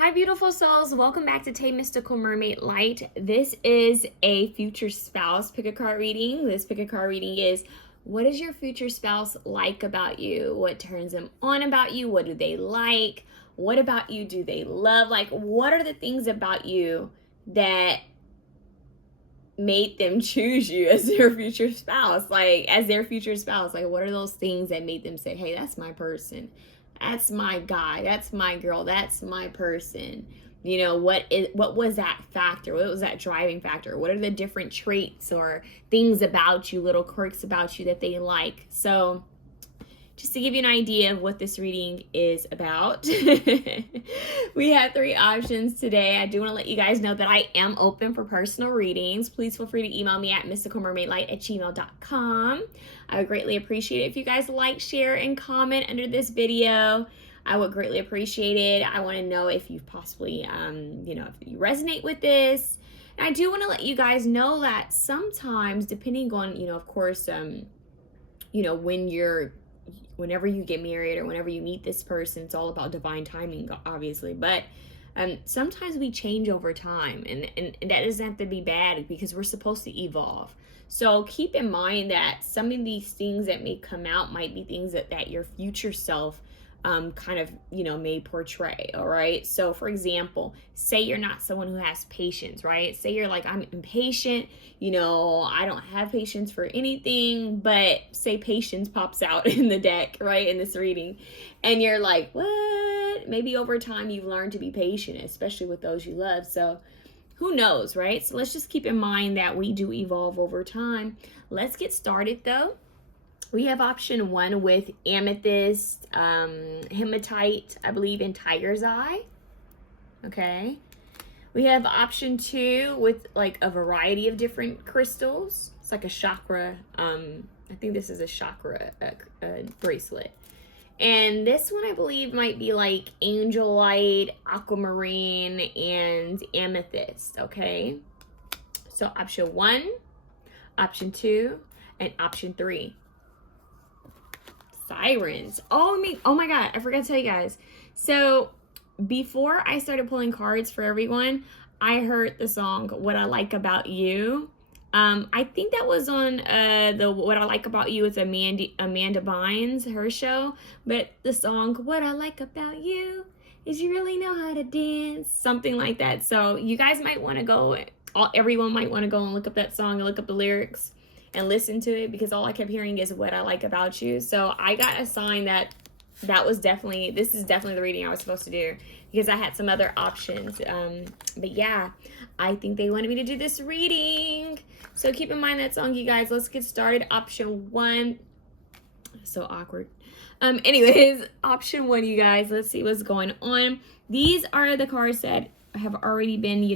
Hi, beautiful souls. Welcome back to TayMysticalMermaidLight. This is a future spouse pick a card reading. This pick a card reading is, what is your future spouse like about you? What turns them on about you? What do they like? What about you do they love? Like, what are the things about you that made them choose you as their future spouse? Like, as their future spouse, like, what are those things that made them say, hey, that's my person? That's my guy, that's my girl, that's my person. You know, what was that factor? What was that driving factor? What are the different traits or things about you, little quirks about you that they like? So just to give you an idea of what this reading is about, we have 3 options today. I do want to let you guys know that I am open for personal readings. Please feel free to email me at mysticalmermaidlight@gmail.com. I would greatly appreciate it if you guys like, share, and comment under this video. I would greatly appreciate it. I want to know if you possibly, if you resonate with this. And I do want to let you guys know that sometimes, depending on, of course, whenever you get married or whenever you meet this person, it's all about divine timing, obviously. But sometimes we change over time, and that doesn't have to be bad because we're supposed to evolve. So keep in mind that some of these things that may come out might be things that your future self may portray. All right. So for example, say you're not someone who has patience, right? Say you're like, I'm impatient, I don't have patience for anything, but say patience pops out in the deck, right? In this reading. And you're like, what? Maybe over time you've learned to be patient, especially with those you love. So who knows, right? So let's just keep in mind that we do evolve over time. Let's get started though. We have option 1 with amethyst, hematite, I believe, and tiger's eye. Okay. We have option 2 with like a variety of different crystals. It's like a chakra. I think this is a chakra bracelet. And this one I believe might be like angel light, aquamarine, and amethyst. Okay. So option 1, option 2, and option 3. Sirens. Oh my god, I forgot to tell you guys. So before I started pulling cards for everyone, I heard the song What I Like About You. I think that was on the What I Like About You with Amanda Bynes, her show. But the song What I Like About You is you really know how to dance, something like that. So you guys might want to go, everyone might want to go and look up that song and look up the lyrics and listen to it, because all I kept hearing is What I Like About You. So I got a sign that this is definitely the reading I was supposed to do, because I had some other options. But yeah, I think they wanted me to do this reading. So keep in mind that song, you guys. Let's get started. Option 1. So awkward. Anyways, option 1, you guys. Let's see what's going on. These are the cards that have already been,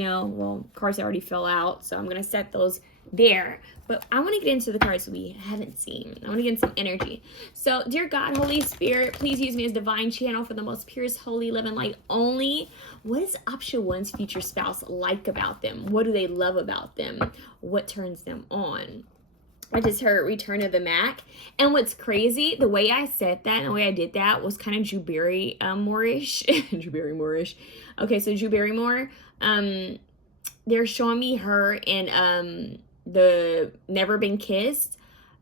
cards that already fell out. So I'm going to set those there. But I want to get into the cards we haven't seen. I want to get in some energy. So, dear God, Holy Spirit, please use me as divine channel for the most purest, holy, love, and light only. What is option 1's future spouse like about them? What do they love about them? What turns them on? I just heard Return of the Mac. And what's crazy, the way I said that and the way I did that was kind of Drew Barrymore-ish. Drew Barrymore-ish. Okay, so Drew Barrymore, they're showing me her in the Never Been Kissed,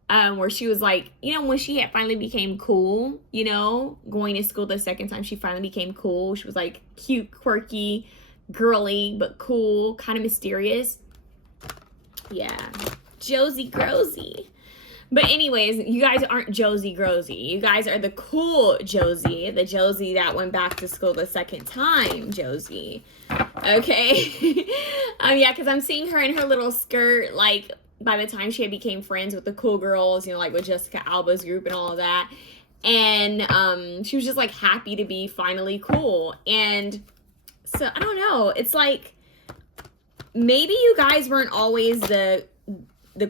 where she was like, when she had finally became cool, going to school the second time she finally became cool. She was like cute, quirky, girly, but cool, kind of mysterious. Yeah. Josie Grosey. But anyways, you guys aren't Josie Grosey. You guys are the cool Josie. The Josie that went back to school the second time Josie. Okay. Yeah, because I'm seeing her in her little skirt, like, by the time she had became friends with the cool girls, like with Jessica Alba's group and all of that. And she was just, like, happy to be finally cool. And so, I don't know. It's like, maybe you guys weren't always the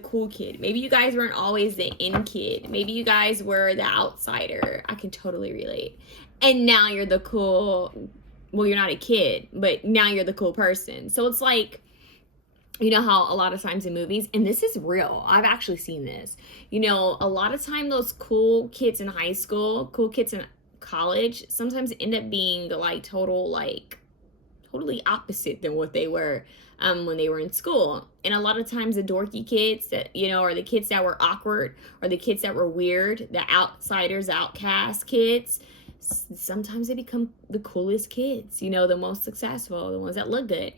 cool kid. Maybe you guys weren't always the in kid. Maybe you guys were the outsider. I can totally relate. And now you're the cool, well, you're not a kid, but now you're the cool person. So it's like, how a lot of times in movies, and this is real, I've actually seen this, a lot of time those cool kids in high school, cool kids in college, sometimes end up being the like total like totally opposite than what they were when they were in school. And a lot of times the dorky kids that, you know, or the kids that were awkward, or the kids that were weird, the outsiders, outcast kids, sometimes they become the coolest kids, you know, the most successful, the ones that look good.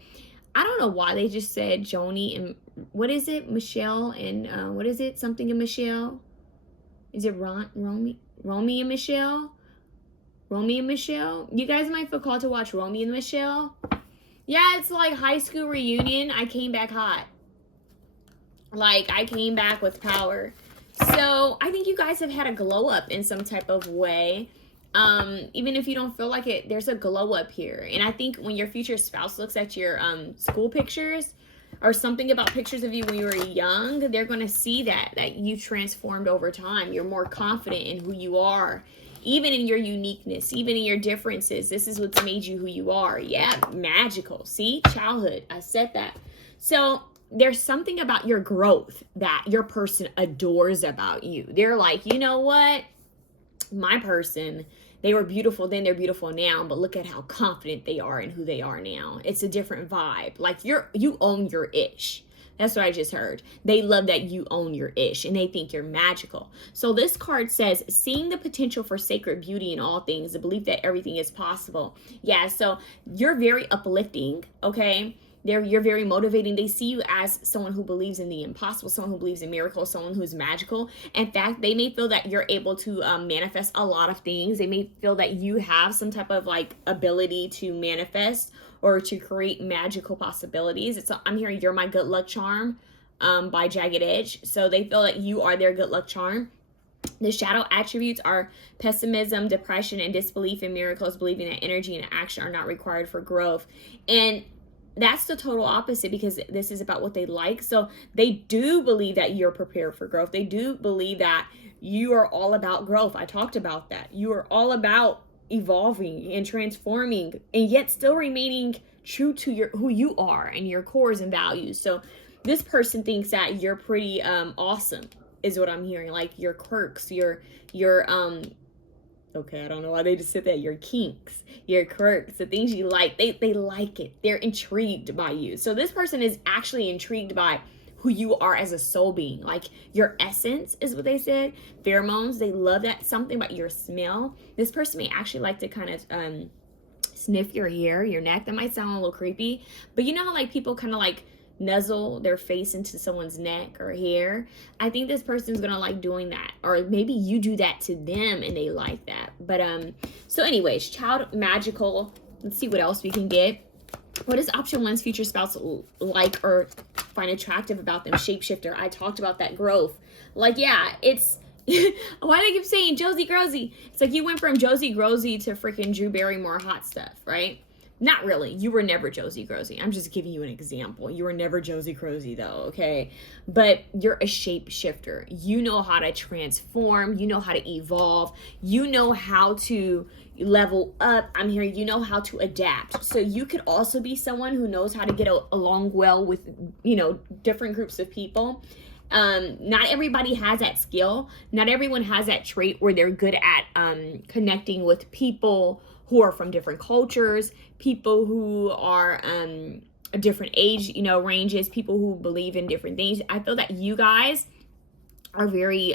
I don't know why they just said Joni and, what is it, Michelle and what is it, something and Michelle? Is it Romy and Michelle? Romy and Michelle? You guys might feel called to watch Romy and Michelle. Yeah, it's like high school reunion. I came back hot. Like, I came back with power. So I think you guys have had a glow up in some type of way. Even if you don't feel like it, there's a glow up here. And I think when your future spouse looks at your school pictures, or something about pictures of you when you were young, they're going to see that you transformed over time. You're more confident in who you are, even in your uniqueness, even in your differences. This is what's made you who you are. Yeah, magical. See, childhood. I said that. So there's something about your growth that your person adores about you. They're like, you know what? My person, they were beautiful then, they're beautiful now, but look at how confident they are in who they are now. It's a different vibe. Like, you own your ish. That's what I just heard. They love that you own your ish, and they think you're magical. So this card says, seeing the potential for sacred beauty in all things, the belief that everything is possible. Yeah, so you're very uplifting, okay? You're very motivating. They see you as someone who believes in the impossible, someone who believes in miracles, someone who's magical. In fact, they may feel that you're able to manifest a lot of things. They may feel that you have some type of like ability to manifest or to create magical possibilities. I'm hearing You're My Good Luck Charm by Jagged Edge. So they feel that you are their good luck charm. The shadow attributes are pessimism, depression, and disbelief in miracles, believing that energy and action are not required for growth. And that's the total opposite, because this is about what they like. So they do believe that you're prepared for growth. They do believe that you are all about growth. I talked about that. You are all about evolving and transforming, and yet still remaining true to who you are and your cores and values. So this person thinks that you're pretty awesome, is what I'm hearing. Like your quirks, your okay, I don't know why they just said that. Your kinks, your quirks, the things you like, they like it. They're intrigued by you. So this person is actually intrigued by who you are as a soul being. Like your essence is what they said. Pheromones, they love that. Something about your smell. This person may actually like to kind of sniff your hair, your neck. That might sound a little creepy. But you know how like people kind of like nuzzle their face into someone's neck or hair? I think this person's gonna like doing that, or maybe you do that to them and they like that. But so anyways, child magical. Let's see what else we can get. What does option one's future spouse like or find attractive about them? Shapeshifter. I talked about that growth. Like, yeah, it's why do I keep saying Josie Grosey? It's like you went from Josie Grosey to freaking Drew Barrymore hot stuff, right? Not really. You were never Josie Grosey. I'm just giving you an example. You were never Josie Grosey though, okay? But you're a shapeshifter. You know how to transform. You know how to evolve. You know how to level up. I'm hearing you know how to adapt. So you could also be someone who knows how to get along well with, you know, different groups of people. Not everybody has that skill. Not everyone has that trait where they're good at connecting with people who are from different cultures, people who are a different age, you know, ranges, people who believe in different things. I feel that you guys are very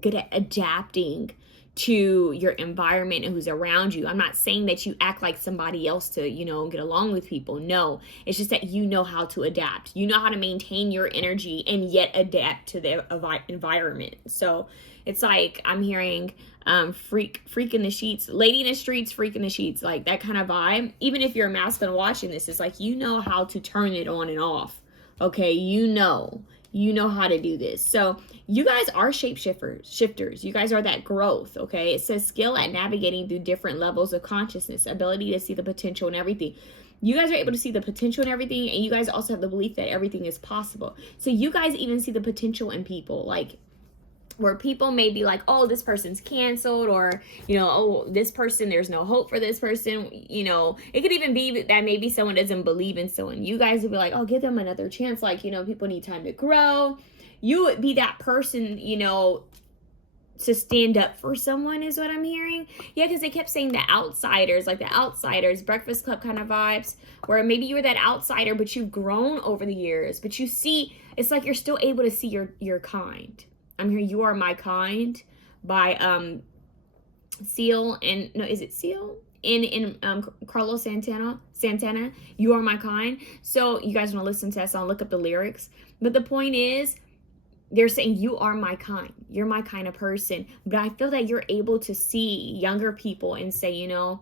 good at adapting to your environment and who's around you. I'm not saying that you act like somebody else to, you know, get along with people. No, it's just that you know how to adapt. You know how to maintain your energy and yet adapt to the environment. So it's like I'm hearing freak in the sheets, lady in the streets, freak in the sheets, like that kind of vibe. Even if you're a masculine watching this, it's like you know how to turn it on and off. Okay, you know how to do this. So you guys are shifters. You guys are that growth, okay? It says skill at navigating through different levels of consciousness, ability to see the potential in everything. You guys are able to see the potential in everything, and you guys also have the belief that everything is possible. So you guys even see the potential in people, like where people may be like, oh, this person's canceled, or, you know, oh, this person, there's no hope for this person. You know, it could even be that maybe someone doesn't believe in someone. You guys would be like, oh, give them another chance. Like, you know, people need time to grow. You would be that person, you know, to stand up for someone is what I'm hearing. Yeah, because they kept saying the outsiders, like the outsiders, Breakfast Club kind of vibes, where maybe you were that outsider, but you've grown over the years. But you see, it's like you're still able to see your kind. I'm hearing You Are My Kind by Seal and no, is it Seal? In Carlos Santana, You Are My Kind. So you guys want to listen to that song, look up the lyrics. But the point is, they're saying you are my kind. You're my kind of person. But I feel that you're able to see younger people and say, you know,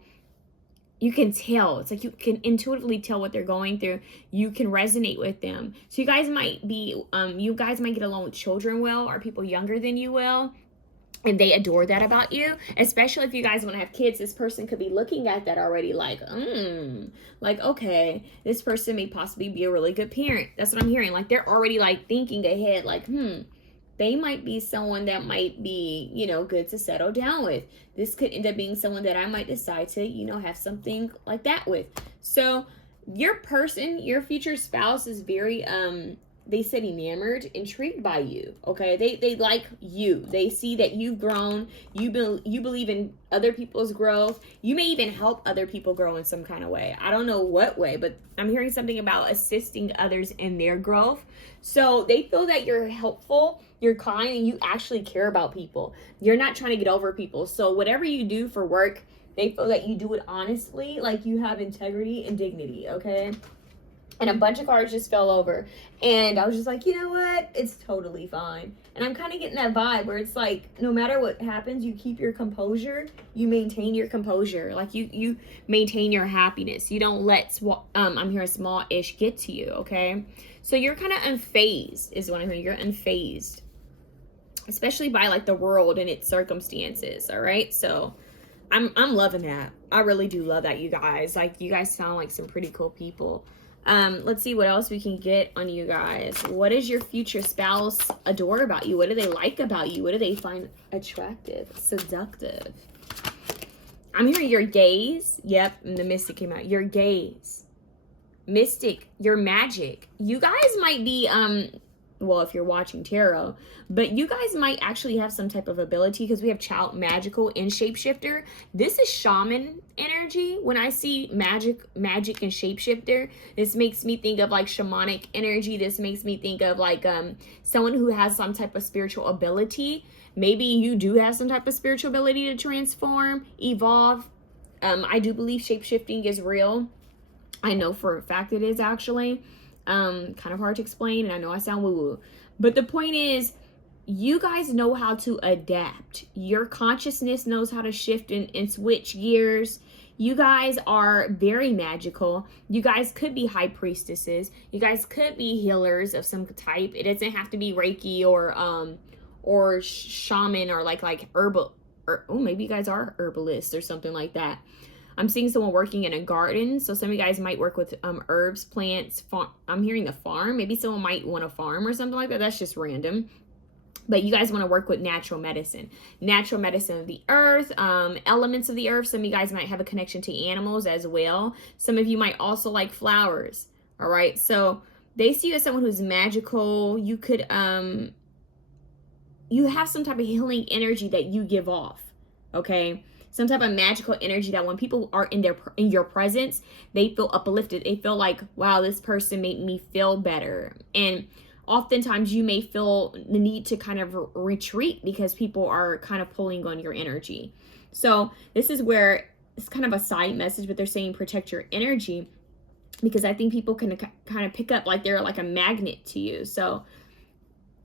you can tell. It's like you can intuitively tell what they're going through. You can resonate with them. So you guys might get along with children well, or people younger than you will. And they adore that about you, especially if you guys want to have kids. This person could be looking at that already like, okay, this person may possibly be a really good parent. That's what I'm hearing. Like, they're already like thinking ahead, like, they might be someone that might be, you know, good to settle down with. This could end up being someone that I might decide to, you know, have something like that with. So your person, your future spouse is very, they said enamored, intrigued by you. Okay, they like you. They see that you've grown. You believe in other people's growth. You may even help other people grow in some kind of way. I don't know what way, but I'm hearing something about assisting others in their growth. So they feel that you're helpful, you're kind, and you actually care about people. You're not trying to get over people. So whatever you do for work, they feel that you do it honestly, like you have integrity and dignity. Okay. And a bunch of cards just fell over. And I was just like, you know what? It's totally fine. And I'm kind of getting that vibe where it's like, no matter what happens, you keep your composure. You maintain your composure. Like, you maintain your happiness. You don't let, I'm hearing small-ish get to you, okay? So you're kind of unfazed is what I'm hearing. You're unfazed. Especially by, like, the world and its circumstances, all right? So I'm loving that. I really do love that, you guys. Like, you guys sound like some pretty cool people. Let's see what else we can get on you guys. What does your future spouse adore about you? What do they like about you? What do they find attractive, seductive? I'm hearing your gaze. Yep, and the mystic came out. Your gaze. Mystic, your magic. You guys might be, well, if you're watching tarot, but you guys might actually have some type of ability, because we have child, magical, and shapeshifter. This is shaman energy. When I see magic and shapeshifter, this makes me think of like shamanic energy. This makes me think of like someone who has some type of spiritual ability. Maybe you do have some type of spiritual ability to transform, evolve. I do believe shapeshifting is real. I know for a fact it is, actually. Kind of hard to explain, and I know I sound woo-woo, but the point is, you guys know how to adapt. Your consciousness knows how to shift and switch gears. You guys are very magical. You guys could be high priestesses. You guys could be healers of some type. It doesn't have to be Reiki or shaman or like herbal, or maybe you guys are herbalists or something like that. I'm seeing someone working in a garden. So some of you guys might work with herbs, plants. I'm hearing a farm. Maybe someone might want a farm or something like that. That's just random. But you guys want to work with natural medicine of the earth, elements of the earth. Some of you guys might have a connection to animals as well. Some of you might also like flowers. All right. So they see you as someone who's magical. You could, you have some type of healing energy that you give off. Okay. Some type of magical energy that when people are in your presence, they feel uplifted. They feel like, wow, this person made me feel better. And oftentimes you may feel the need to kind of retreat because people are kind of pulling on your energy. So this is where it's kind of a side message, but they're saying protect your energy, because I think people can kind of pick up like they're like a magnet to you. So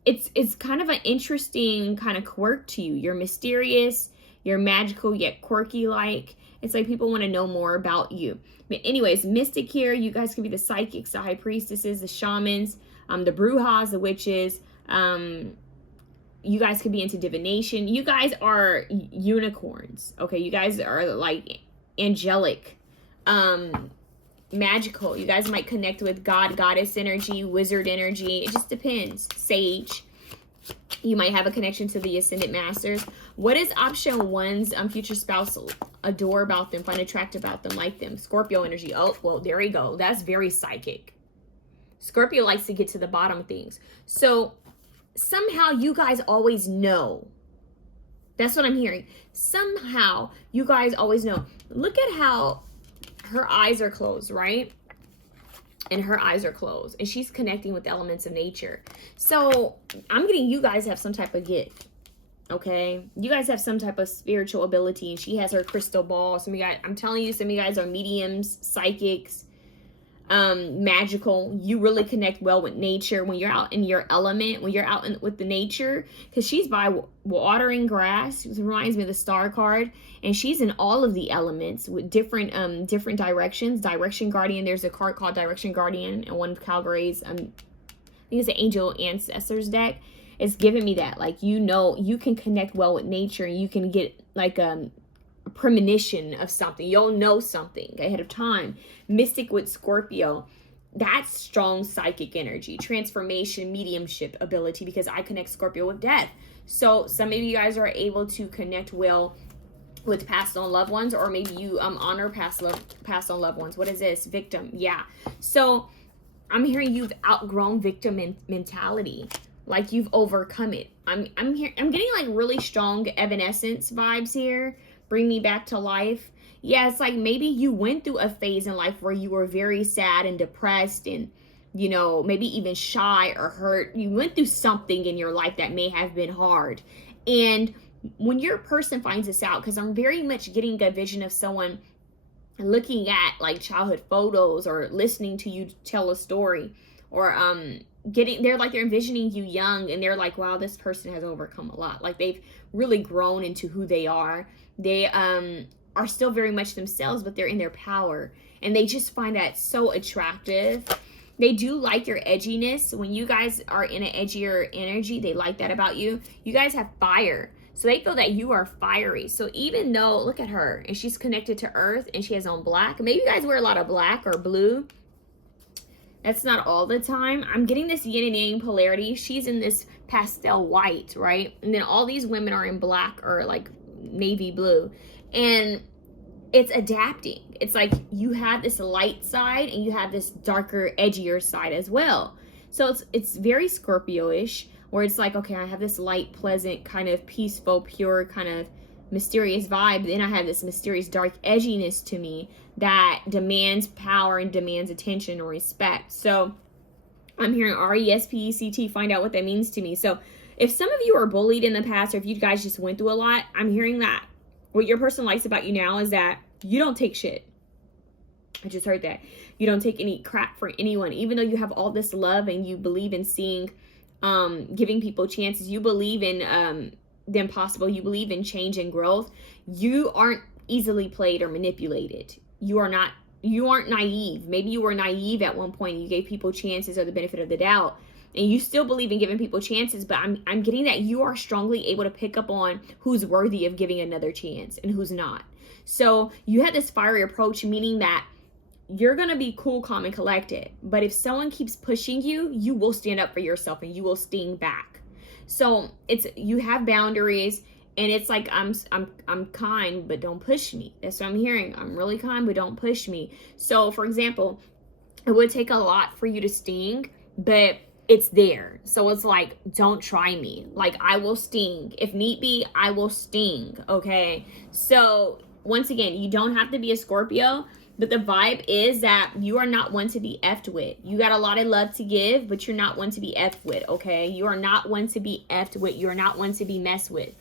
it's kind of an interesting kind of quirk to you. You're mysterious. You're magical yet quirky like. It's like people want to know more about you. But anyways, mystic here. You guys could be the psychics, the high priestesses, the shamans, the brujas, the witches. You guys could be into divination. You guys are unicorns. Okay, you guys are like angelic, magical. You guys might connect with God, goddess energy, wizard energy. It just depends. Sage. You might have a connection to the ascended masters. What is option one's future spouse adore about them, find attractive about them, like them? Scorpio energy. Oh, well, there we go. That's very psychic. Scorpio likes to get to the bottom of things. So somehow you guys always know That's what I'm hearing. Somehow, you guys always know. Look at how her eyes are closed, right? And her eyes are closed. And she's connecting with the elements of nature. So, I'm getting you guys have some type of gift. Okay? You guys have some type of spiritual ability. And she has her crystal ball. Some of you guys, I'm telling you, some of you guys are mediums, psychics, magical. You really connect well with nature when you're out in your element, when you're out with the nature, because she's by watering grass. It reminds me of the star card, and she's in all of the elements with different directions. Direction Guardian, there's a card called Direction Guardian and one of Calgary's I think it's the Angel Ancestors deck. It's giving me that, like, you know, you can connect well with nature, and you can get like a premonition of something. You'll know something ahead of time. Mystic with Scorpio, that's strong psychic energy, transformation, mediumship ability, because I connect Scorpio with death. So some of you guys are able to connect well with passed on loved ones, or maybe you honor passed on loved ones. What is this? Victim. Yeah. So I'm hearing you've outgrown victim mentality. Like you've overcome it. I'm getting like really strong Evanescence vibes here. Bring me back to life. Yeah, it's like maybe you went through a phase in life where you were very sad and depressed and, you know, maybe even shy or hurt. You went through something in your life that may have been hard. And when your person finds this out, because I'm very much getting a vision of someone looking at like childhood photos or listening to you tell a story, or they're envisioning you young, and they're like, wow, this person has overcome a lot. Like they've really grown into who they are. They are still very much themselves, but they're in their power, and they just find that so attractive. They do like your edginess. When you guys are in an edgier energy, they like that about you. You guys have fire, so they feel that you are fiery. So even though, look at her, and she's connected to earth, and she has on black. Maybe you guys wear a lot of black or blue. That's not all the time. I'm getting this yin and yang polarity. She's in this pastel white, right? And then all these women are in black or like navy blue, and it's adapting. It's like you have this light side and you have this darker, edgier side as well. So it's very Scorpio-ish, where it's like, okay, I have this light, pleasant, kind of peaceful, pure, kind of mysterious vibe. Then I have this mysterious, dark edginess to me that demands power and demands attention or respect. So I'm hearing RESPECT. Find out what that means to me. So if some of you are bullied in the past, or if you guys just went through a lot, I'm hearing that what your person likes about you now is that you don't take shit. I just heard that. You don't take any crap for anyone, even though you have all this love and you believe in seeing, giving people chances. You believe in the impossible. You believe in change and growth. You aren't easily played or manipulated. You aren't naive. Maybe you were naive at one point. You gave people chances or the benefit of the doubt, and you still believe in giving people chances, but I'm getting that you are strongly able to pick up on who's worthy of giving another chance and who's not. So you had this fiery approach, meaning that you're going to be cool, calm, and collected. But if someone keeps pushing you, you will stand up for yourself and you will sting back. So you have boundaries, and it's like, I'm kind, but don't push me. That's what I'm hearing. I'm really kind, but don't push me. So for example, it would take a lot for you to sting, but it's there. So it's like, don't try me. Like, I will sting. If need be, I will sting. Okay. So once again, you don't have to be a Scorpio, but the vibe is that you are not one to be effed with. You got a lot of love to give, but you're not one to be effed with. Okay. You are not one to be effed with. You're not one to be messed with,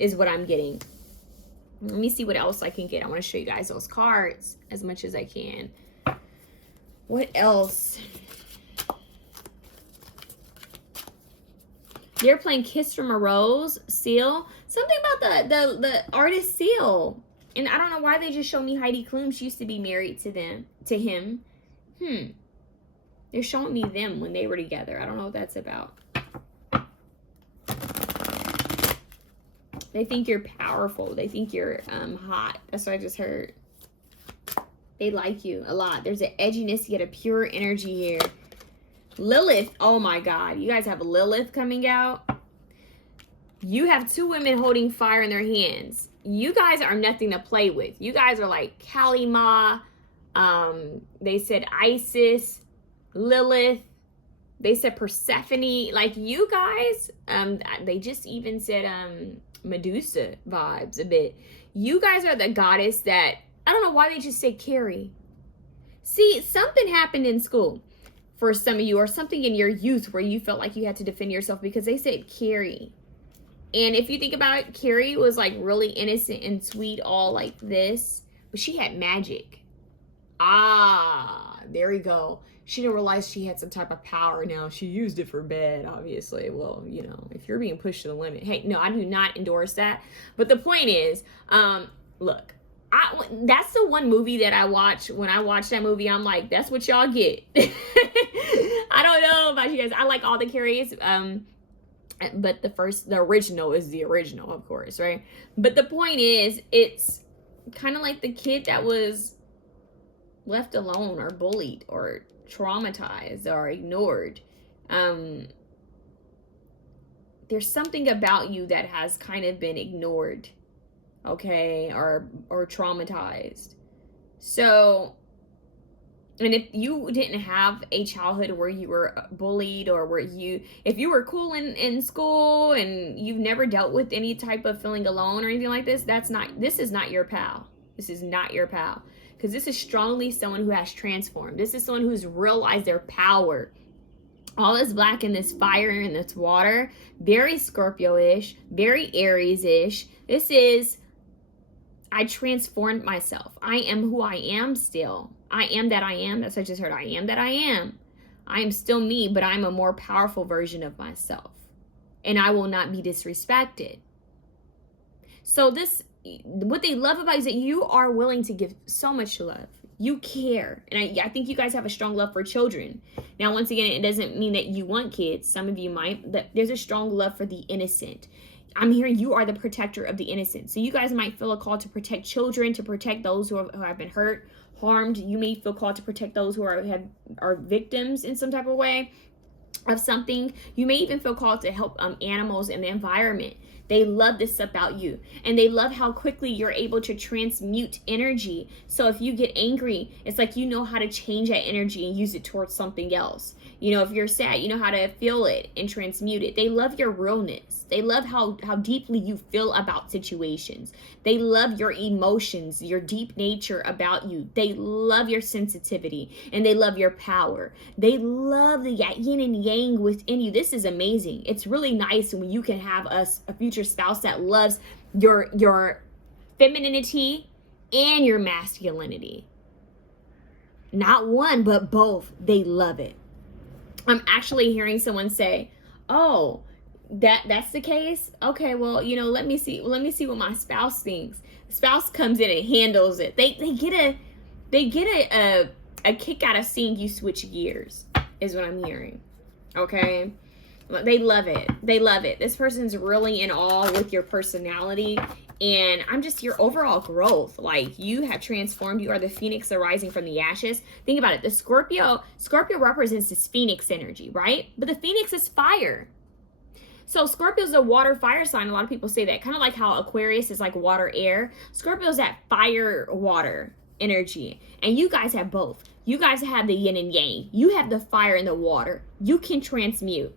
is what I'm getting. Let me see what else I can get. I want to show you guys those cards as much as I can. What else? They're playing Kiss from a Rose, Seal. Something about the artist Seal. And I don't know why they just show me Heidi Klum. She used to be married to him. They're showing me them when they were together. I don't know what that's about. They think you're powerful. They think you're hot. That's what I just heard. They like you a lot. There's an edginess, yet a pure energy here. Lilith, oh my God. You guys have Lilith coming out. You have two women holding fire in their hands. You guys are nothing to play with. You guys are like Kali Ma. They said Isis, Lilith. they said Persephone, like you guys, they just even said Medusa vibes a bit. You guys are the goddess that, I don't know why they just said Carrie. See, something happened in school for some of you, or something in your youth where you felt like you had to defend yourself because they said Carrie. And if you think about it, Carrie was like really innocent and sweet, all like this, but she had magic. Ah, there we go. She didn't realize she had some type of power. Now she used it for bad, obviously. Well, you know, if you're being pushed to the limit. Hey, no, I do not endorse that. But the point is, look, that's the one movie that I watch. When I watch that movie, I'm like, that's what y'all get. I don't know about you guys. I like all the Carries. But the original is the original, of course, right? But the point is, it's kind of like the kid that was left alone or bullied or traumatized or ignored. There's something about you that has kind of been ignored, okay, or traumatized. So, and if you didn't have a childhood where you were bullied, or if you were cool in school and you've never dealt with any type of feeling alone or anything like this, this is not your pal. This is not your pal. Because this is strongly someone who has transformed. This is someone who's realized their power. All this black and this fire and this water, very Scorpio-ish, very Aries-ish. This is, I transformed myself. I am who I am still. I am that I am. That's what I just heard. I am that I am. I am still me, but I'm a more powerful version of myself. And I will not be disrespected. So what they love about you is that you are willing to give so much love. You care. And I think you guys have a strong love for children. Now, once again, it doesn't mean that you want kids. Some of you might. There's a strong love for the innocent. I'm hearing you are the protector of the innocent. So you guys might feel a call to protect children, to protect those who have been hurt, harmed. You may feel called to protect those who are victims in some type of way of something. You may even feel called to help animals in the environment. They love this about you, and they love how quickly you're able to transmute energy. So if you get angry, it's like you know how to change that energy and use it towards something else. You know, if you're sad, you know how to feel it and transmute it. They love your realness. They love how deeply you feel about situations. They love your emotions, your deep nature about you. They love your sensitivity, and they love your power. They love the yin and yang within you. This is amazing. It's really nice when you can have a future spouse that loves your femininity and your masculinity. Not one, but both. They love it. I'm actually hearing someone say, oh, that's the case? Okay, well, you know, let me see what my spouse thinks. The spouse comes in and handles it. They get a kick out of seeing you switch gears, is what I'm hearing. Okay? They love it. They love it. This person's really in awe with your personality, and I'm just your overall growth. Like, you have transformed. You are the phoenix arising from the ashes. Think about it. The Scorpio represents this phoenix energy, right? But the phoenix is fire. So Scorpio's a water fire sign. A lot of people say that. Kind of like how Aquarius is like water air. Scorpio's that fire water energy. And you guys have both. You guys have the yin and yang. You have the fire and the water. You can transmute.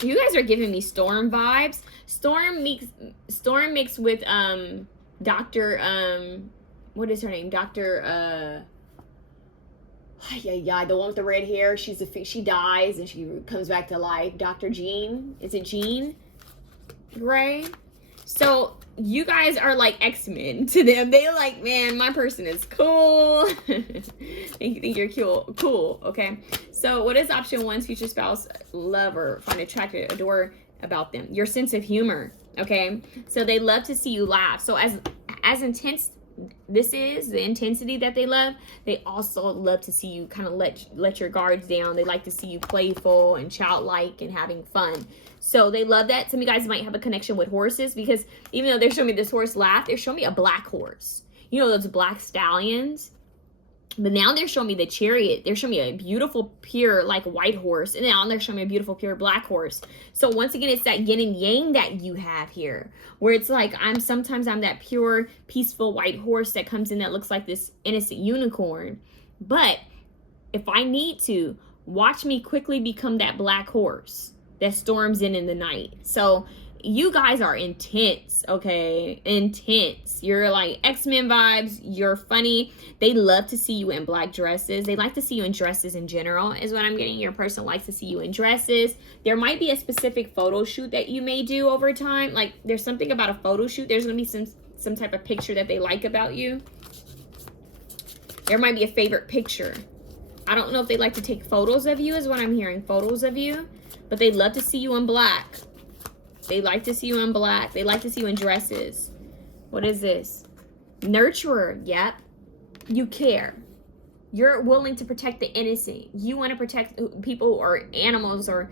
You guys are giving me Storm vibes. Storm mixed with Dr. What is her name? Dr. The one with the red hair. She dies and she comes back to life. Dr. Jean. Is it Jean Grey? So you guys are like X-Men to them. They like, man, my person is cool. think you're cool, okay? So what is option one's future spouse love or find attractive, adore about them? Your sense of humor, okay? So they love to see you laugh. So as intense this is, the intensity that they love, they also love to see you kind of let your guards down. They like to see you playful and childlike and having fun. So they love that. Some of you guys might have a connection with horses, because even though they're showing me this horse laugh, they're showing me a black horse. You know, those black stallions? But now they're showing me the chariot. They're showing me a beautiful, pure, like white horse. And now they're showing me a beautiful, pure black horse. So once again, it's that yin and yang that you have here, where it's like sometimes I'm that pure, peaceful white horse that comes in that looks like this innocent unicorn. But if I need to, Watch me quickly become that black horse that storms in the night. So you guys are intense, okay? Intense. You're like X-Men vibes. You're funny. They love to see you in black dresses. They like to see you in dresses in general, is what I'm getting. Your person likes to see you in dresses. There might be a specific photo shoot that you may do over time. Like, there's something about a photo shoot. There's going to be some type of picture that they like about you. There might be a favorite picture. I don't know if they like to take photos of you, is what I'm hearing. Photos of you. But they love to see you in black. They like to see you in black. They like to see you in dresses. What is this? Nurturer. Yep. You care. You're willing to protect the innocent. You want to protect people or animals or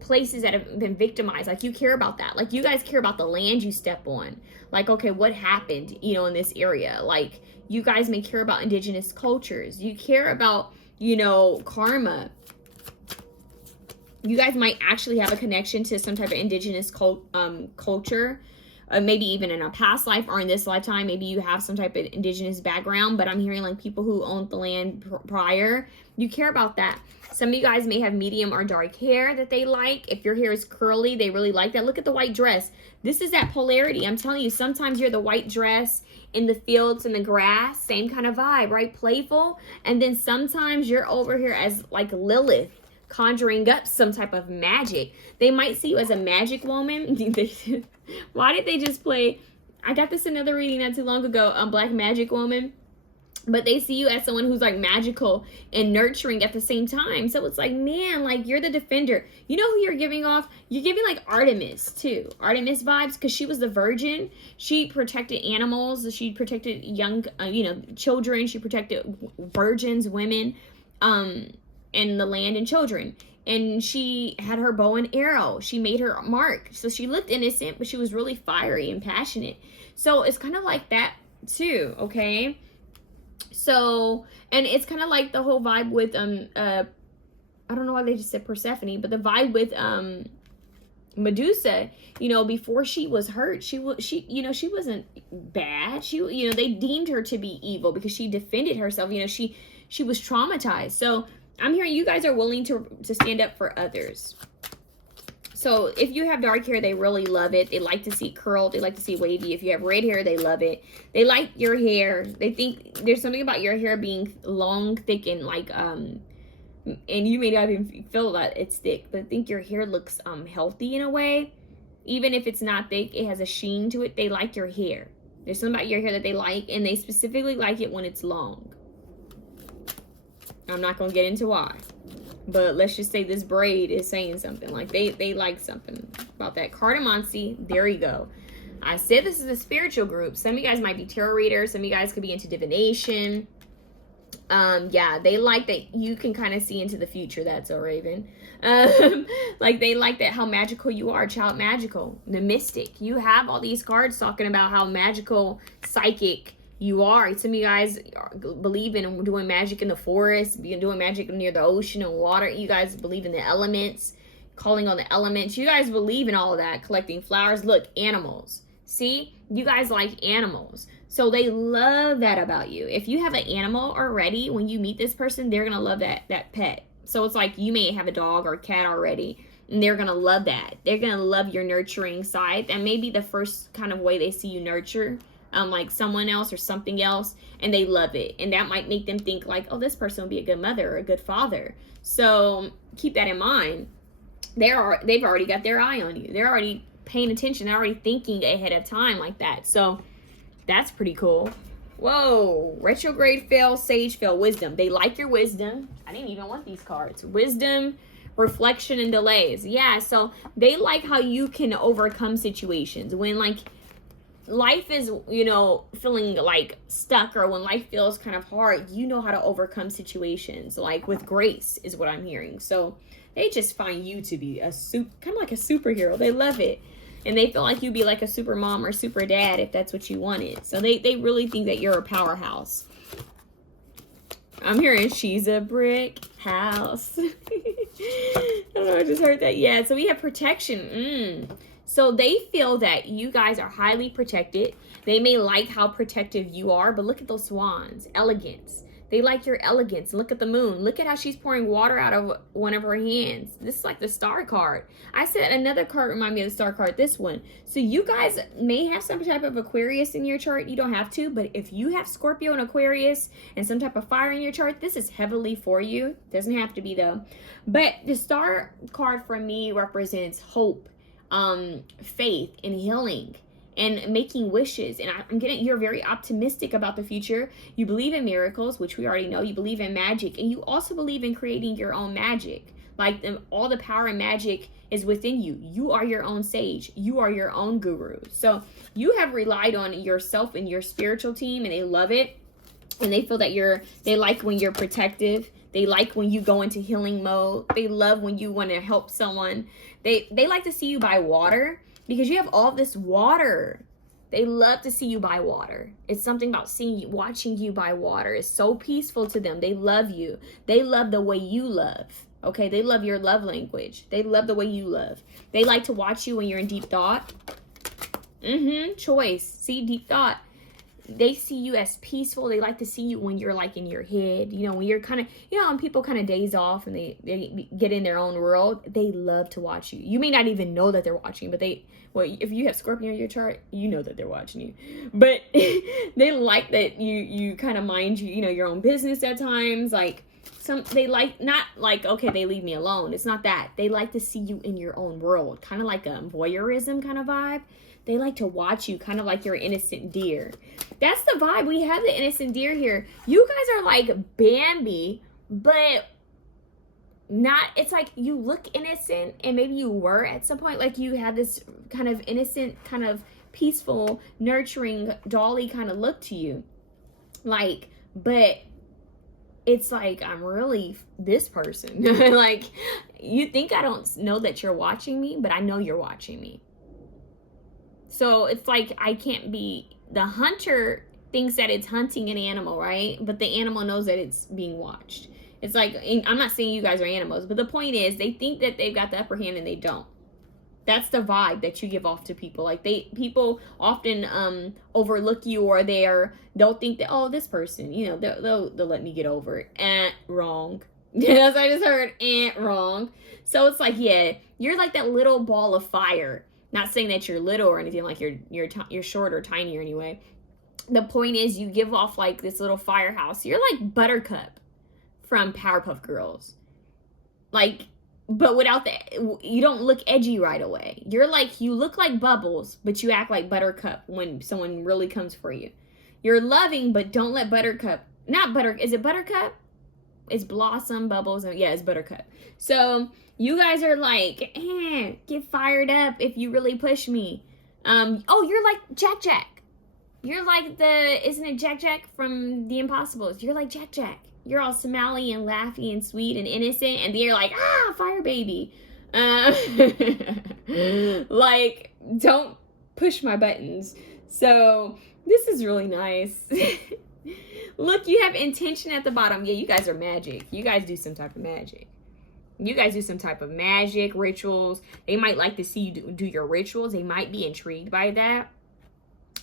places that have been victimized. Like, you care about that. Like, you guys care about the land you step on. Like, okay, what happened, you know, in this area? Like, you guys may care about indigenous cultures. You care about, you know, karma. You guys might actually have a connection to some type of indigenous culture, maybe even in a past life or in this lifetime. Maybe you have some type of indigenous background, but I'm hearing like people who owned the land prior. You care about that. Some of you guys may have medium or dark hair that they like. If your hair is curly, they really like that. Look at the white dress. This is that polarity. I'm telling you, sometimes you're the white dress in the fields and the grass, same kind of vibe, right? Playful. And then sometimes you're over here as like Lilith, conjuring up some type of magic. They might see you as a magic woman. Why did they just play? I got this in another reading not too long ago, Black Magic Woman. But they see you as someone who's like magical and nurturing at the same time. So it's like, man, like, you're the defender. You know who you're giving off? You're giving like Artemis too. Artemis vibes, because she was the virgin. She protected animals. She protected young, children. She protected virgins, women, and the land and children. And she had her bow and arrow. She made her mark. So she looked innocent, but she was really fiery and passionate. So it's kind of like that too, okay? So, and it's kind of like the whole vibe with, I don't know why they just said Persephone, but the vibe with, Medusa, you know, before she was hurt, she wasn't bad. They deemed her to be evil because she defended herself. You know, she was traumatized. So I'm hearing you guys are willing to stand up for others. So if you have dark hair, they really love it. They like to see it curled. They like to see wavy. If you have red hair, they love it. They like your hair. They think there's something about your hair being long, thick, and like, and you may not even feel that it's thick, but I think your hair looks healthy in a way. Even if it's not thick, it has a sheen to it. They like your hair. There's something about your hair that they like, and they specifically like it when it's long. I'm not going to get into why. But let's just say this braid is saying something. Like, they like something about that. Cardamancy, there you go. I said this is a spiritual group. Some of you guys might be tarot readers. Some of you guys could be into divination. Yeah, they like that you can kind of see into the future. That's a Raven. Like, they like that how magical you are. Child magical. The mystic. You have all these cards talking about how magical, psychic you are. Some of you guys believe in doing magic in the forest, doing magic near the ocean and water. You guys believe in the elements, calling on the elements. You guys believe in all of that, collecting flowers. Look, animals. See, you guys like animals. So they love that about you. If you have an animal already, when you meet this person, they're going to love that pet. So it's like you may have a dog or a cat already, and they're going to love that. They're going to love your nurturing side. That may be the first kind of way they see you nurture. Like someone else or something else, and they love it, and that might make them think like, oh, this person will be a good mother or a good father. So keep that in mind. They've already got their eye on you. They're already paying attention. They're already thinking ahead of time like that. So that's pretty cool. Whoa, retrograde fail, sage fail, wisdom. They like your wisdom. I didn't even want these cards. Wisdom, reflection, and delays. Yeah, so they like how you can overcome situations when like life is, feeling like stuck, or when life feels kind of hard, you know how to overcome situations like with grace is what I'm hearing. So they just find you to be kind of like a superhero. They love it. And they feel like you'd be like a super mom or super dad if that's what you wanted. So they really think that you're a powerhouse. I'm hearing she's a brick house. I don't know, I just heard that. Yeah, so we have protection. So they feel that you guys are highly protected. They may like how protective you are, but look at those swans. Elegance. They like your elegance. Look at the moon. Look at how she's pouring water out of one of her hands. This is like the star card. I said another card remind me of the star card, this one. So you guys may have some type of Aquarius in your chart. You don't have to, but if you have Scorpio and Aquarius and some type of fire in your chart, this is heavily for you. Doesn't have to be though. But the star card for me represents hope, faith, and healing, and making wishes. And I'm getting, you're very optimistic about the future. You believe in miracles, which we already know. You believe in magic, and you also believe in creating your own magic. Like all the power and magic is within you. You are your own sage. You are your own guru. So you have relied on yourself and your spiritual team, and they love it. And they feel that they like when you're protective. They like when you go into healing mode. They love when you want to help someone. They like to see you by water, because you have all this water. They love to see you by water. It's something about seeing you, watching you by water. It's so peaceful to them. They love you. They love the way you love. Okay, they love your love language. They love the way you love. They like to watch you when you're in deep thought. Choice. See, deep thought. They see you as peaceful. They like to see you when you're like in your head, you know, when you're kind of, you know, when people kind of daze off and they get in their own world. They love to watch you. You may not even know that they're watching, but if you have Scorpio in your chart, you know that they're watching you. But they like that you kind of mind you know, your own business at times. Like they like, not like, okay, they leave me alone. It's not that. They like to see you in your own world, kind of like a voyeurism kind of vibe. They like to watch you, kind of like you're an innocent deer. That's the vibe. We have the innocent deer here. You guys are like Bambi, but not, it's like you look innocent, and maybe you were at some point, like you had this kind of innocent, kind of peaceful, nurturing, dolly kind of look to you. Like, but it's like, I'm really this person. Like, you think I don't know that you're watching me, but I know you're watching me. So it's like, I can't be, the hunter thinks that it's hunting an animal, right? But the animal knows that it's being watched. It's like, I'm not saying you guys are animals, but the point is, they think that they've got the upper hand and they don't. That's the vibe that you give off to people. Like people often overlook you, or they'll think that, oh, this person, you know, they'll let me get over it. Wrong. That's what I just heard. Wrong. So it's like, yeah, you're like that little ball of fire. Not saying that you're little or anything, like you're short or tiny or anyway. The point is, you give off like this little firehouse. You're like Buttercup from Powerpuff Girls. Like, but without you don't look edgy right away. You look like Bubbles, but you act like Buttercup when someone really comes for you. You're loving, but don't let Buttercup, is it Buttercup? It's Blossom, Bubbles, and yeah, it's Buttercup. So you guys are like, get fired up if you really push me. You're like Jack. You're like isn't it Jack from The Impossibles? You're like Jack. You're all smiley and laughy and sweet and innocent, and then you're like, fire baby. Like, don't push my buttons. So this is really nice. Look, you have intention at the bottom. Yeah, you guys are magic. You guys do some type of magic. You guys do some type of magic, rituals. They might like to see you do your rituals. They might be intrigued by that.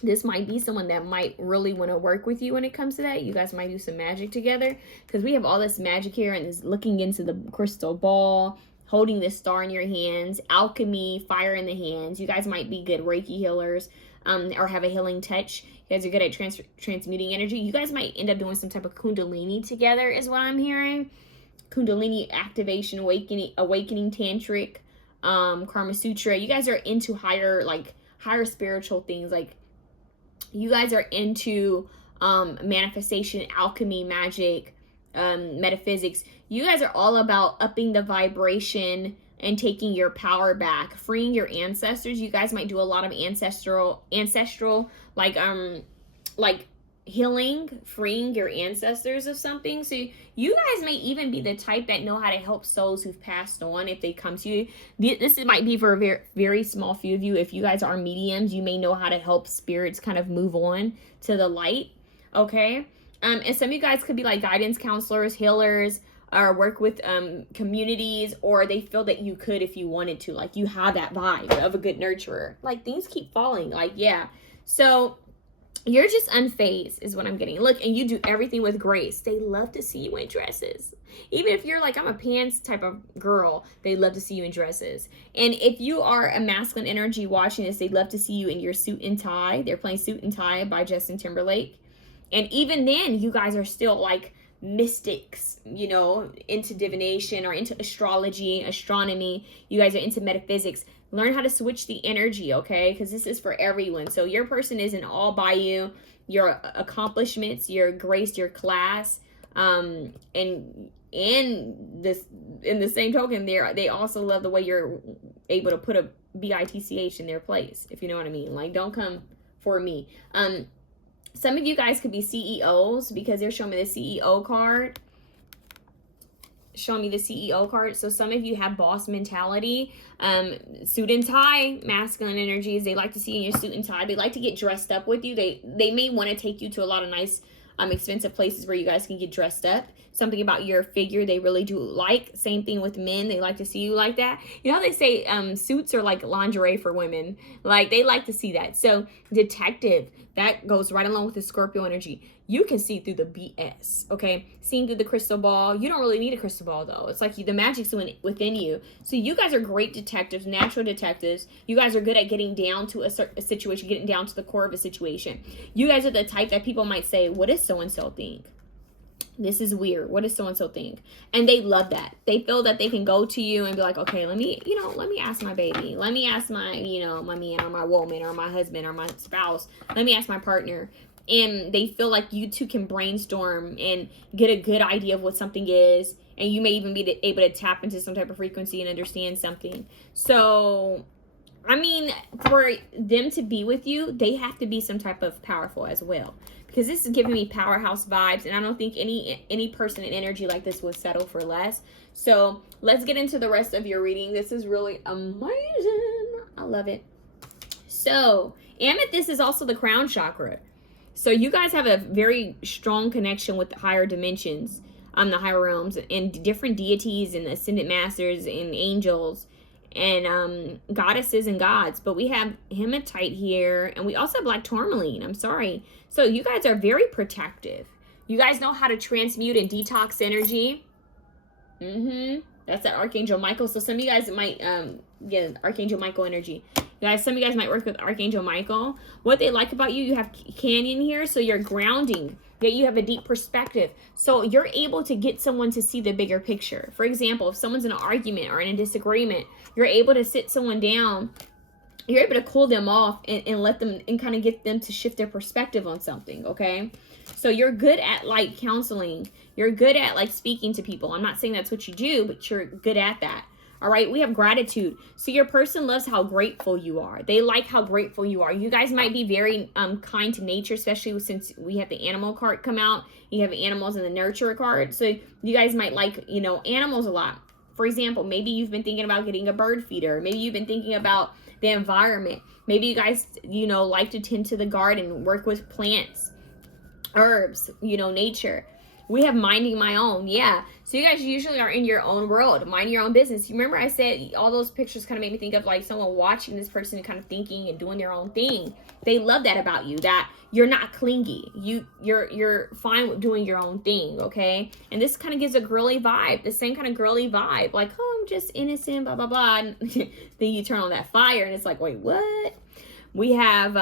This might be someone that might really want to work with you when it comes to that. You guys might do some magic together, because we have all this magic here, and this looking into the crystal ball, holding this star in your hands, alchemy, fire in the hands. You guys might be good Reiki healers, or have a healing touch. You guys are good at transmuting energy. You guys might end up doing some type of kundalini together, is what I'm hearing. Kundalini activation, awakening tantric, Karma Sutra. You guys are into higher spiritual things. Like, you guys are into manifestation, alchemy, magic, metaphysics. You guys are all about upping the vibration and taking your power back, freeing your ancestors. You guys might do a lot of ancestral like healing, freeing your ancestors of something. So you guys may even be the type that know how to help souls who've passed on if they come to you. This might be for a very, very small few of you. If you guys are mediums, you may know how to help spirits kind of move on to the light. Okay. And some of you guys could be like guidance counselors, healers, or work with communities, or they feel that you could if you wanted to. Like, you have that vibe of a good nurturer. Like, things keep falling. Like, yeah. So You're just unfazed is what I'm getting. Look, and you do everything with grace. They love to see you in dresses. Even if you're like, I'm a pants type of girl, they love to see you in dresses. And if you are a masculine energy watching this, they'd love to see you in your suit and tie. They're playing Suit and Tie by Justin Timberlake. And even then, you guys are still like mystics, you know, into divination or into astrology, astronomy. You guys are into metaphysics. Learn how to switch the energy, okay? Because this is for everyone. So your person isn't all by you. Your accomplishments, your grace, your class, and this, in the same token, they also love the way you're able to put a bitch in their place, if you know what I mean. Like, don't come for me. Some of you guys could be CEOs because they're showing me the CEO card. Showing me the CEO card. So some of you have boss mentality. Suit and tie, masculine energies. They like to see you in your suit and tie. They like to get dressed up with you. They may want to take you to a lot of nice, expensive places where you guys can get dressed up. Something about your figure they really do like. Same thing with men. They like to see you like that. You know how they say suits are like lingerie for women? Like, they like to see that. So detective, that goes right along with the Scorpio energy. You can see through the BS, okay? Seeing through the crystal ball. You don't really need a crystal ball, though. It's like the magic's within you. So you guys are great detectives, natural detectives. You guys are good at getting down to a situation, getting down to the core of a situation. You guys are the type that people might say, what does so-and-so think? This is weird. What does so-and-so think? And they love that. They feel that they can go to you and be like, okay, let me ask my baby. Let me ask my, my man or my woman or my husband or my spouse. Let me ask my partner. And they feel like you two can brainstorm and get a good idea of what something is. And you may even be able to tap into some type of frequency and understand something. So, I mean, for them to be with you, they have to be some type of powerful as well. Because this is giving me powerhouse vibes. And I don't think any person in energy like this would settle for less. So, let's get into the rest of your reading. This is really amazing. I love it. So, amethyst is also the crown chakra. So you guys have a very strong connection with the higher dimensions, the higher realms, and different deities and ascended masters and angels and goddesses and gods. But we have hematite here, and we also have black tourmaline. I'm sorry. So you guys are very protective. You guys know how to transmute and detox energy. That's that Archangel Michael. So some of you guys might get Archangel Michael energy. Guys, some of you guys might work with Archangel Michael. What they like about you, you have canyon here, so you're grounding. Yet you have a deep perspective. So you're able to get someone to see the bigger picture. For example, if someone's in an argument or in a disagreement, you're able to sit someone down. You're able to cool them off and let them, and kind of get them to shift their perspective on something, okay? So you're good at, like, counseling. You're good at, like, speaking to people. I'm not saying that's what you do, but you're good at that. All right, we have gratitude. So your person loves how grateful you are. They like how grateful you are. You guys might be very kind to nature, especially since we have the animal card come out. You have animals in the nurture card. So you guys might like, animals a lot. For example, maybe you've been thinking about getting a bird feeder. Maybe you've been thinking about the environment. Maybe you guys, like to tend to the garden, work with plants, herbs, nature. We have minding my own. Yeah. So you guys usually are in your own world, mind your own business. You remember I said all those pictures kind of made me think of like someone watching this person and kind of thinking and doing their own thing. They love that about you, that you're not clingy. You're fine with doing your own thing, okay? And this kind of gives a girly vibe, the same kind of girly vibe. Like, oh, I'm just innocent, blah, blah, blah. And then you turn on that fire and it's like, wait, what? We have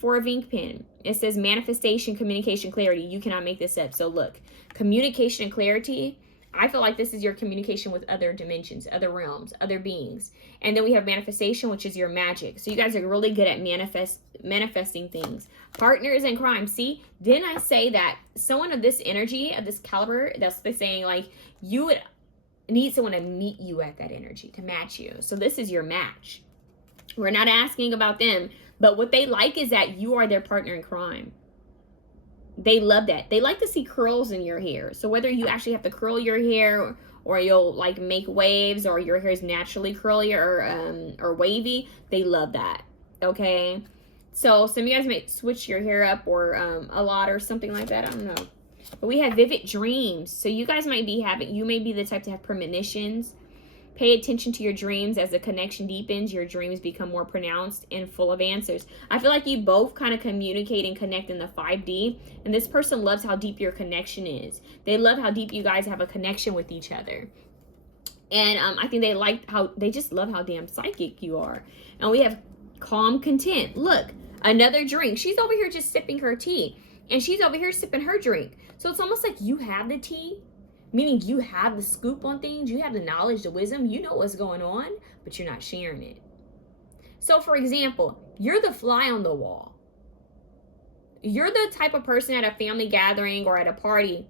4 of ink pen. It says manifestation, communication, clarity. You cannot make this up. So look, communication and clarity. I feel like this is your communication with other dimensions, other realms, other beings. And then we have manifestation, which is your magic. So you guys are really good at manifesting things. Partners in crime. See, didn't I say that someone of this energy, of this caliber, that's saying like you would need someone to meet you at that energy, to match you. So this is your match. We're not asking about them, but what they like is that you are their partner in crime. They love that. They like to see curls in your hair. So whether you actually have to curl your hair or you'll like make waves or your hair is naturally curly or wavy, they love that. Okay. So some of you guys may switch your hair up or a lot or something like that. I don't know. But we have vivid dreams. So you guys might be you may be the type to have premonitions. Pay attention to your dreams. As the connection deepens, your dreams become more pronounced and full of answers. I feel like you both kind of communicate and connect in the 5D, and this person loves how deep your connection is. They love how deep you guys have a connection with each other. And I think they just love how damn psychic you are. And we have calm content. Look, another drink. She's over here just sipping her tea, and she's over here sipping her drink. So it's almost like you have the tea, meaning you have the scoop on things, you have the knowledge, the wisdom, you know what's going on, but you're not sharing it. So for example, you're the fly on the wall. You're the type of person at a family gathering or at a party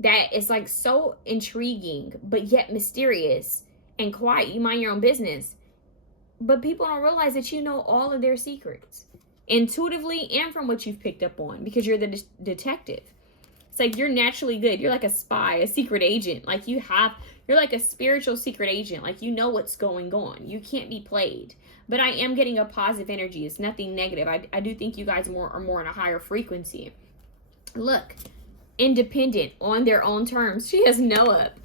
that is like so intriguing, but yet mysterious and quiet. You mind your own business, but people don't realize that you know all of their secrets intuitively and from what you've picked up on, because you're the detective. It's like you're naturally good. You're like a spy, a secret agent. Like you're like a spiritual secret agent. Like you know what's going on. You can't be played. But I am getting a positive energy. It's nothing negative. I do think you guys are more on a higher frequency. Look, independent on their own terms. She has no up.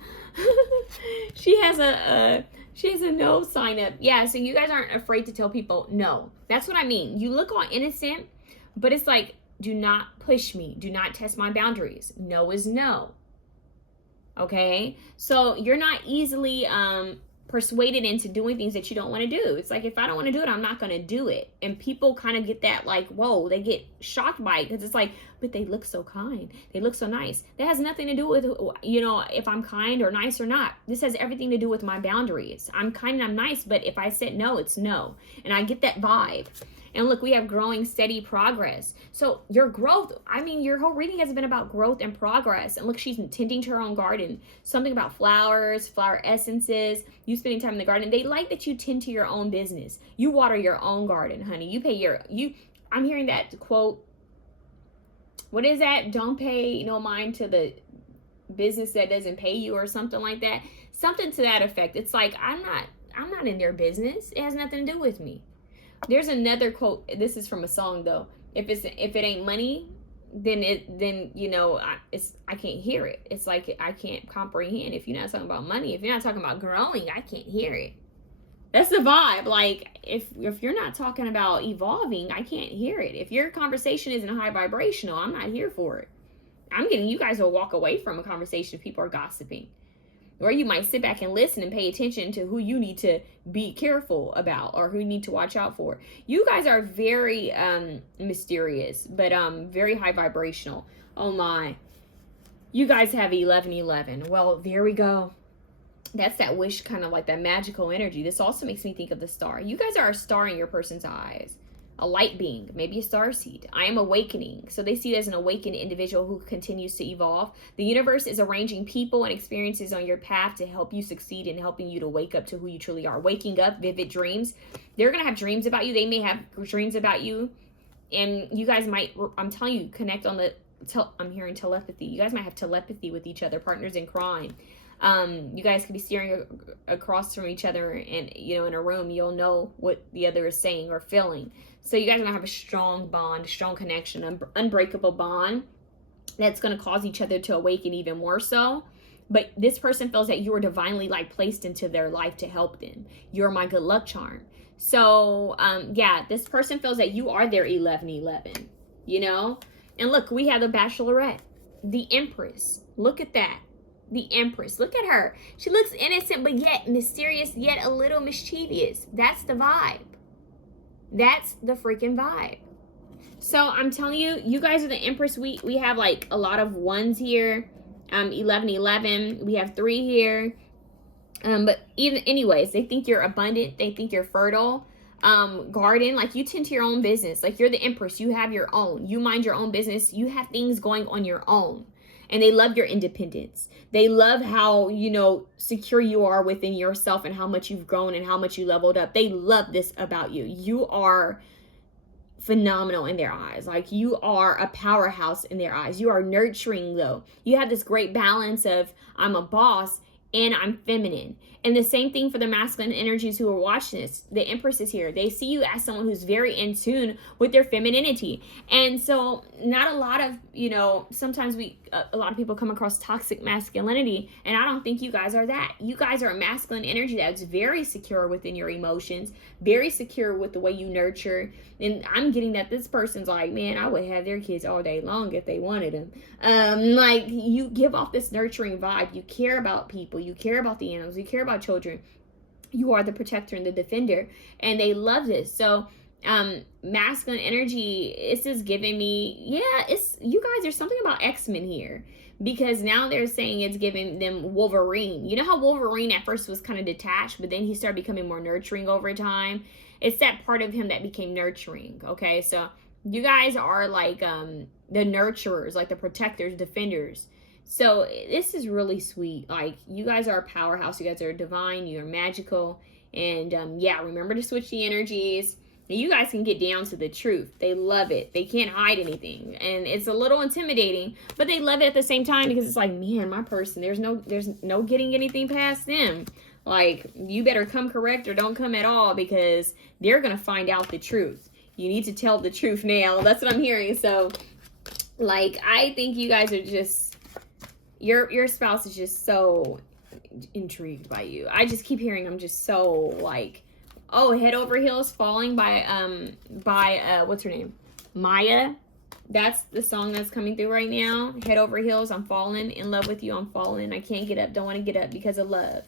She has a no sign up. Yeah, so you guys aren't afraid to tell people no. That's what I mean. You look all innocent, but it's like, do not push me. Do not test my boundaries. No is no. Okay? So you're not easily persuaded into doing things that you don't want to do. It's like, if I don't want to do it, I'm not going to do it. And people kind of get that like, whoa, they get shocked by it, because it's like, but they look so kind. They look so nice. That has nothing to do with, you know, if I'm kind or nice or not. This has everything to do with my boundaries. I'm kind and I'm nice, but if I said no, it's no. And I get that vibe. And look, we have growing steady progress. So your growth, I mean, your whole reading has been about growth and progress. And look, she's tending to her own garden. Something about flowers, flower essences, you spending time in the garden. They like that you tend to your own business. You water your own garden, honey. You pay I'm hearing that quote. What is that? Don't pay no mind to the business that doesn't pay you, or something like that. Something to that effect. It's like, I'm not in their business. It has nothing to do with me. There's another quote. This is from a song though. If it ain't money, then you know, I can't hear it. It's like I can't comprehend. If you're not talking about money, if you're not talking about growing, I can't hear it. That's the vibe. Like if you're not talking about evolving, I can't hear it. If your conversation isn't high vibrational, I'm not here for it. I'm getting you guys to walk away from a conversation if people are gossiping. Or you might sit back and listen and pay attention to who you need to be careful about, or who you need to watch out for. You guys are very mysterious, but very high vibrational. Oh my. You guys have 1111. Well, there we go. That's that wish, kind of like that magical energy. This also makes me think of the star. You guys are a star in your person's eyes. A light being, maybe a starseed. I am awakening. So they see it as an awakened individual who continues to evolve. The universe is arranging people and experiences on your path to help you succeed and helping you to wake up to who you truly are. Waking up, vivid dreams. They're going to have dreams about you. They may have dreams about you. And you guys might, I'm telling you, connect on I'm hearing telepathy. You guys might have telepathy with each other, partners in crime. You guys could be staring across from each other, and you know, in a room, you'll know what the other is saying or feeling. So you guys are gonna have a strong bond, a strong connection, an unbreakable bond that's gonna cause each other to awaken even more so. But this person feels that you are divinely like placed into their life to help them. You're my good luck charm. So yeah, this person feels that you are their 1111, you know? And look, we have the Bachelorette, the Empress. Look at that. The Empress. Look at her. She looks innocent, but yet mysterious, yet a little mischievous. That's the vibe. That's the freaking vibe. So I'm telling you, you guys are the Empress. We have like a lot of ones here. 1111. We have 3 here. But even anyways, they think you're abundant. They think you're fertile. Garden, like you tend to your own business. Like you're the Empress. You have your own. You mind your own business. You have things going on your own. And they love your independence. They love how, you know, secure you are within yourself and how much you've grown and how much you leveled up. They love this about you. You are phenomenal in their eyes. Like you are a powerhouse in their eyes. You are nurturing though. You have this great balance of I'm a boss and I'm feminine. And the same thing for the masculine energies who are watching this. The Empress is here. They see you as someone who's very in tune with their femininity. And so not a lot of, sometimes a lot of people come across toxic masculinity, and I don't think you guys are that. You guys are a masculine energy that's very secure within your emotions, very secure with the way you nurture. And I'm getting that this person's like, man, I would have their kids all day long if they wanted them. Like, you give off this nurturing vibe. You care about people. You care about the animals. You care about children. You are the protector and the defender, and they love this. So masculine energy, it's just giving me, it's, you guys, there's something about X-Men here, because now they're saying it's giving them Wolverine. You know how Wolverine at first was kind of detached, but then he started becoming more nurturing over time. It's that part of him that became nurturing. Okay, so you guys are like the nurturers, like the protectors, defenders. So this is really sweet. Like, you guys are a powerhouse. You guys are divine. You're magical. And remember to switch the energies. You guys can get down to the truth. They love it. They can't hide anything. And it's a little intimidating, but they love it at the same time, because it's like, man, my person, there's no getting anything past them. Like, you better come correct or don't come at all, because they're going to find out the truth. You need to tell the truth now. That's what I'm hearing. So, like, I think you guys are just, your spouse is just so intrigued by you. I just keep hearing, I'm just so like, oh, Head Over Heels, Falling by what's her name? Maya. That's the song that's coming through right now. Head over heels, I'm falling in love with you. I'm falling. I can't get up. Don't want to get up because of love.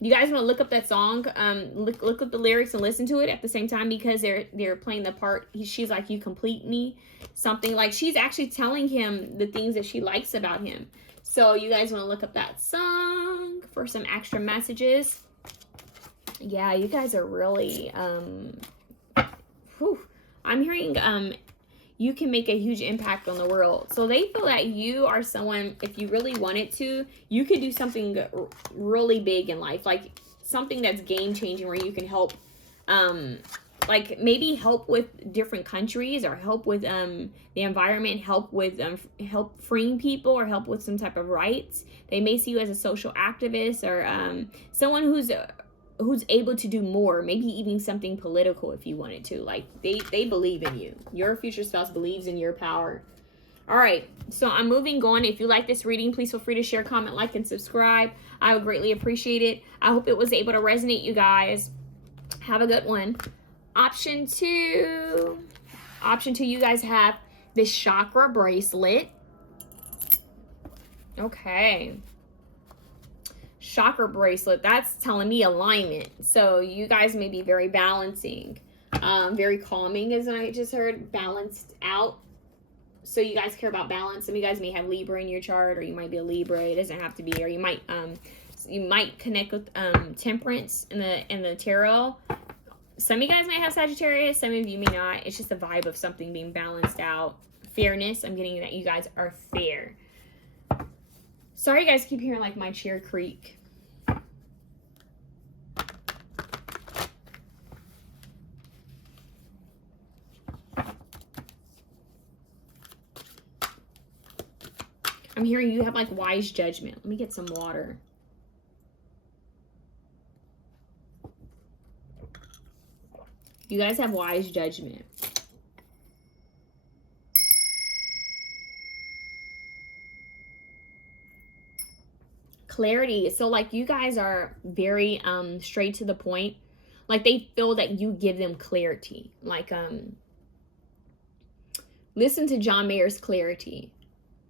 You guys want to look up that song, look up the lyrics and listen to it at the same time, because they're playing the part. She's like, you complete me. Something like, she's actually telling him the things that she likes about him. So you guys want to look up that song for some extra messages. Yeah, you guys are really, I'm hearing, you can make a huge impact on the world. So they feel that you are someone, if you really wanted to, you could do something really big in life, like something that's game changing, where you can help, like maybe help with different countries, or help with the environment, help with help freeing people, or help with some type of rights. They may see you as a social activist, or someone who's able to do more, maybe even something political if you wanted to. Like, they believe in you. Your future spouse believes in your power. All right, so I'm moving on. If you like this reading, please feel free to share, comment, like, and subscribe. I would greatly appreciate it. I hope it was able to resonate, you guys. Have a good one. Option two, you guys have this chakra bracelet. Okay. Chakra bracelet, that's telling me alignment. So you guys may be very balancing, very calming, as I just heard, balanced out. So you guys care about balance. Some of you guys may have Libra in your chart, or you might be a Libra. It doesn't have to be. Or you might connect with temperance in the tarot. Some of you guys might have Sagittarius, some of you may not. It's just a vibe of something being balanced out. Fairness, I'm getting that you guys are fair. Sorry, you guys keep hearing like my chair creak. I'm hearing you have like wise judgment. Let me get some water. You guys have wise judgment. Clarity. So like, you guys are very straight to the point. Like, they feel that you give them clarity. Like, listen to John Mayer's Clarity.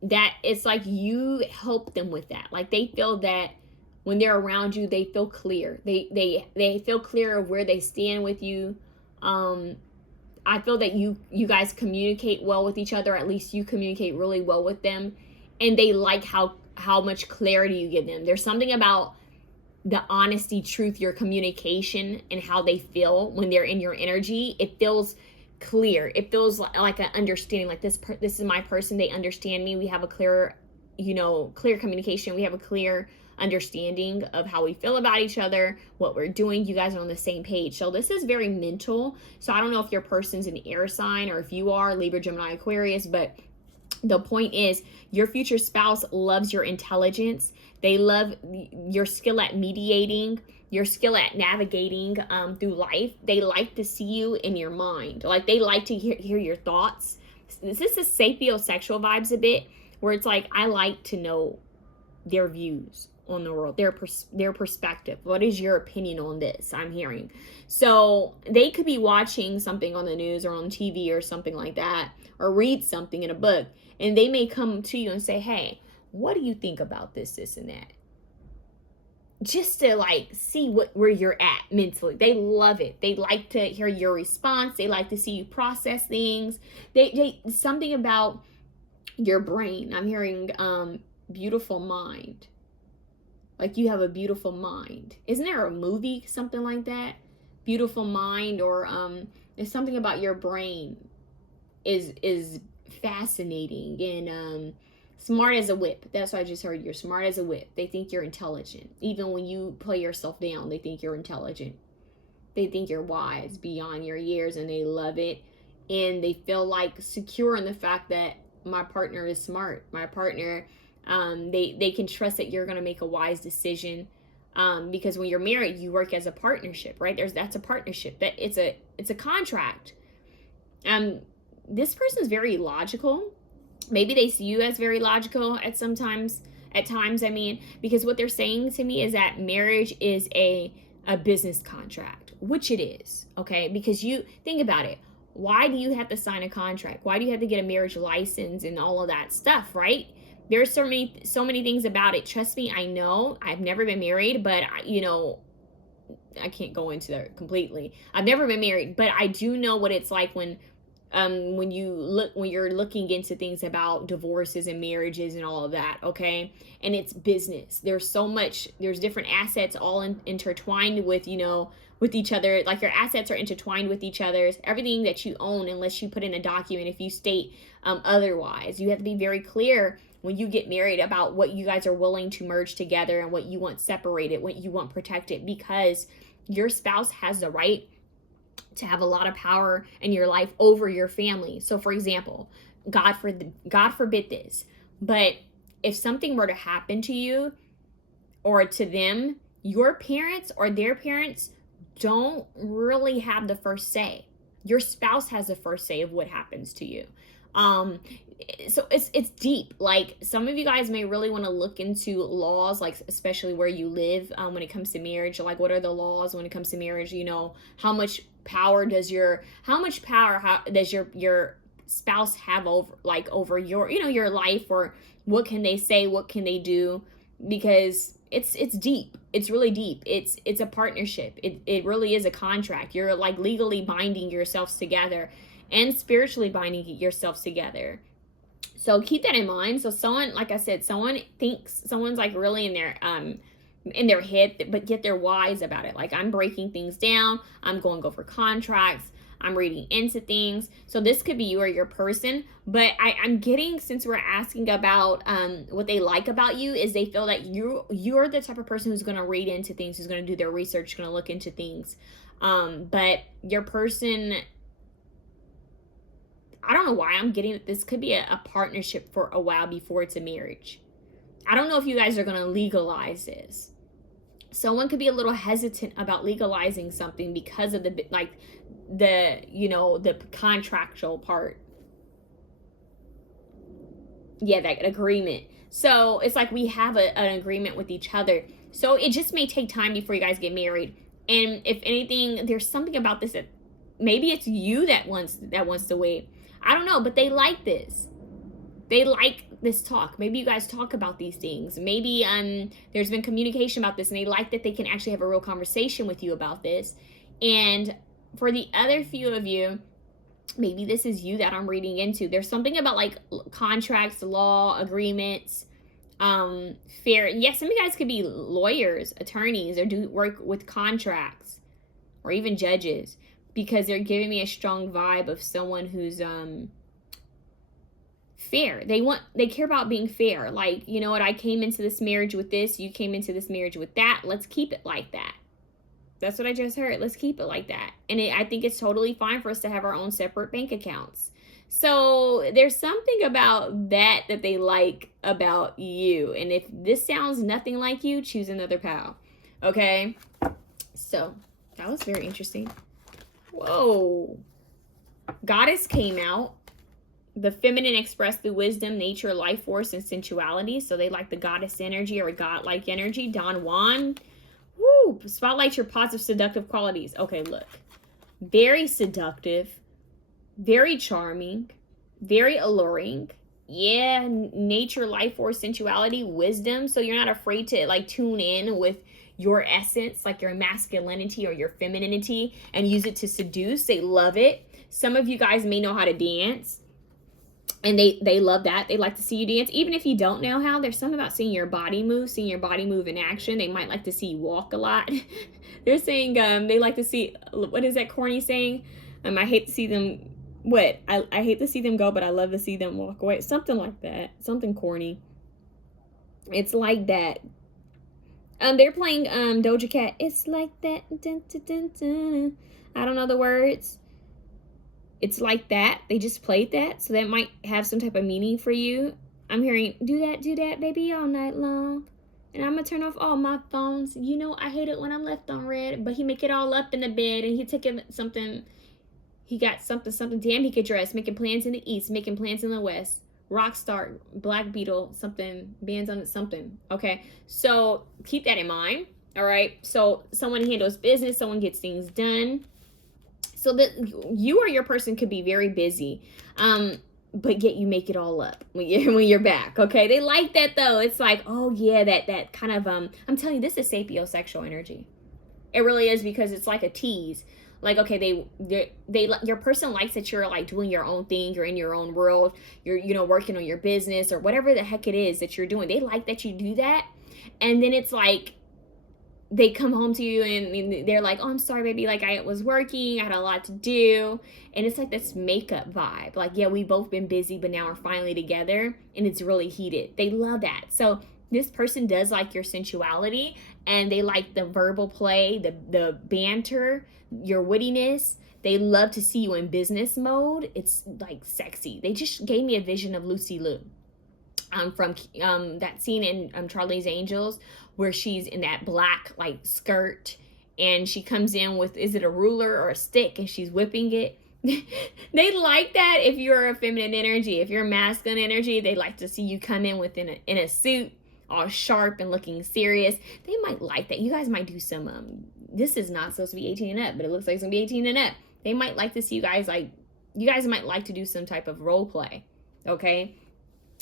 That it's like you help them with that. Like, they feel that when they're around you, they feel clear. They feel clear of where they stand with you. I feel that you guys communicate well with each other. At least you communicate really well with them, and they like how much clarity you give them. There's something about the honesty, truth, your communication, and how they feel when they're in your energy. It feels clear. It feels like an understanding. Like, this is my person. They understand me. We have a clear communication. We have a clear understanding of how we feel about each other, what we're doing. You guys are on the same page. So this is very mental. So I don't know if your person's an air sign, or if you are Libra, Gemini, Aquarius, but The point is, your future spouse loves your intelligence. They love your skill at mediating, your skill at navigating through life. They like to see you in your mind. Like, they like to hear your thoughts. This is sapiosexual vibes a bit, where it's like, I like to know their views on the world, their perspective. What is your opinion on this? I'm hearing. So they could be watching something on the news or on TV or something like that, or read something in a book, and they may come to you and say, hey, what do you think about this, and that? Just to like see where you're at mentally. They love it. They like to hear your response. They like to see you process things. They something about your brain. I'm hearing beautiful mind. Like, you have a beautiful mind. Isn't there a movie, something like that? Beautiful mind, or it's something about your brain is fascinating, and smart as a whip. That's what I just heard. You're smart as a whip. They think you're intelligent. Even when you play yourself down, they think you're intelligent. They think you're wise beyond your years, and they love it. And they feel like secure in the fact that my partner is smart. My partner, they can trust that you're going to make a wise decision. Because when you're married, you work as a partnership, right? That's a partnership. That it's a contract. This person's very logical. Maybe they see you as very logical at times, I mean, because what they're saying to me is that marriage is a business contract, which it is, okay? Because you think about it. Why do you have to sign a contract? Why do you have to get a marriage license and all of that stuff, right? There's so many things about it. Trust me, I know. I've never been married, but I can't go into that completely. I've never been married, but I do know what it's like when you're looking into things about divorces and marriages and all of that, okay? And it's business. There's different assets all intertwined with each other. Like, your assets are intertwined with each other's. Everything that you own, unless you put in a document, if you state otherwise. You have to be very clear when you get married about what you guys are willing to merge together and what you want separated, what you want protected, because your spouse has the right to have a lot of power in your life over your family. So, for example, God forbid this, but if something were to happen to you or to them, your parents or their parents don't really have the first say. Your spouse has the first say of what happens to you. So it's deep. Like, some of you guys may really want to look into laws, like especially where you live, when it comes to marriage. Like, what are the laws when it comes to marriage? How much power does your spouse have over your life, or what can they say, what can they do? Because it's deep. It's really deep. It's a partnership. It really is a contract. You're like legally binding yourselves together and spiritually binding yourselves together. So keep that in mind. So someone, like I said, someone thinks someone's like really in their head, but yet they're wise about it. Like, I'm breaking things down. I'm going over contracts. I'm reading into things. So this could be you or your person. But I'm getting, since we're asking about what they like about you, is they feel that you're the type of person who's going to read into things, who's going to do their research, going to look into things. But your person, I don't know why I'm getting that this could be a partnership for a while before it's a marriage. I don't know if you guys are going to legalize this. Someone could be a little hesitant about legalizing something because of the contractual part. Yeah, that agreement. So it's like we have an agreement with each other. So it just may take time before you guys get married. And if anything, there's something about this that maybe it's you that wants to wait. I don't know, but they like this. They like this talk. Maybe you guys talk about these things. Maybe there's been communication about this, and they like that they can actually have a real conversation with you about this. And for the other few of you, maybe this is you that I'm reading into. There's something about like contracts, law, agreements, fair. Yes, some of you guys could be lawyers, attorneys, or do work with contracts, or even judges, because they're giving me a strong vibe of someone who's fair. They care about being fair. Like, you know what, I came into this marriage with this, you came into this marriage with that. Let's keep it like that. That's what I just heard. Let's keep it like that. And I think it's totally fine for us to have our own separate bank accounts. So there's something about that they like about you. And if this sounds nothing like you, choose another pal. Okay? So that was very interesting. Whoa. Goddess came out. The feminine expressed through wisdom, nature, life force, and sensuality. So they like the goddess energy or godlike energy. Don Juan. Woo. Spotlight your positive, seductive qualities. Okay, look. Very seductive. Very charming. Very alluring. Yeah, nature, life force, sensuality, wisdom. So you're not afraid to like tune in with your essence, like your masculinity or your femininity, and use it to seduce. They love it. Some of you guys may know how to dance, and they love that. They like to see you dance. Even if you don't know how, there's something about seeing your body move in action. They might like to see you walk a lot. They're saying they like to see, what is that corny saying? I hate to see them, I hate to see them go, but I love to see them walk away. Something like that. Something corny. It's like that. They're playing Doja Cat. It's like that. Dun, dun, dun, dun. I don't know the words. It's like that. They just played that, so that might have some type of meaning for you. I'm hearing, do that, baby, all night long. And I'm going to turn off all my phones. You know, I hate it when I'm left on red. But he make it all up in the bed, and he took something. He got something. Damn, he could dress. Making plans in the east, making plans in the west. Rockstar, Black Beetle, something, bands on it, something. Okay, so keep that in mind. All right, so someone handles business, someone gets things done. So that you or your person could be very busy, but yet you make it all up when you're back. Okay, they like that though. It's like, oh yeah, that kind of I'm telling you, this is sapiosexual energy. It really is, because it's like a tease. Like, okay, your person likes that you're like doing your own thing. You're in your own world. You're working on your business or whatever the heck it is that you're doing. They like that you do that, and then it's like, they come home to you and they're like, oh, I'm sorry, baby. Like, I was working. I had a lot to do. And it's like this makeup vibe. Like, yeah, we both been busy, but now we're finally together. And it's really heated. They love that. So this person does like your sensuality. And they like the verbal play, the banter, your wittiness. They love to see you in business mode. It's like sexy. They just gave me a vision of Lucy Liu. From that scene in Charlie's Angels, where she's in that black like skirt, and she comes in with, is it a ruler or a stick, and she's whipping it. They like that. If you're a feminine energy, if you're a masculine energy, they like to see you come in in a suit, all sharp and looking serious. They might like that. You guys might do some this is not supposed to be 18 and up, but it looks like it's gonna be 18 and up. They might like to see you guys might like to do some type of role play. Okay,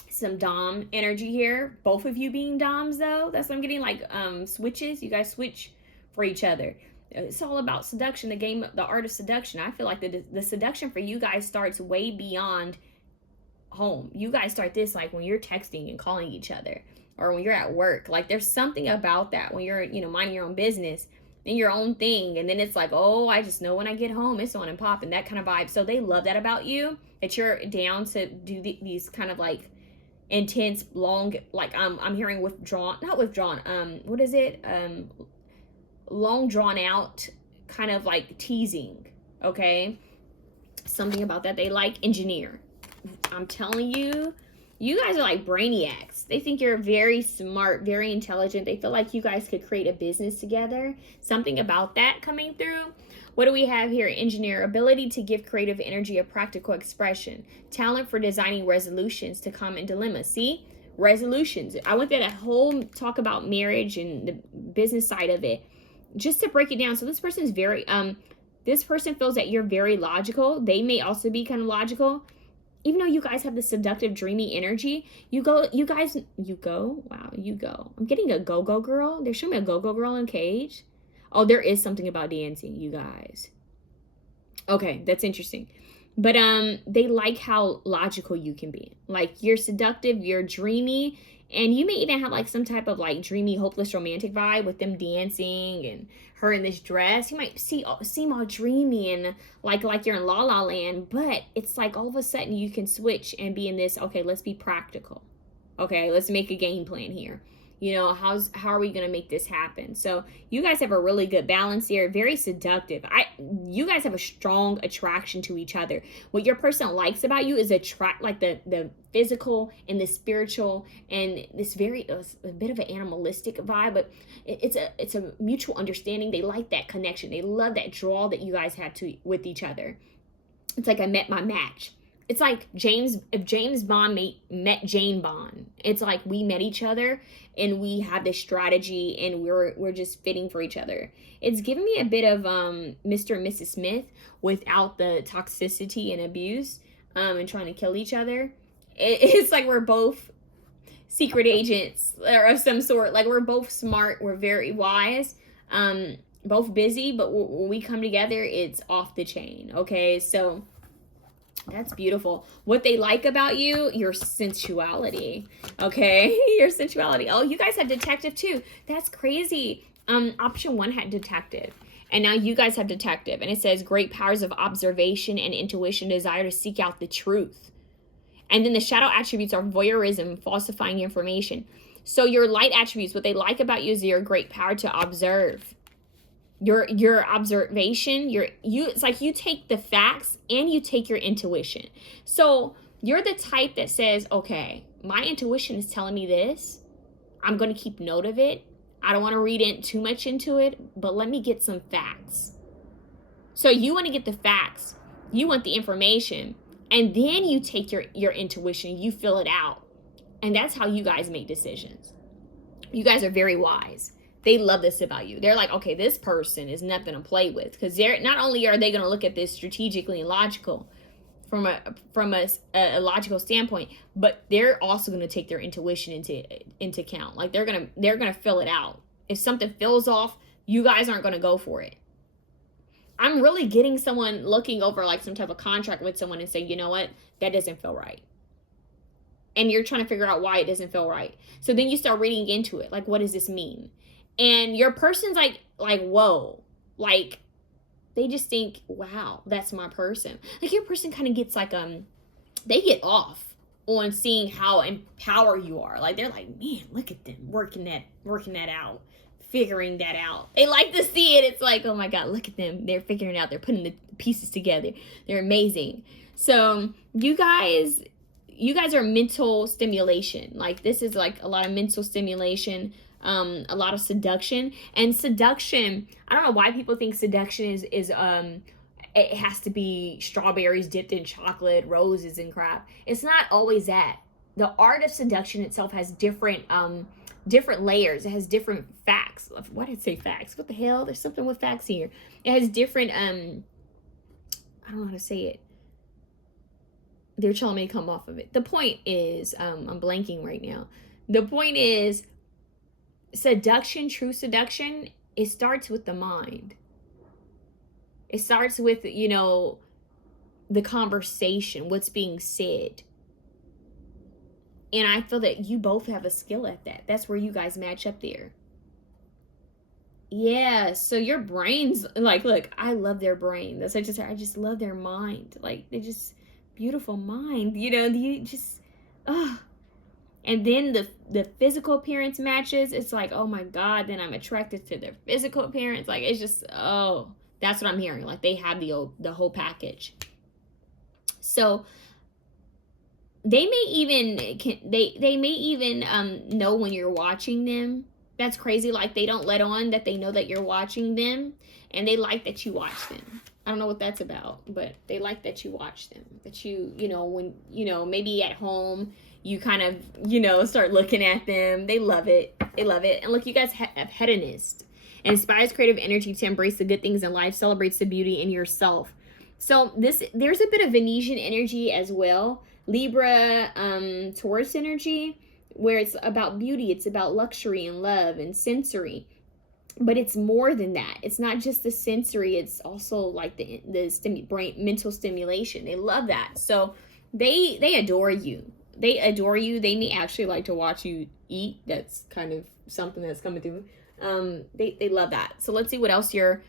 some dom energy here. Both of you being doms though. That's what I'm getting, like switches. You guys switch for each other. It's all about seduction, the art of seduction. I feel like the seduction for you guys starts way beyond home. You guys start this like when you're texting and calling each other, or when you're at work. Like, there's something about that when you're, minding your own business and your own thing. And then it's like, oh, I just know when I get home, it's on and pop, and that kind of vibe. So they love that about you, that you're down to do these kind of like intense, long, like I'm hearing not withdrawn, what is it, long drawn out kind of like teasing. Okay, something about that. They like engineer. I'm telling you, you guys are like brainiacs. They think you're very smart, very intelligent. They feel like you guys could create a business together. Something about that coming through. What do we have here? Engineer, ability to give creative energy a practical expression. Talent for designing resolutions to common dilemmas. See? Resolutions. I went there, that whole talk about marriage and the business side of it. Just to break it down. So this person is very, this person feels that you're very logical. They may also be kind of logical. Even though you guys have the seductive, dreamy energy, you go. Wow, you go. I'm getting a go-go girl. They're showing me a go-go girl in Cage. Oh, there is something about dancing, you guys. Okay, that's interesting. But they like how logical you can be. Like, you're seductive, you're dreamy, and you may even have like some type of like dreamy, hopeless, romantic vibe with them dancing and her in this dress. You might seem all dreamy and like you're in La La Land, but it's like all of a sudden you can switch and be in this, okay, let's be practical. Okay, let's make a game plan here. You know, how are we going to make this happen? So you guys have a really good balance here. Very seductive. You guys have a strong attraction to each other. What your person likes about you is like the physical and the spiritual and this a bit of an animalistic vibe, but it's a mutual understanding. They like that connection. They love that draw that you guys have with each other. It's like I met my match. It's like if James Bond met Jane Bond. It's like we met each other and we have this strategy and we're just fitting for each other. It's giving me a bit of Mr. and Mrs. Smith without the toxicity and abuse and trying to kill each other. It's like we're both secret agents or of some sort. Like we're both smart. We're very wise. Both busy, but when we come together, it's off the chain. Okay, so that's beautiful. What they like about you, your sensuality. Okay, your sensuality. Oh, you guys had detective too. That's crazy. Option 1 had detective. And now you guys have detective. And it says great powers of observation and intuition, desire to seek out the truth. And then the shadow attributes are voyeurism, falsifying information. So your light attributes, what they like about you is your great power to observe. Your observation, it's like you take the facts and you take your intuition. So you're the type that says, okay, my intuition is telling me this. I'm going to keep note of it. I don't want to read too much into it, but let me get some facts. So you want to get the facts. You want the information. And then you take your intuition, you fill it out. And that's how you guys make decisions. You guys are very wise. They love this about you. They're like, okay, this person is nothing to play with. Because they're not only are they going to look at this strategically and logical from a logical standpoint, but they're also going to take their intuition into account. Like they're gonna fill it out. If something fills off, you guys aren't going to go for it. I'm really getting someone looking over like some type of contract with someone and saying, you know what, that doesn't feel right. And you're trying to figure out why it doesn't feel right. So then you start reading into it. Like, what does this mean? And your person's like, whoa, like they just think, wow, that's my person. Like your person kind of gets like, they get off on seeing how empowered you are. Like they're like, man, look at them working that out, figuring that out. They like to see it. It's like, oh my God, look at them. They're figuring it out. They're putting the pieces together. They're amazing. So you guys are mental stimulation. Like this is like a lot of mental stimulation, a lot of seduction. And seduction, I don't know why people think seduction is it has to be strawberries dipped in chocolate, roses and crap. It's not always that. The art of seduction itself has different layers. It has different facts. Why did I say facts? What the hell? There's something with facts here. It has different I don't know how to say it. They're telling me to come off of it. The point is, I'm blanking right now. The point is, seduction, true seduction, it starts with the mind. It starts with, the conversation, what's being said. And I feel that you both have a skill at that. That's where you guys match up there. Yeah, so your brains, like, look, I love their brain. That's what I just love their mind. Like, they just, beautiful mind, you just, and then the physical appearance matches. It's like, oh my God, then I'm attracted to their physical appearance. Like, it's just, oh, that's what I'm hearing. Like, they have the whole package. So they may even know when you're watching them. That's crazy. Like, they don't let on that they know that you're watching them, and they like that you watch them. I don't know what that's about, but they like that you watch them. That you, when, maybe at home, you kind of, start looking at them. They love it. They love it. And look, you guys have hedonist. It inspires creative energy to embrace the good things in life, celebrates the beauty in yourself. So there's a bit of Venetian energy as well. Libra, Taurus energy, where it's about beauty. It's about luxury and love and sensory. But it's more than that. It's not just the sensory. It's also like the brain mental stimulation. They love that. So they adore you. They adore you. They may actually like to watch you eat. That's kind of something that's coming through. They love that. So let's see what else your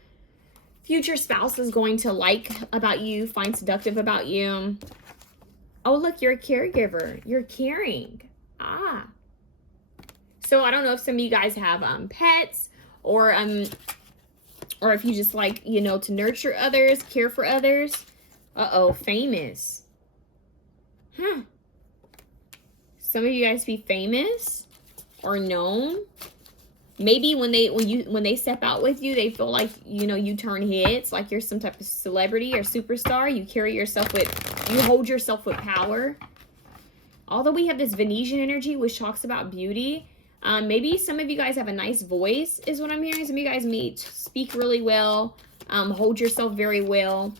future spouse is going to like about you, find seductive about you. Oh, look, you're a caregiver. You're caring. So I don't know if some of you guys have pets, or if you just like, you know, to nurture others, care for others. Uh-oh, famous. Huh. Some of you guys be famous or known. Maybe when they step out with you, they feel like, you know, you turn heads, like you're some type of celebrity or superstar. You hold yourself with power. Although we have this Venetian energy, which talks about beauty, maybe some of you guys have a nice voice, is what I'm hearing. Some of you guys may speak really well, hold yourself very well.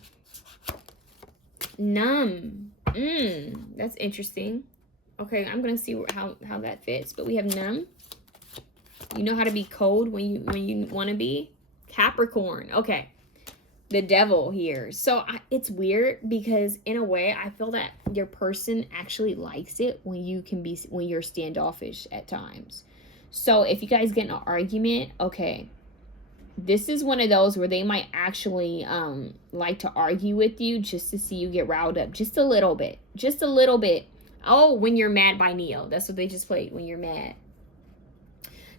Numb. That's interesting. Okay, I'm gonna see how that fits. But we have numb. You know how to be cold when you want to be. Capricorn. Okay. The devil here. So it's weird because in a way I feel that your person actually likes it when you're standoffish at times. So if you guys get in an argument, okay, this is one of those where they might actually like to argue with you just to see you get riled up just a little bit. Just a little bit. Oh, when you're mad by Neo. That's what they just played, when you're mad.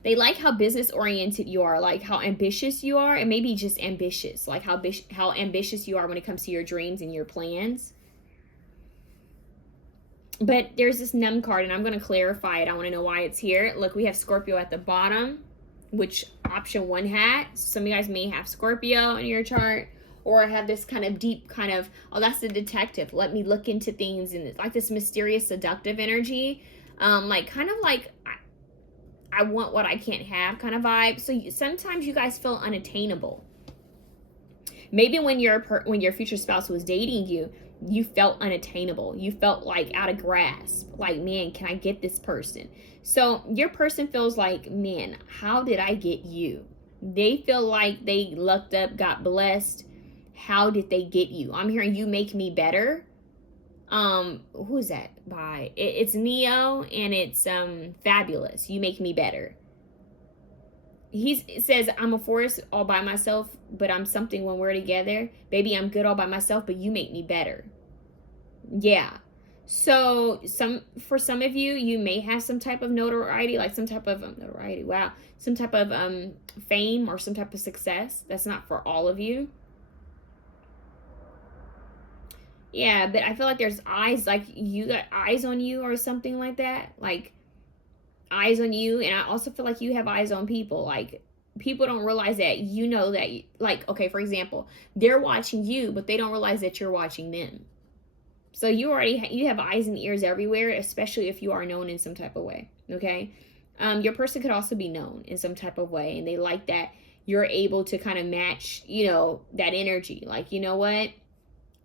They like how business-oriented you are, like how ambitious you are, and maybe just ambitious, like how ambitious you are when it comes to your dreams and your plans. But there's this numb card, and I'm going to clarify it. I want to know why it's here. Look, we have Scorpio at the bottom, which option 1 had. Some of you guys may have Scorpio in your chart, or have this kind of deep kind of, oh, that's the detective. Let me look into things, and it's like this mysterious, seductive energy, like kind of like I want what I can't have kind of vibe. So sometimes you guys feel unattainable. Maybe when your future spouse was dating you, you felt unattainable. You felt like out of grasp. Like, man, can I get this person? So your person feels like, man, how did I get you? They feel like they lucked up, got blessed. How did they get you? I'm hearing you make me better. Who is that by? It's Neo, and it's Fabulous. You make me better. It says, I'm a force all by myself, but I'm something when we're together. Baby, I'm good all by myself, but you make me better. Yeah. So for some of you, you may have some type of notoriety, like some type of notoriety. Wow. Some type of fame or some type of success. That's not for all of you. Yeah, but I feel like there's eyes, like you got eyes on you or something like that. Like eyes on you. And I also feel like you have eyes on people. Like people don't realize that, you know, that like, okay, for example, they're watching you, but they don't realize that you're watching them. So you have eyes and ears everywhere, especially if you are known in some type of way. Okay. Your person could also be known in some type of way, and they like that you're able to kind of match, you know, that energy. Like, you know what?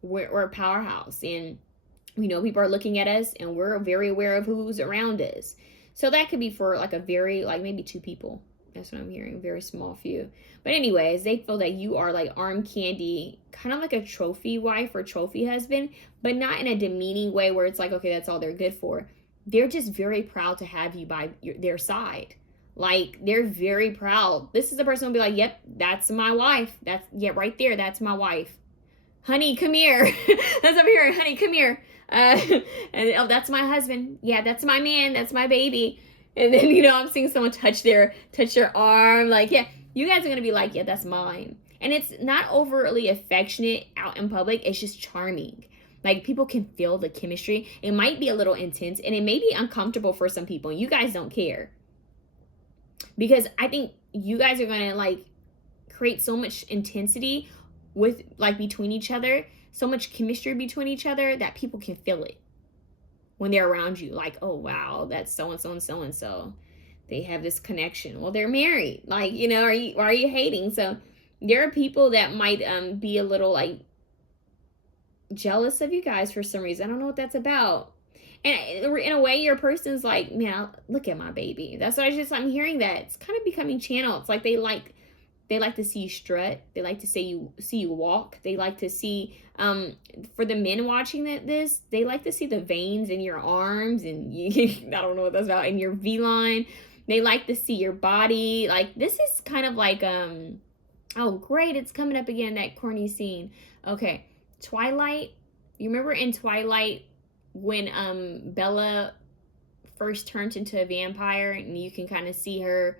We're a powerhouse, and we know people are looking at us, and we're very aware of who's around us. So that could be for like a very, like maybe 2 people. That's what I'm hearing, a very small few. But anyways, they feel that you are like arm candy, kind of like a trophy wife or trophy husband, but not in a demeaning way where it's like, okay, that's all they're good for. They're just very proud to have you by their side. Like, they're very proud. This is the person who'll be like, yep, that's my wife. Right there, that's my wife. Honey, come here. That's what I'm hearing. Honey, come here. And oh, that's my husband. Yeah, that's my man. That's my baby. And then, you know, I'm seeing someone touch their arm. Like, yeah, you guys are going to be like, yeah, that's mine. And it's not overtly affectionate out in public. It's just charming. Like, people can feel the chemistry. It might be a little intense, and it may be uncomfortable for some people. And you guys don't care. Because I think you guys are going to, like, create so much intensity with, like, between each other, so much chemistry between each other that people can feel it when they're around you. Like, oh wow, that's so-and-so and so-and-so. They have this connection. Well, they're married. Like, you know, why are you hating? So there are people that might be a little like jealous of you guys for some reason. I don't know what that's about. And in a way, your person's like, man, look at my baby. That's what I'm hearing that. It's kind of becoming channel. It's like they like to see you strut. They like to see you walk. They like to see, for the men watching this, they like to see the veins in your arms, and I don't know what that's about, in your V-line. They like to see your body. Like, this is kind of like, oh, great, it's coming up again, that corny scene. Okay, Twilight. You remember in Twilight when Bella first turns into a vampire and you can kind of see her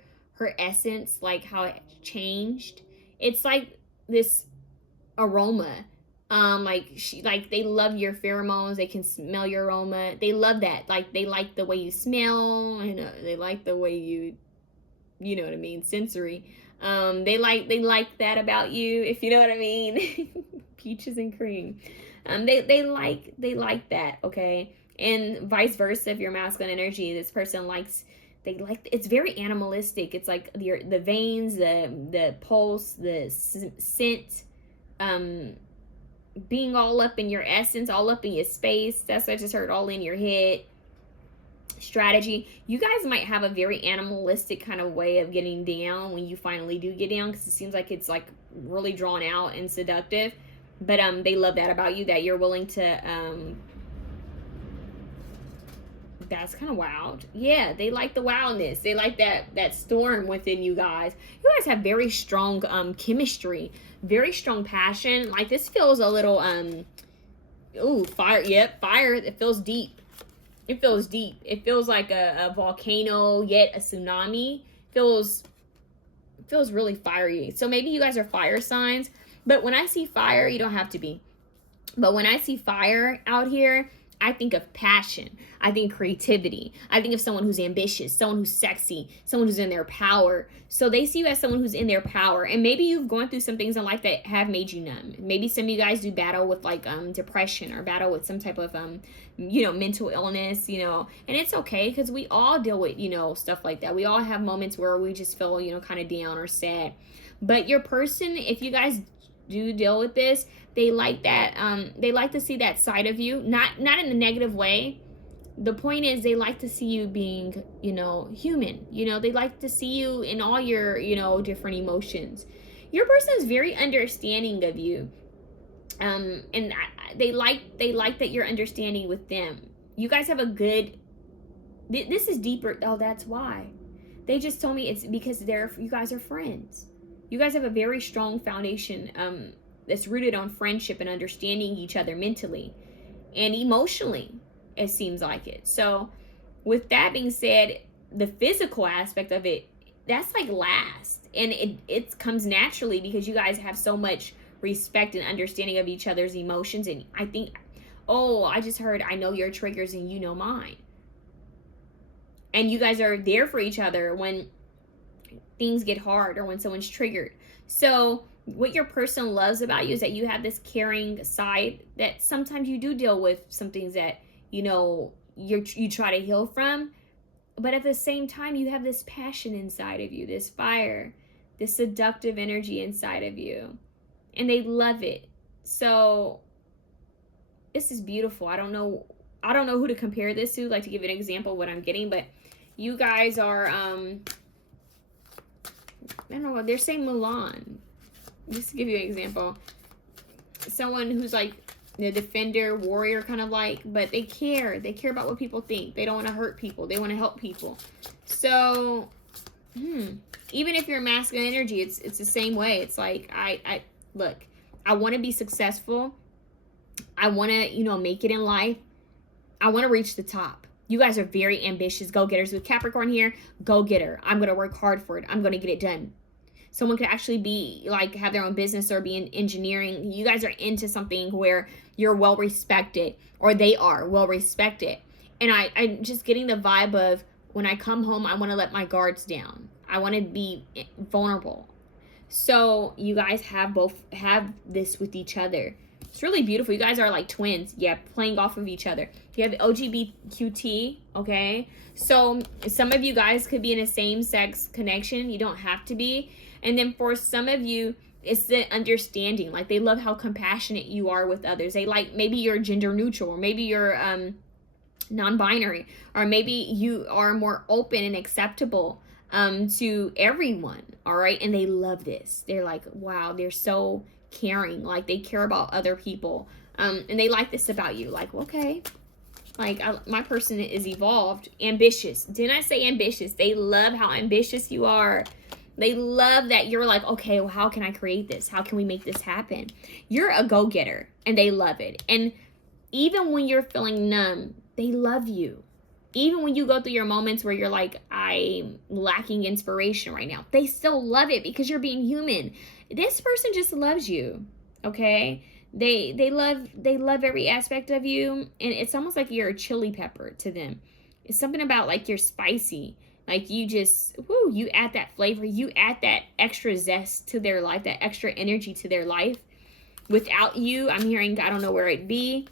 essence, like how it changed. It's like this aroma. Like they love your pheromones. They can smell your aroma. They love that. Like they like the way you smell, and they like the way you know what I mean, sensory. They like that about you, if you know what I mean. Peaches and cream. They like that, okay? And vice versa, if you're masculine energy, this person likes, they like, it's very animalistic. It's like the veins, the pulse, the scent, being all up in your essence, all up in your space. That's what I just heard, all in your head. Strategy. You guys might have a very animalistic kind of way of getting down when you finally do get down, because it seems like it's like really drawn out and seductive. But they love that about you, that you're willing to that's kind of wild. Yeah, they like the wildness. They like that storm within you guys. You guys have very strong chemistry, very strong passion. Like this feels a little ooh, fire. Yep, fire. It feels deep. It feels deep. It feels like a volcano, yet a tsunami. Feels really fiery. So maybe you guys are fire signs, but when I see fire, you don't have to be. But when I see fire out here, I think of passion. I think creativity. I think of someone who's ambitious, someone who's sexy, someone who's in their power. So they see you as someone who's in their power. And maybe you've gone through some things in life that have made you numb. Maybe some of you guys do battle with like depression, or battle with some type of mental illness, and it's okay, because we all deal with, stuff like that. We all have moments where we just feel, kind of down or sad. But your person, if you guys do deal with this, they like that. They like to see that side of you, not in a negative way. The point is, they like to see you being, human. They like to see you in all your, different emotions. Your person is very understanding of you, and they like that you're understanding with them. You guys have a good. This is deeper. Oh, that's why. They just told me it's because you guys are friends. You guys have a very strong foundation. That's rooted on friendship and understanding each other mentally and emotionally, it seems like it. So with that being said, the physical aspect of it, that's like last. And it comes naturally because you guys have so much respect and understanding of each other's emotions. And I think, I just heard, I know your triggers and you know mine. And you guys are there for each other when things get hard or when someone's triggered. So what your person loves about you is that you have this caring side, that sometimes you do deal with some things that, you try to heal from. But at the same time, you have this passion inside of you, this fire, this seductive energy inside of you. And they love it. So this is beautiful. I don't know who to compare this to, like to give an example of what I'm getting, but you guys are, I don't know, they're saying Mulan. Just to give you an example, someone who's like the defender, warrior kind of like, but they care about what people think. They don't want to hurt people. They want to help people. So, even if you're masculine energy, it's the same way. It's like, I look, I want to be successful. I want to, make it in life. I want to reach the top. You guys are very ambitious go-getters. With Capricorn here, go-getter. I'm going to work hard for it. I'm going to get it done. Someone could actually be like, have their own business or be in engineering. You guys are into something where you're well respected, or they are well respected. And I'm just getting the vibe of, when I come home, I want to let my guards down. I want to be vulnerable. So you guys have this with each other. It's really beautiful. You guys are like twins. Yeah, playing off of each other. You have the OGBQT, okay? So some of you guys could be in a same-sex connection. You don't have to be. And then for some of you, it's the understanding. Like, they love how compassionate you are with others. They like, maybe you're gender neutral, or maybe you're non-binary, or maybe you are more open and acceptable to everyone, all right? And they love this. They're like, wow, they're so caring. Like, they care about other people. And they like this about you. Like, okay, like, my person is evolved. Ambitious. Didn't I say ambitious? They love how ambitious you are. They love that you're like, okay, well, how can I create this? How can we make this happen? You're a go-getter, and they love it. And even when you're feeling numb, they love you. even when you go through your moments where you're like, I'm lacking inspiration right now, they still love it because you're being human. This person just loves you, okay? They love every aspect of you, and it's almost like you're a chili pepper to them. It's something about like you're spicy. Like you just, whoo, you add that flavor, you add that extra zest to their life, that extra energy to their life. Without you, I'm hearing, I don't know where it'd be.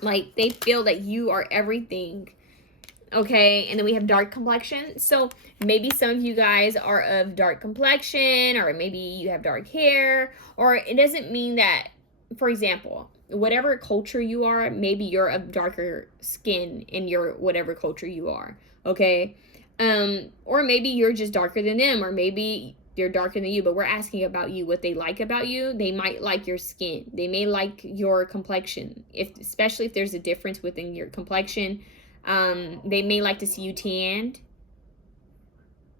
Like they feel that you are everything. Okay, and then we have dark complexion. So maybe some of you guys are of dark complexion, or maybe you have dark hair, or it doesn't mean that, for example, whatever culture you are, maybe you're of darker skin in your whatever culture you are, okay? Or maybe you're just darker than them, or maybe they're darker than you, but we're asking about you, what they like about you. They might like your skin. They may like your complexion, especially if there's a difference within your complexion. They may like to see you tanned.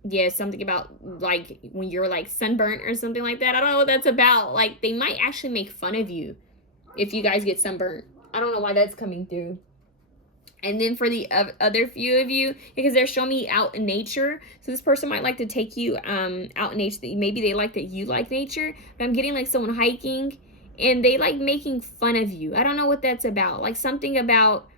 Yeah, something about like when you're like sunburnt or something like that. I don't know what that's about. Like they might actually make fun of you if you guys get sunburnt. I don't know why that's coming through. And then for the other few of you, because they're showing me out in nature, so this person might like to take you out in nature. Maybe they like that you like nature, but I'm getting like someone hiking and they like making fun of you. I don't know what that's about. Like something about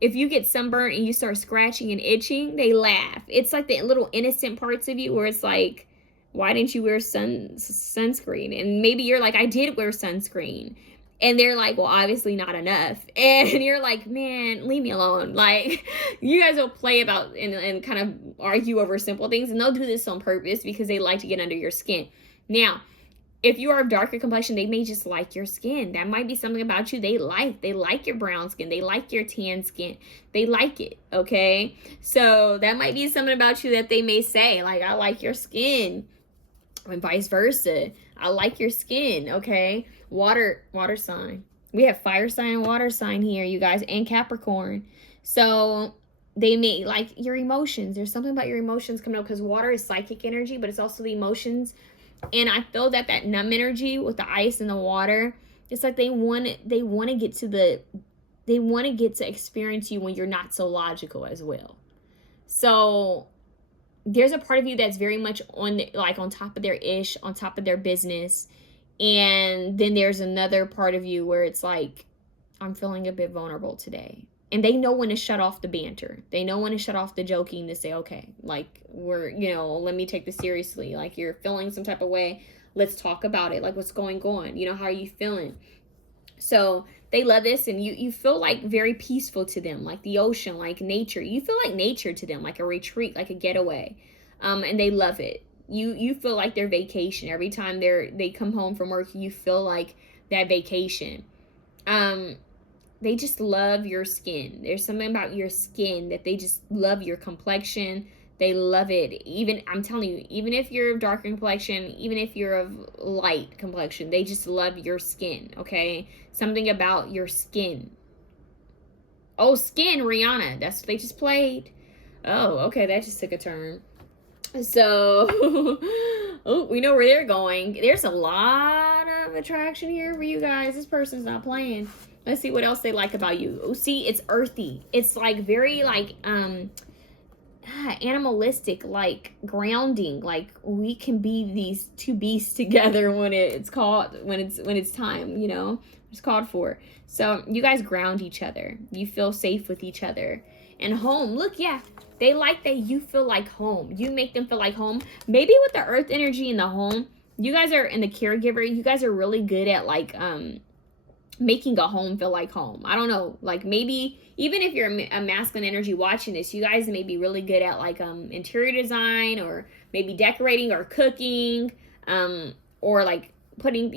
if you get sunburnt and you start scratching and itching, they laugh. It's like the little innocent parts of you where it's like, why didn't you wear sunscreen? And maybe you're like, I did wear sunscreen. And they're like, well, obviously not enough. And you're like, man, leave me alone. Like, you guys will play about and kind of argue over simple things. And they'll do this on purpose because they like to get under your skin. Now, if you are of darker complexion, they may just like your skin. That might be something about you they like. They like your brown skin. They like your tan skin. They like it, okay? So that might be something about you that they may say, like, I like your skin. And vice versa. I like your skin, okay? Water sign. We have fire sign, water sign here, you guys, and Capricorn. So they may like your emotions. There's something about your emotions coming up because water is psychic energy, but it's also the emotions. And I feel that numb energy with the ice and the water, it's like they want to get to experience you when you're not so logical as well. So there's a part of you that's very much on top of their ish, on top of their business. And then there's another part of you where it's like, I'm feeling a bit vulnerable today. And they know when to shut off the banter. They know when to shut off the joking to say, okay, like let me take this seriously. Like you're feeling some type of way. Let's talk about it. Like what's going on? How are you feeling? So they love this, and you feel like very peaceful to them, like the ocean, like nature. You feel like nature to them, like a retreat, like a getaway. And they love it. You feel like their vacation. Every time they come home from work, you feel like that vacation. They just love your skin. There's something about your skin that they just love your complexion. They love it. Even, I'm telling you, even if you're of dark complexion, even if you're of light complexion, they just love your skin, okay? Something about your skin. Oh, skin, Rihanna. That's what they just played. Oh, okay, that just took a turn. So, oh, we know where they're going. There's a lot of attraction here for you guys. This person's not playing. Let's see what else they like about you. Oh, see, it's earthy. It's like very like animalistic, like grounding. Like we can be these two beasts together when it's time, it's called for. So you guys ground each other. You feel safe with each other. And home, look, yeah, they like that you feel like home. You make them feel like home. Maybe with the earth energy in the home, you guys are in the caregiver. You guys are really good at like making a home feel like home. I don't know, like maybe even if you're a masculine energy watching this, you guys may be really good at like interior design, or maybe decorating or cooking, or like putting,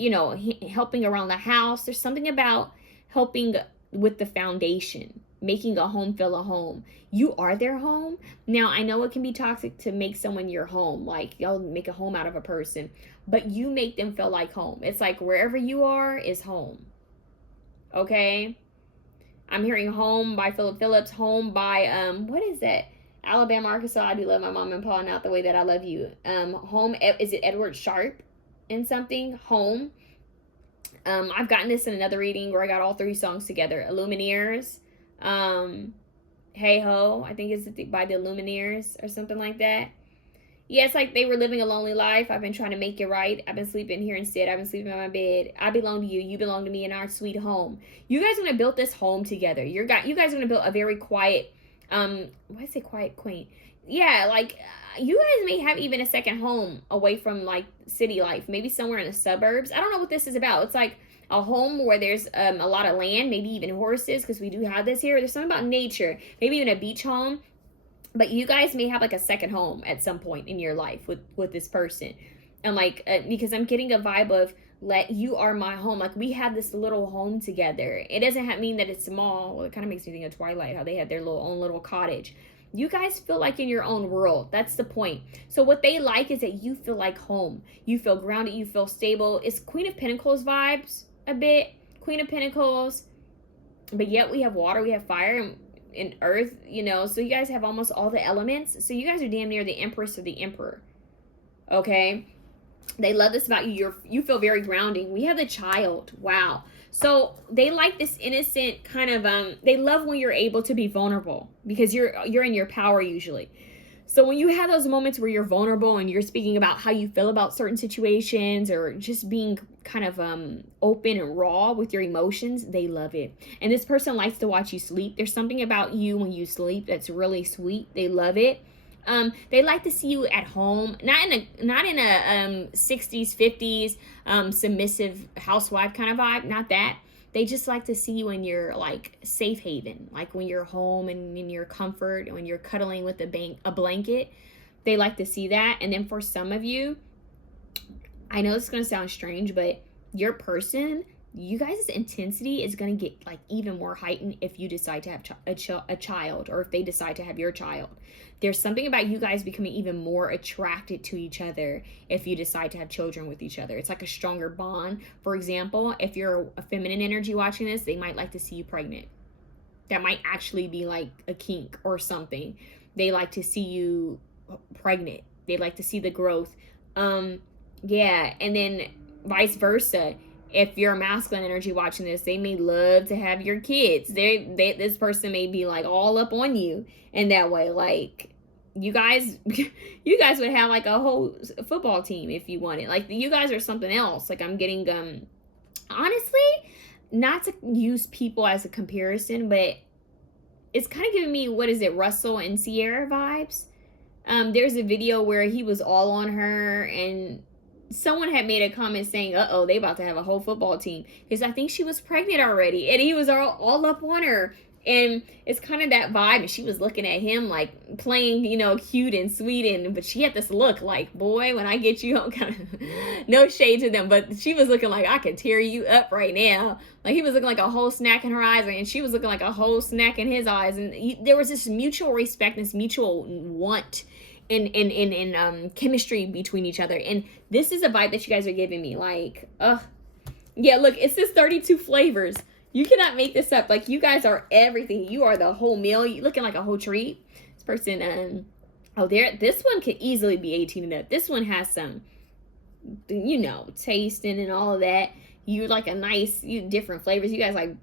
helping around the house. There's something about helping with the foundation, making a home feel a home. You are their home. Now, I know it can be toxic to make someone your home, like y'all make a home out of a person, but you make them feel like home. It's like wherever you are is home. Okay, I'm hearing Home by Philip Phillips. Home by what is that? Alabama, Arkansas. I do love my mom and pa, not the way that I love you. Home, is it Edward Sharp in something? Home. I've gotten this in another reading where I got all three songs together. Illumineers, Hey Ho, I think it's by the Lumineers or something like that. Yeah, it's like they were living a lonely life. I've been trying to make it right. I've been sleeping here instead. I've been sleeping in my bed. I belong to you. You belong to me in our sweet home. You guys are gonna build this home together. You guys are gonna build a very quiet, why say quiet, quaint? Yeah, like you guys may have even a second home away from like city life, maybe somewhere in the suburbs. I don't know what this is about. It's like a home where there's a lot of land, maybe even horses, because we do have this here. There's something about nature, maybe even a beach home. But you guys may have like a second home at some point in your life with this person. And like because I'm getting a vibe of, let you are my home, like we have this little home together. It doesn't mean that it's small. Well, it kind of makes me think of Twilight, how they had their own little cottage. You guys feel like in your own world. That's the point. So what they like is that you feel like home. You feel grounded, you feel stable. It's Queen of Pentacles vibes a bit. Queen of Pentacles, but yet we have water, we have fire, and earth, you know, so you guys have almost all the elements. So you guys are damn near the Empress or the Emperor. Okay, they love this about you. You feel very grounding. We have the Child. Wow. So they like this innocent kind of they love when you're able to be vulnerable, because you're in your power usually. So when you have those moments where you're vulnerable and you're speaking about how you feel about certain situations, or just being kind of open and raw with your emotions, they love it. And this person likes to watch you sleep. There's something about you when you sleep that's really sweet. They love it. They like to see you at home, not in a 60s, 50s submissive housewife kind of vibe, not that. They just like to see you in your like safe haven, like when you're home and in your comfort, and when you're cuddling with a blanket. They like to see that. And then for some of you, I know this is going to sound strange, but your person, you guys' intensity is going to get like even more heightened if you decide to have a child, or if they decide to have your child. There's something about you guys becoming even more attracted to each other if you decide to have children with each other. It's like a stronger bond. For example, if you're a feminine energy watching this, they might like to see you pregnant. That might actually be like a kink or something. They like to see you pregnant. They like to see the growth. Yeah, and then vice versa. If you're a masculine energy watching this, they may love to have your kids. This person may be like all up on you in that way. Like you guys would have like a whole football team if you wanted. Like you guys are something else. Like I'm getting honestly, not to use people as a comparison, but it's kind of giving me, what is it, Russell and Sierra vibes. There's a video where he was all on her, and someone had made a comment saying, uh-oh, they about to have a whole football team, because I think she was pregnant already, and he was all up on her. And it's kind of that vibe, and she was looking at him like playing, you know, cute and sweet, and but she had this look like, boy, when I get you home, kind of no shade to them, but she was looking like, I could tear you up right now. Like he was looking like a whole snack in her eyes, and she was looking like a whole snack in his eyes, and there was this mutual respect, this mutual want in chemistry between each other. And this is a vibe that you guys are giving me. Like, yeah, look, it says 32 flavors. You cannot make this up. Like, you guys are everything. You are the whole meal. You looking like a whole treat. This person, this one could easily be 18 and up. This one has some, you know, tasting and all of that. You like a nice, different flavors. You guys like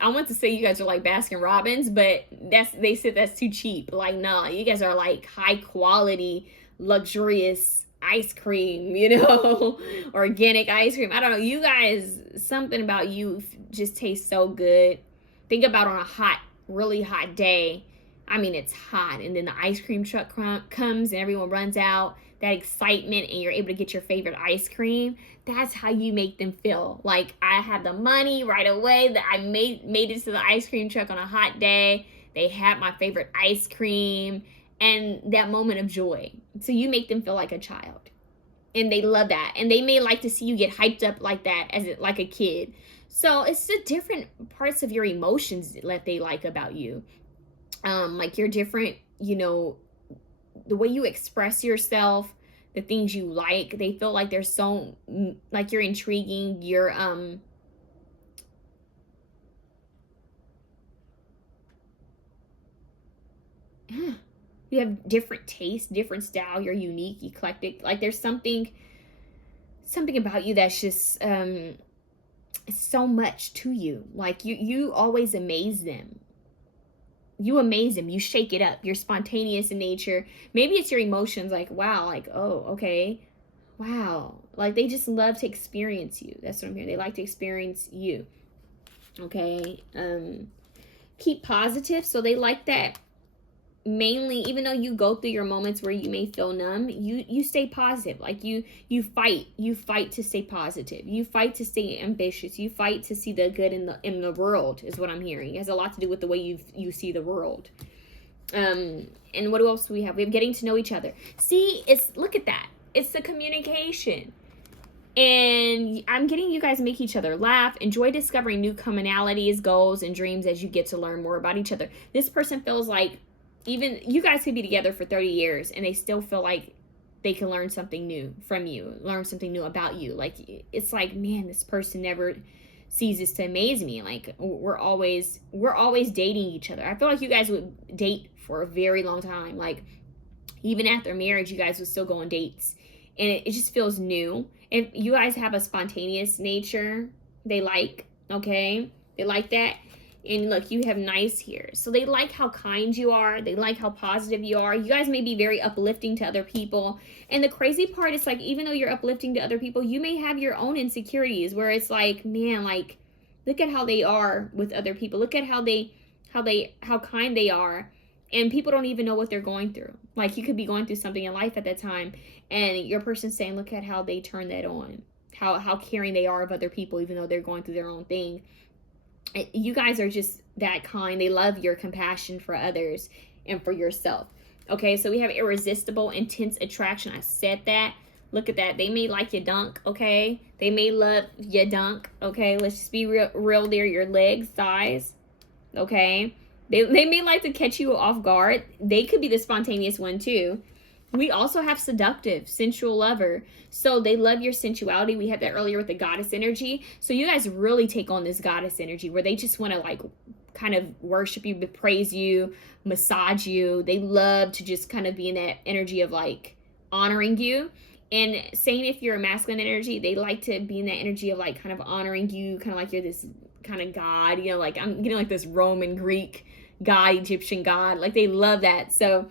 I want to say you guys are like Baskin Robbins, but they said that's too cheap. Like, nah, you guys are like high quality, luxurious ice cream, you know, organic ice cream. I don't know. You guys, something about you just tastes so good. Think about on a really hot day. I mean, it's hot, and then the ice cream truck comes and everyone runs out. That excitement, and you're able to get your favorite ice cream. That's how you make them feel. Like, I have the money right away, that I made it to the ice cream truck on a hot day. They had my favorite ice cream, and that moment of joy. So you make them feel like a child, and they love that. And they may like to see you get hyped up like that, like a kid. So it's the different parts of your emotions that they like about you. Like your different, you know, the way you express yourself, the things you like. They feel like they're so, like, you're intriguing. You're you have different tastes, different style. You're unique, eclectic. Like, there's something about you that's just it's so much to you. Like, you always amaze them. You amaze them. You shake it up. You're spontaneous in nature. Maybe it's your emotions, like, wow, like, oh, okay, wow. Like, they just love to experience you. That's what I'm hearing. They like to experience you. Okay. Keep positive. So they like that. Mainly, even though you go through your moments where you may feel numb, you stay positive. Like you fight to stay positive. You fight to stay ambitious. You fight to see the good in the world, is what I'm hearing. It has a lot to do with the way you see the world. And what else do we have? We have getting to know each other. See, look at that. It's the communication. And I'm getting you guys make each other laugh, enjoy discovering new commonalities, goals, and dreams as you get to learn more about each other. This person feels like, even you guys could be together for 30 years and they still feel like they can learn something new from you, learn something new about you. Like, it's like, man, this person never ceases to amaze me. Like, we're always dating each other. I feel like you guys would date for a very long time. Like, even after marriage, you guys would still go on dates. And it just feels new. If you guys have a spontaneous nature, they like, okay? They like that. And look, you have nice here. So they like how kind you are. They like how positive you are. You guys may be very uplifting to other people. And the crazy part is, like, even though you're uplifting to other people, you may have your own insecurities where it's like, man, like, look at how they are with other people. Look at how kind they are. And people don't even know what they're going through. Like, you could be going through something in life at that time, and your person's saying, look at how they turn that on. How caring they are of other people, even though they're going through their own thing. You guys are just that kind. They love your compassion for others and for yourself. Okay, so we have irresistible, intense attraction. I said that. Look at that. They may like your dunk, okay? They may love your dunk, okay? Let's just be real there. Your legs, thighs, okay? They may like to catch you off guard. They could be the spontaneous one too. We also have seductive, sensual lover. So they love your sensuality. We had that earlier with the goddess energy. So you guys really take on this goddess energy where they just want to, like, kind of worship you, praise you, massage you. They love to just kind of be in that energy of, like, honoring you. And saying if you're a masculine energy, they like to be in that energy of, like, kind of honoring you, kind of like you're this kind of god, you know, like I'm getting like this Roman, Greek god, Egyptian god. Like, they love that. So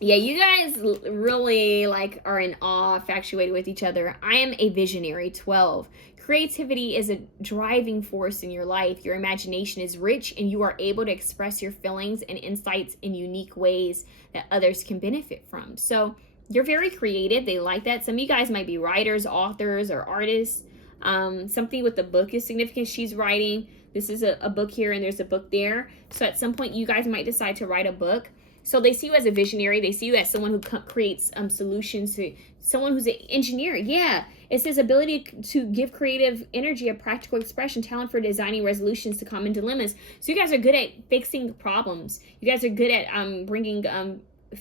yeah, you guys really, like, are in awe, infatuated with each other. I am a visionary, 12. Creativity is a driving force in your life. Your imagination is rich, and you are able to express your feelings and insights in unique ways that others can benefit from. So you're very creative. They like that. Some of you guys might be writers, authors, or artists. Something with the book is significant. She's writing. This is a book here, and there's a book there. So at some point, you guys might decide to write a book. So they see you as a visionary. They see you as someone who creates solutions, to someone who's an engineer. Yeah, it's his ability to give creative energy a practical expression, talent for designing resolutions to common dilemmas. So you guys are good at fixing problems. You guys are good at bringing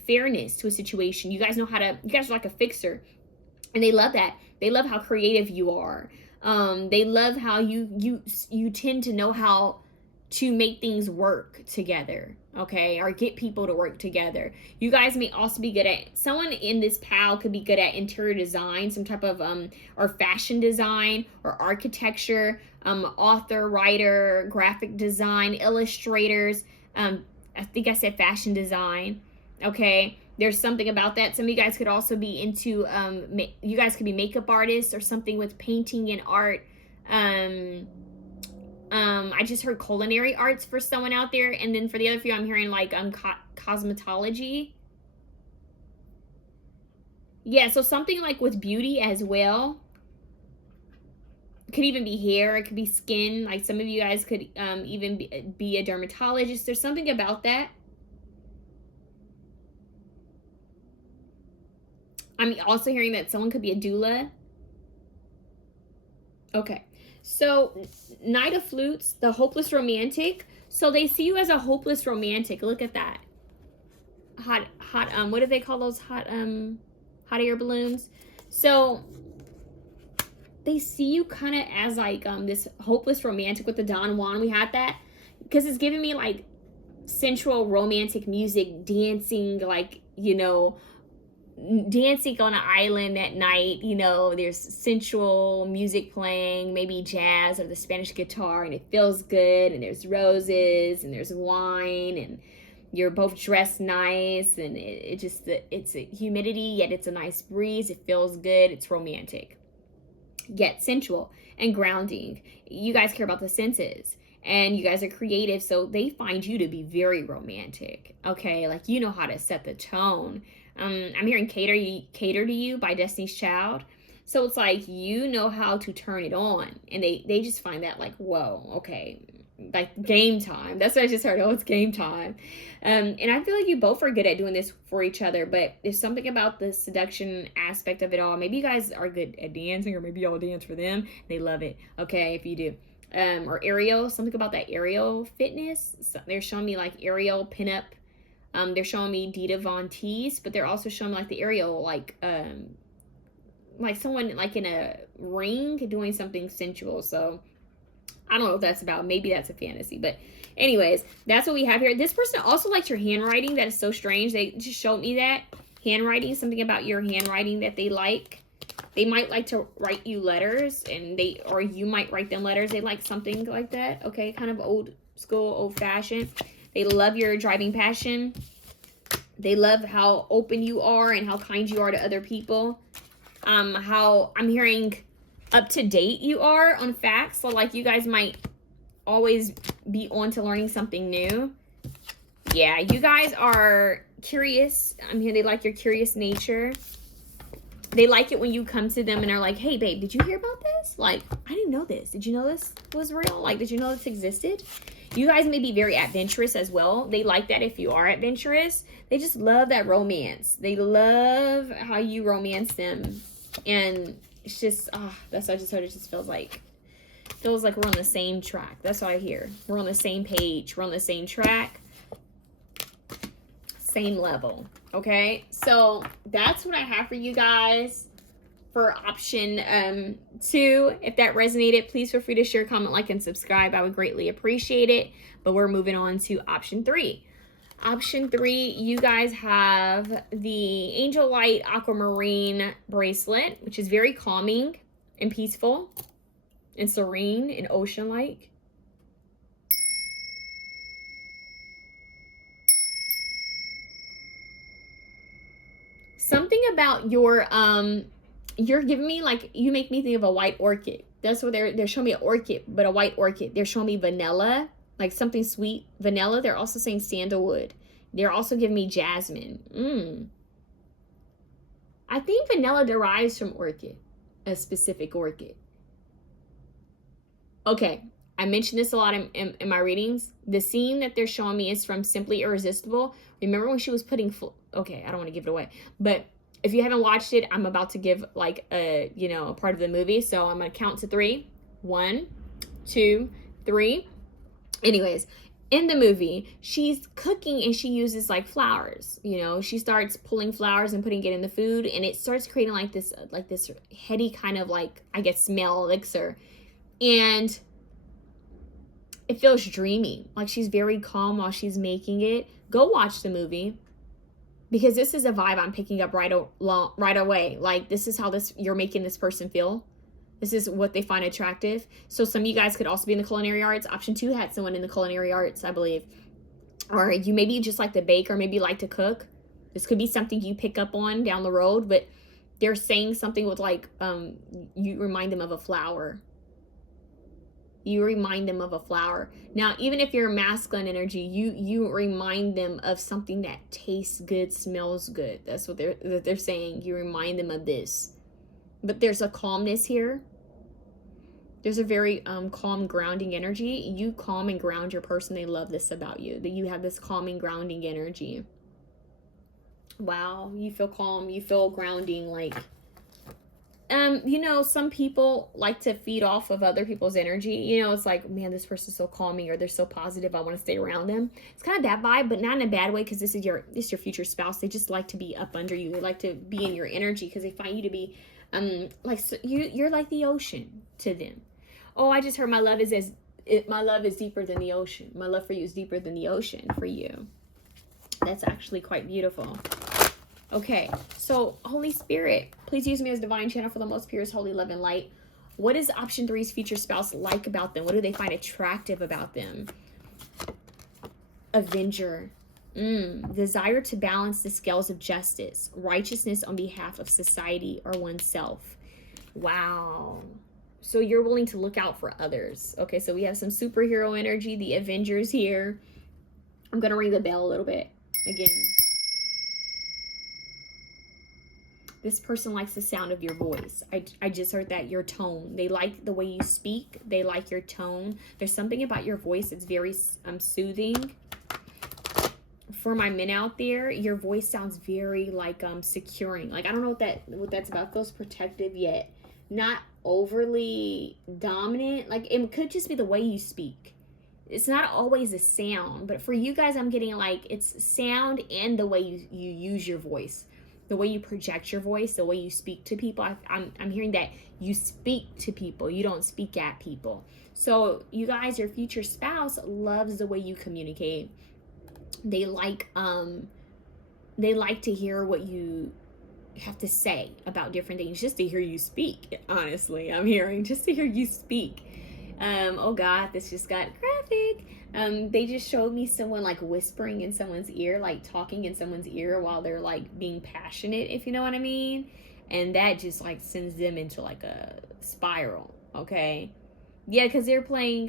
fairness to a situation. You guys are like a fixer. And they love that. They love how creative you are. They love how you tend to know how to make things work together, okay, or get people to work together. You guys may also be good at, someone in this pal could be good at interior design, some type of or fashion design or architecture, author, writer, graphic design, illustrators. I think I said fashion design, okay. There's something about that. Some of you guys could also be into, you guys could be makeup artists or something with painting and art. I just heard culinary arts for someone out there. And then for the other few, I'm hearing like cosmetology. Yeah, so something like with beauty as well. It could even be hair. It could be skin. Like some of you guys could even be a dermatologist. There's something about that. I'm also hearing that someone could be a doula. Okay. So, Knight of Flutes, the hopeless romantic. So they see you as a hopeless romantic. Look at that. Hot, what do they call those hot air balloons? So they see you kind of as like this hopeless romantic with the Don Juan. We had that because it's giving me like sensual romantic music, dancing, like, you know, dancing on an island at night. You know, there's sensual music playing, maybe jazz or the Spanish guitar, and it feels good, and there's roses and there's wine, and you're both dressed nice, and it's a humidity, yet it's a nice breeze. It feels good. It's romantic, yet sensual and grounding. You guys care about the senses, and you guys are creative, so they find you to be very romantic. Okay, like you know how to set the tone. I'm hearing cater to you by Destiny's Child. So it's like you know how to turn it on, and they just find that like, whoa, okay, like game time. That's what I just heard. Oh, it's game time. And I feel like you both are good at doing this for each other, but there's something about the seduction aspect of it all. Maybe you guys are good at dancing, or maybe y'all dance for them. They love it. Okay, if you do. Or aerial, something about that aerial fitness. So they're showing me like aerial pinup. They're showing me Dita Von Teese, but they're also showing me like the aerial, like someone like in a ring doing something sensual. So I don't know what that's about. Maybe that's a fantasy, but anyways, that's what we have here. This person also likes your handwriting. That is so strange. They just showed me that handwriting, something about your handwriting that they like. They might like to write you letters, or you might write them letters. They like something like that. Okay, kind of old school, old fashioned. They love your driving passion. They love how open you are and how kind you are to other people. How I'm hearing up to date you are on facts. So like you guys might always be on to learning something new. Yeah, you guys are curious. I'm here. They like your curious nature. They like it when you come to them and are like, hey babe, did you hear about this? Like, I didn't know this. Did you know this was real? Like, did you know this existed? You guys may be very adventurous as well. They like that if you are adventurous. They just love that romance. They love how you romance them. And it's just, that's what I just heard. It just feels like we're on the same track. That's what I hear. We're on the same page. We're on the same track. Same level. Okay? So that's what I have for you guys for option 2. If that resonated, please feel free to share, comment, like, and subscribe. I would greatly appreciate it. But we're moving on to option 3. Option 3, you guys have the Angel Light Aquamarine bracelet, which is very calming and peaceful and serene and ocean-like. Something about your you're giving me, like, you make me think of a white orchid. That's what they're showing me, an orchid, but a white orchid. They're showing me vanilla, like something sweet, vanilla. They're also saying sandalwood. They're also giving me jasmine. I think vanilla derives from orchid, a specific orchid. Okay, I mentioned this a lot in my readings. The scene that they're showing me is from Simply Irresistible. Remember when she was putting okay, I don't want to give it away, but if you haven't watched it, I'm about to give like a part of the movie. So I'm gonna count to 3. 1, 2, 3. Anyways, in the movie, she's cooking and she uses like flowers. She starts pulling flowers and putting it in the food, and it starts creating like this heady kind of like, I guess, smell elixir, and it feels dreamy. Like she's very calm while she's making it. Go watch the movie, because this is a vibe I'm picking up right away. Like, this is how you're making this person feel. This is what they find attractive. So some of you guys could also be in the culinary arts. Option 2 had someone in the culinary arts, I believe. Or you maybe just like to bake, or maybe like to cook. This could be something you pick up on down the road, but they're saying something with like, you remind them of a flower. You remind them of a flower. Now, even if you're masculine energy, you remind them of something that tastes good, smells good. That's what they're saying. You remind them of this. But there's a calmness here. There's a very calm, grounding energy. You calm and ground your person. They love this about you, that you have this calming, grounding energy. Wow, you feel calm. You feel grounding, like... some people like to feed off of other people's energy. It's like, man, this person's so calming, or they're so positive, I want to stay around them. It's kind of that vibe, but not in a bad way, because this is your future spouse. They just like to be up under you. They like to be in your energy because they find you to be you're like the ocean to them. Oh, I just heard my love is deeper than the ocean. My love for you is deeper than the ocean for you. That's actually quite beautiful. Okay, so Holy Spirit, please use me as divine channel for the most purest, holy love and light. What is option three's future spouse like about them? What do they find attractive about them? Avenger. Desire to balance the scales of justice, righteousness on behalf of society or oneself. Wow. So you're willing to look out for others. Okay, so we have some superhero energy, the Avengers here. I'm going to ring the bell a little bit again. This person likes the sound of your voice. I just heard that, your tone. They like the way you speak. They like your tone. There's something about your voice that's very soothing. For my men out there, your voice sounds very like securing. Like, I don't know what that's about. It feels protective yet not overly dominant. Like, it could just be the way you speak. It's not always a sound, but for you guys, I'm getting like it's sound and the way you use your voice, the way you project your voice, the way you speak to people. I'm hearing that you speak to people, you don't speak at people. So you guys, your future spouse loves the way you communicate. They like to hear what you have to say about different things, just to hear you speak. Honestly, I'm hearing just to hear you speak. Oh God, this just got graphic. They just showed me someone like whispering in someone's ear, like talking in someone's ear while they're like being passionate, if you know what I mean. And that just like sends them into like a spiral. Okay. Yeah, because they're playing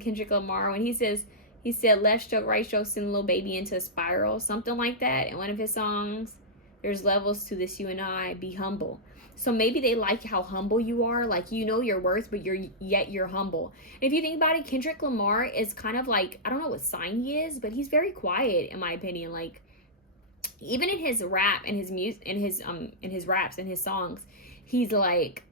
Kendrick Lamar when he said left stroke, right stroke, send a little baby into a spiral, something like that in one of his songs. There's levels to this, you and I, be humble. So maybe they like how humble you are, like you know your worth, but you're humble. And if you think about it, Kendrick Lamar is kind of like, I don't know what sign he is, but he's very quiet in my opinion. Like even in his rap and his music, in his raps and his songs, he's like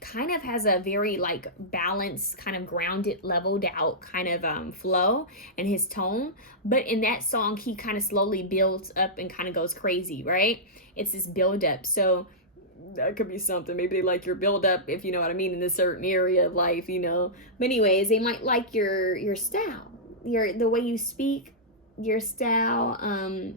kind of has a very like balanced, kind of grounded, leveled out kind of flow and his tone. But in that song, he kind of slowly builds up and kind of goes crazy, right? It's this build up. So that could be something. Maybe they like your build up, if you know what I mean, in a certain area of life, you know. But anyways, they might like your style, the way you speak, your style,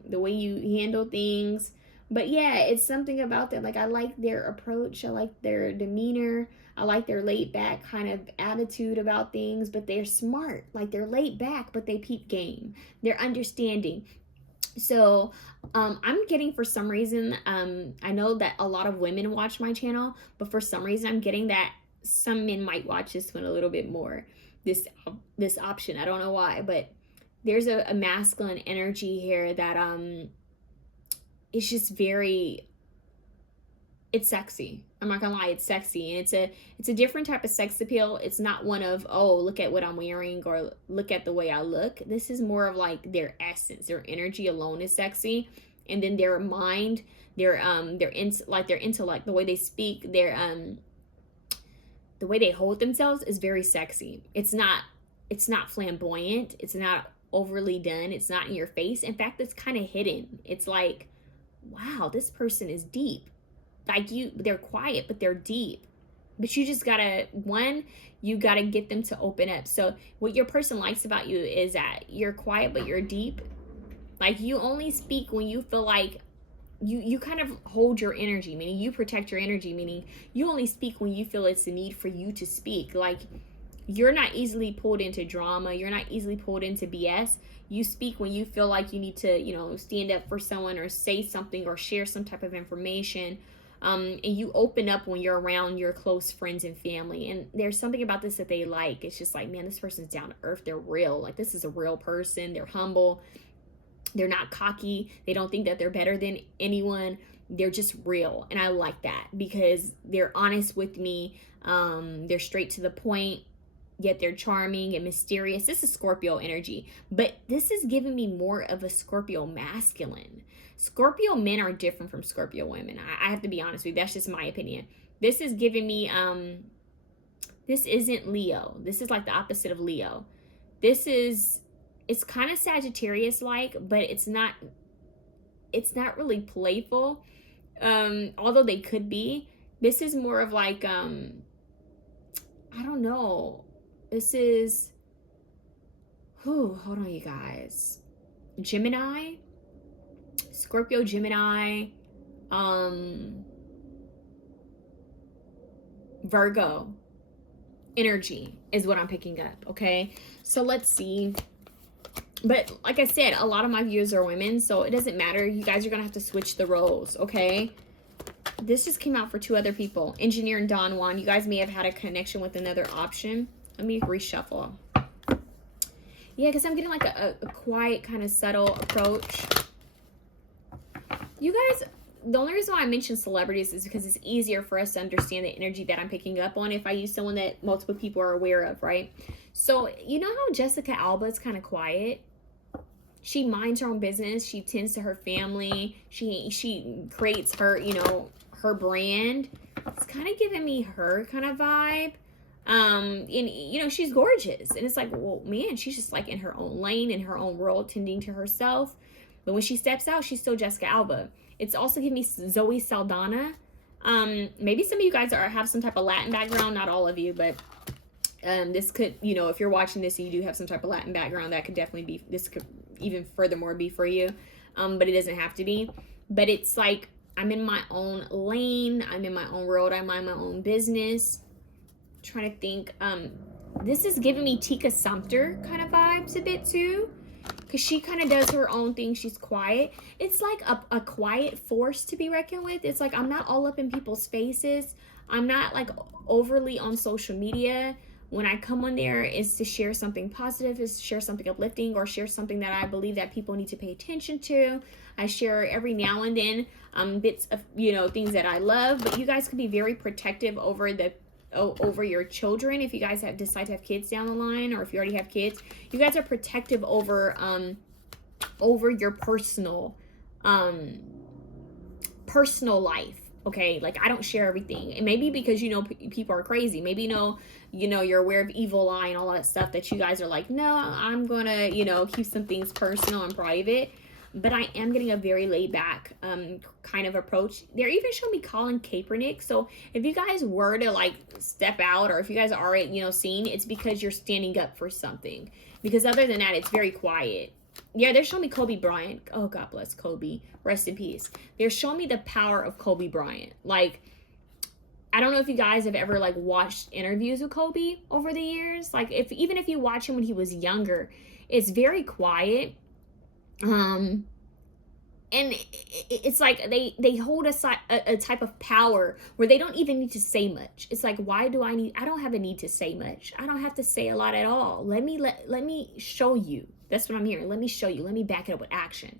the way you handle things. But yeah, it's something about them. Like I like their approach. I like their demeanor. I like their laid back kind of attitude about things. But they're smart. Like they're laid back, but they peep game. They're understanding. So I'm getting, for some reason, I know that a lot of women watch my channel, but for some reason I'm getting that some men might watch this one a little bit more. This option. I don't know why, but there's a masculine energy here that it's just very, it's sexy. I'm not gonna lie, it's sexy. And it's a different type of sex appeal. It's not one of, oh, look at what I'm wearing or look at the way I look. This is more of like their essence, their energy alone is sexy. And then their mind, their intellect, the way they speak, the way they hold themselves is very sexy. It's not flamboyant. It's not overly done. It's not in your face. In fact, it's kind of hidden. It's like, wow, this person is deep. Like they're quiet, but they're deep. But you just gotta, you gotta get them to open up. So what your person likes about you is that you're quiet, but you're deep. Like you only speak when you feel like you kind of hold your energy, meaning you protect your energy, meaning you only speak when you feel it's a need for you to speak. Like you're not easily pulled into drama. You're not easily pulled into BS. You speak when you feel like you need to, stand up for someone or say something or share some type of information. And you open up when you're around your close friends and family. And there's something about this that they like. It's just like, man, this person's down to earth. They're real. Like this is a real person. They're humble. They're not cocky. They don't think that they're better than anyone. They're just real. And I like that because they're honest with me. They're straight to the point. Yet they're charming and mysterious. This is Scorpio energy, but this is giving me more of a Scorpio masculine. Scorpio men are different from Scorpio women. I have to be honest with you. That's just my opinion. This is giving me, this isn't Leo. This is like the opposite of Leo. It's kind of Sagittarius-like, but it's not really playful. Although they could be. This is more of like, I don't know. This is, hold on, you guys. Gemini. Scorpio, Gemini, Virgo energy is what I'm picking up, okay? So let's see. But like I said, a lot of my viewers are women, so it doesn't matter. You guys are going to have to switch the roles, okay? This just came out for 2 other people. Engineer and Don Juan. You guys may have had a connection with another option. Let me reshuffle. Yeah, because I'm getting like a quiet, kind of subtle approach. You guys, the only reason why I mention celebrities is because it's easier for us to understand the energy that I'm picking up on if I use someone that multiple people are aware of, right? So, you know how Jessica Alba is kind of quiet? She minds her own business. She tends to her family. She creates her, you know, her brand. It's kind of giving me her kind of vibe. And you know, she's gorgeous. And it's like, well, man, she's just like in her own lane, in her own world, tending to herself. But when she steps out, she's still Jessica Alba. It's also giving me Zoe Saldana. Maybe some of you guys have some type of Latin background. Not all of you, but this could, you know, if you're watching this and you do have some type of Latin background, that could definitely be, this could even furthermore be for you. But it doesn't have to be. But it's like, I'm in my own lane. I'm in my own world. I mind my own business. I'm trying to think. This is giving me Tika Sumpter kind of vibes a bit too. Because she kind of does her own thing. She's quiet. It's like a quiet force to be reckoned with. It's like I'm not all up in people's faces. I'm not like overly on social media. When I come on there, is to share something positive, is to share something uplifting, or share something that I believe that people need to pay attention to. I share every now and then bits of, you know, things that I love. But you guys can be very protective over your children if you guys decide to have kids down the line, or if you already have kids. You guys are protective over your personal life. Okay, like I don't share everything, and maybe because, you know, people are crazy. Maybe you know you're aware of evil eye and all that stuff, that you guys are like, no, I'm gonna, you know, keep some things personal and private. But I am getting a very laid back kind of approach. They're even showing me Colin Kaepernick. So if you guys were to like step out, or if you guys are, you know, seen, it's because you're standing up for something. Because other than that, it's very quiet. Yeah, they're showing me Kobe Bryant. Oh, God bless Kobe. Rest in peace. They're showing me the power of Kobe Bryant. Like, I don't know if you guys have ever like watched interviews with Kobe over the years. Like, even if you watch him when he was younger, it's very quiet. And it's like they hold a type of power where they don't even need to say much. It's like, why do I don't have a need to say much. I don't have to say a lot at all. Let me show you. That's what I'm hearing. Let me show you. Let me back it up with action.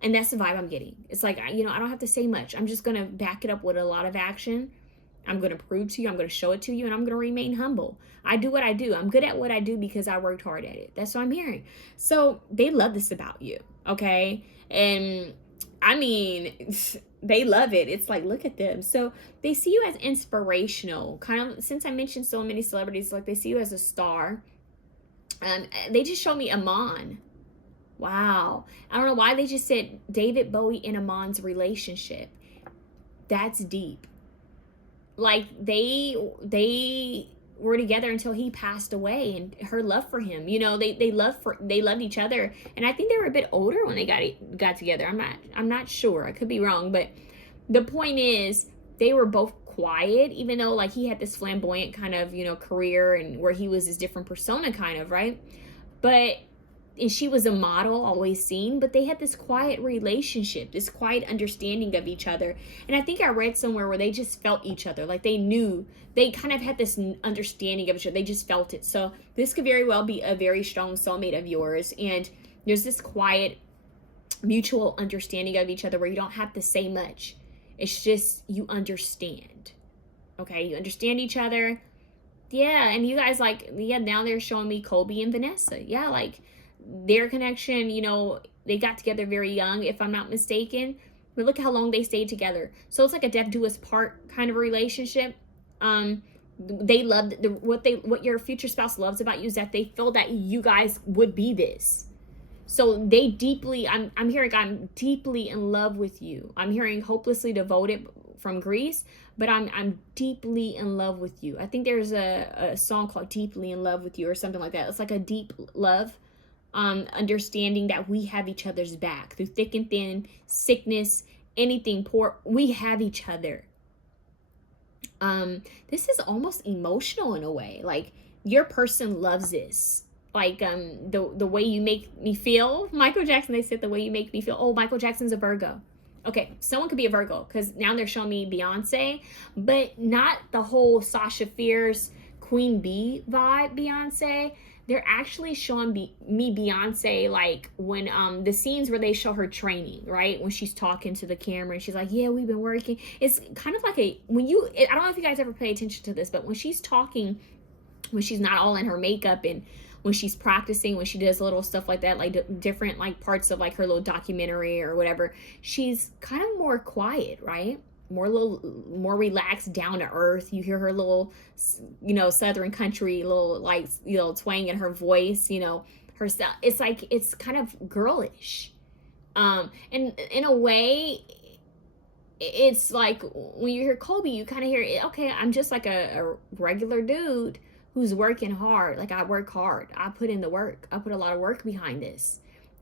And that's the vibe I'm getting. It's like, you know, I don't have to say much. I'm just going to back it up with a lot of action. I'm going to prove to you. I'm going to show it to you. And I'm going to remain humble. I do what I do. I'm good at what I do because I worked hard at it. That's what I'm hearing. So they love this about you. Okay. And I mean, they love it. It's like, look at them. So they see you as inspirational. Kind of, since I mentioned so many celebrities, like they see you as a star. They just showed me Iman. Wow. I don't know why they just said David Bowie and Iman's relationship. That's deep. Like they were together until he passed away, and her love for him, you know, they loved each other. And I think they were a bit older when they got together. I'm not sure. I could be wrong, but the point is they were both quiet, even though like he had this flamboyant kind of, you know, career, and where he was this different persona kind of, right? But and she was a model, always seen, but they had this quiet relationship, this quiet understanding of each other. And I think I read somewhere where they just felt each other, like they knew, they kind of had this understanding of each other. They just felt it. So this could very well be a very strong soulmate of yours. And there's this quiet mutual understanding of each other where you don't have to say much. It's just you understand. Okay, you understand each other. Yeah, and you guys like, yeah, now they're showing me Kobe and Vanessa. Yeah, like their connection, you know, they got together very young, if I'm not mistaken. But look how long they stayed together. So it's like a death do us part kind of a relationship. They love what your future spouse loves about you is that they feel that you guys would be this. So they deeply, I'm hearing, I'm deeply in love with you. I'm hearing hopelessly devoted from Greece, but I'm deeply in love with you. I think there's a song called Deeply in Love with You or something like that. It's like a deep love. understanding that we have each other's back through thick and thin, sickness, anything poor, we have each other. This is almost emotional in a way. Like, your person loves this. Like, the way you make me feel. Michael Jackson, they said the way you make me feel. Oh, Michael Jackson's a Virgo. Okay, someone could be a Virgo, because now they're showing me Beyonce, but not the whole Sasha Fierce Queen Bee vibe Beyonce. They're actually showing me Beyonce, like when the scenes where they show her training, right? When she's talking to the camera and she's like, yeah, we've been working. It's kind of like I don't know if you guys ever pay attention to this, but when she's talking, when she's not all in her makeup, and when she's practicing, when she does little stuff like that, like different like parts of like her little documentary or whatever, she's kind of more quiet, right? More relaxed, down to earth. You hear her little, Southern country little, like, twang in her voice, her style. It's like, it's kind of girlish. And in a way, it's like when you hear Kobe, you kind of hear, okay, I'm just like a regular dude who's working hard. Like, I work hard. I put in the work. I put a lot of work behind this.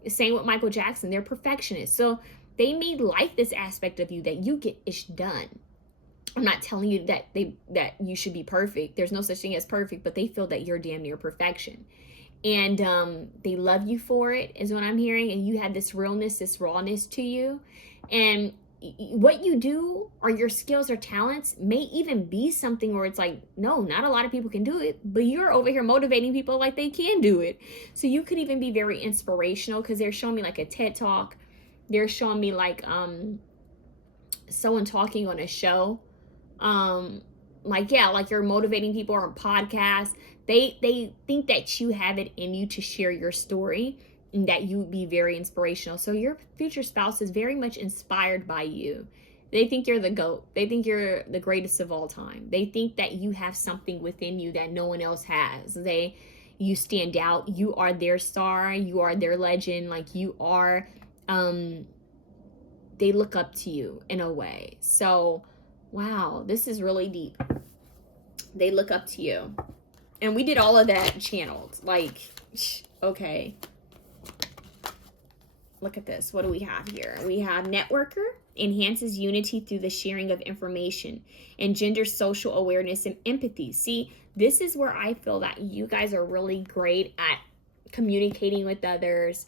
Same with Michael Jackson. They're perfectionists. So they may like this aspect of you, that you get ish done. I'm not telling you that you should be perfect. There's no such thing as perfect, but they feel that you're damn near perfection. And they love you for it, is what I'm hearing. And you have this realness, this rawness to you. And what you do, or your skills or talents, may even be something where it's like, no, not a lot of people can do it, but you're over here motivating people like they can do it. So you could even be very inspirational, because they're showing me like a TED Talk. They're showing me like someone talking on a show. Like you're motivating people on a podcast. They think that you have it in you to share your story, and that you would be very inspirational. So your future spouse is very much inspired by you. They think you're the GOAT. They think you're the greatest of all time. They think that you have something within you that no one else has. You stand out. You are their star. You are their legend. Like, you are, they look up to you in a way. So, wow, this is really deep. They look up to you. And we did all of that channeled. Like, okay. Look at this. What do we have here? We have networker, enhances unity through the sharing of information, engenders social awareness and empathy. See, this is where I feel that you guys are really great at communicating with others,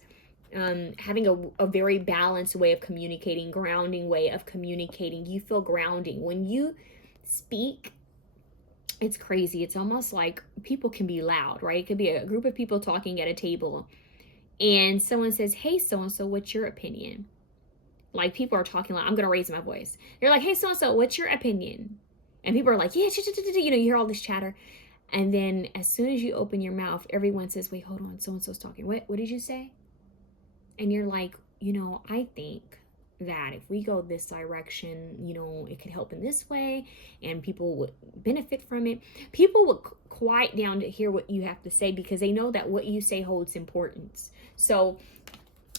having a very balanced way of communicating, grounding way of communicating. You feel grounding. When you speak, it's crazy. It's almost like people can be loud, right? It could be a group of people talking at a table, and someone says, hey, so-and-so, what's your opinion? Like, people are talking like, I'm going to raise my voice. They're like, hey, so-and-so, what's your opinion? And people are like, yeah, you hear all this chatter. And then as soon as you open your mouth, everyone says, wait, hold on, so-and-so's talking. What did you say? And you're like, I think that if we go this direction, it could help in this way, and people would benefit from it. People would quiet down to hear what you have to say, because they know that what you say holds importance. So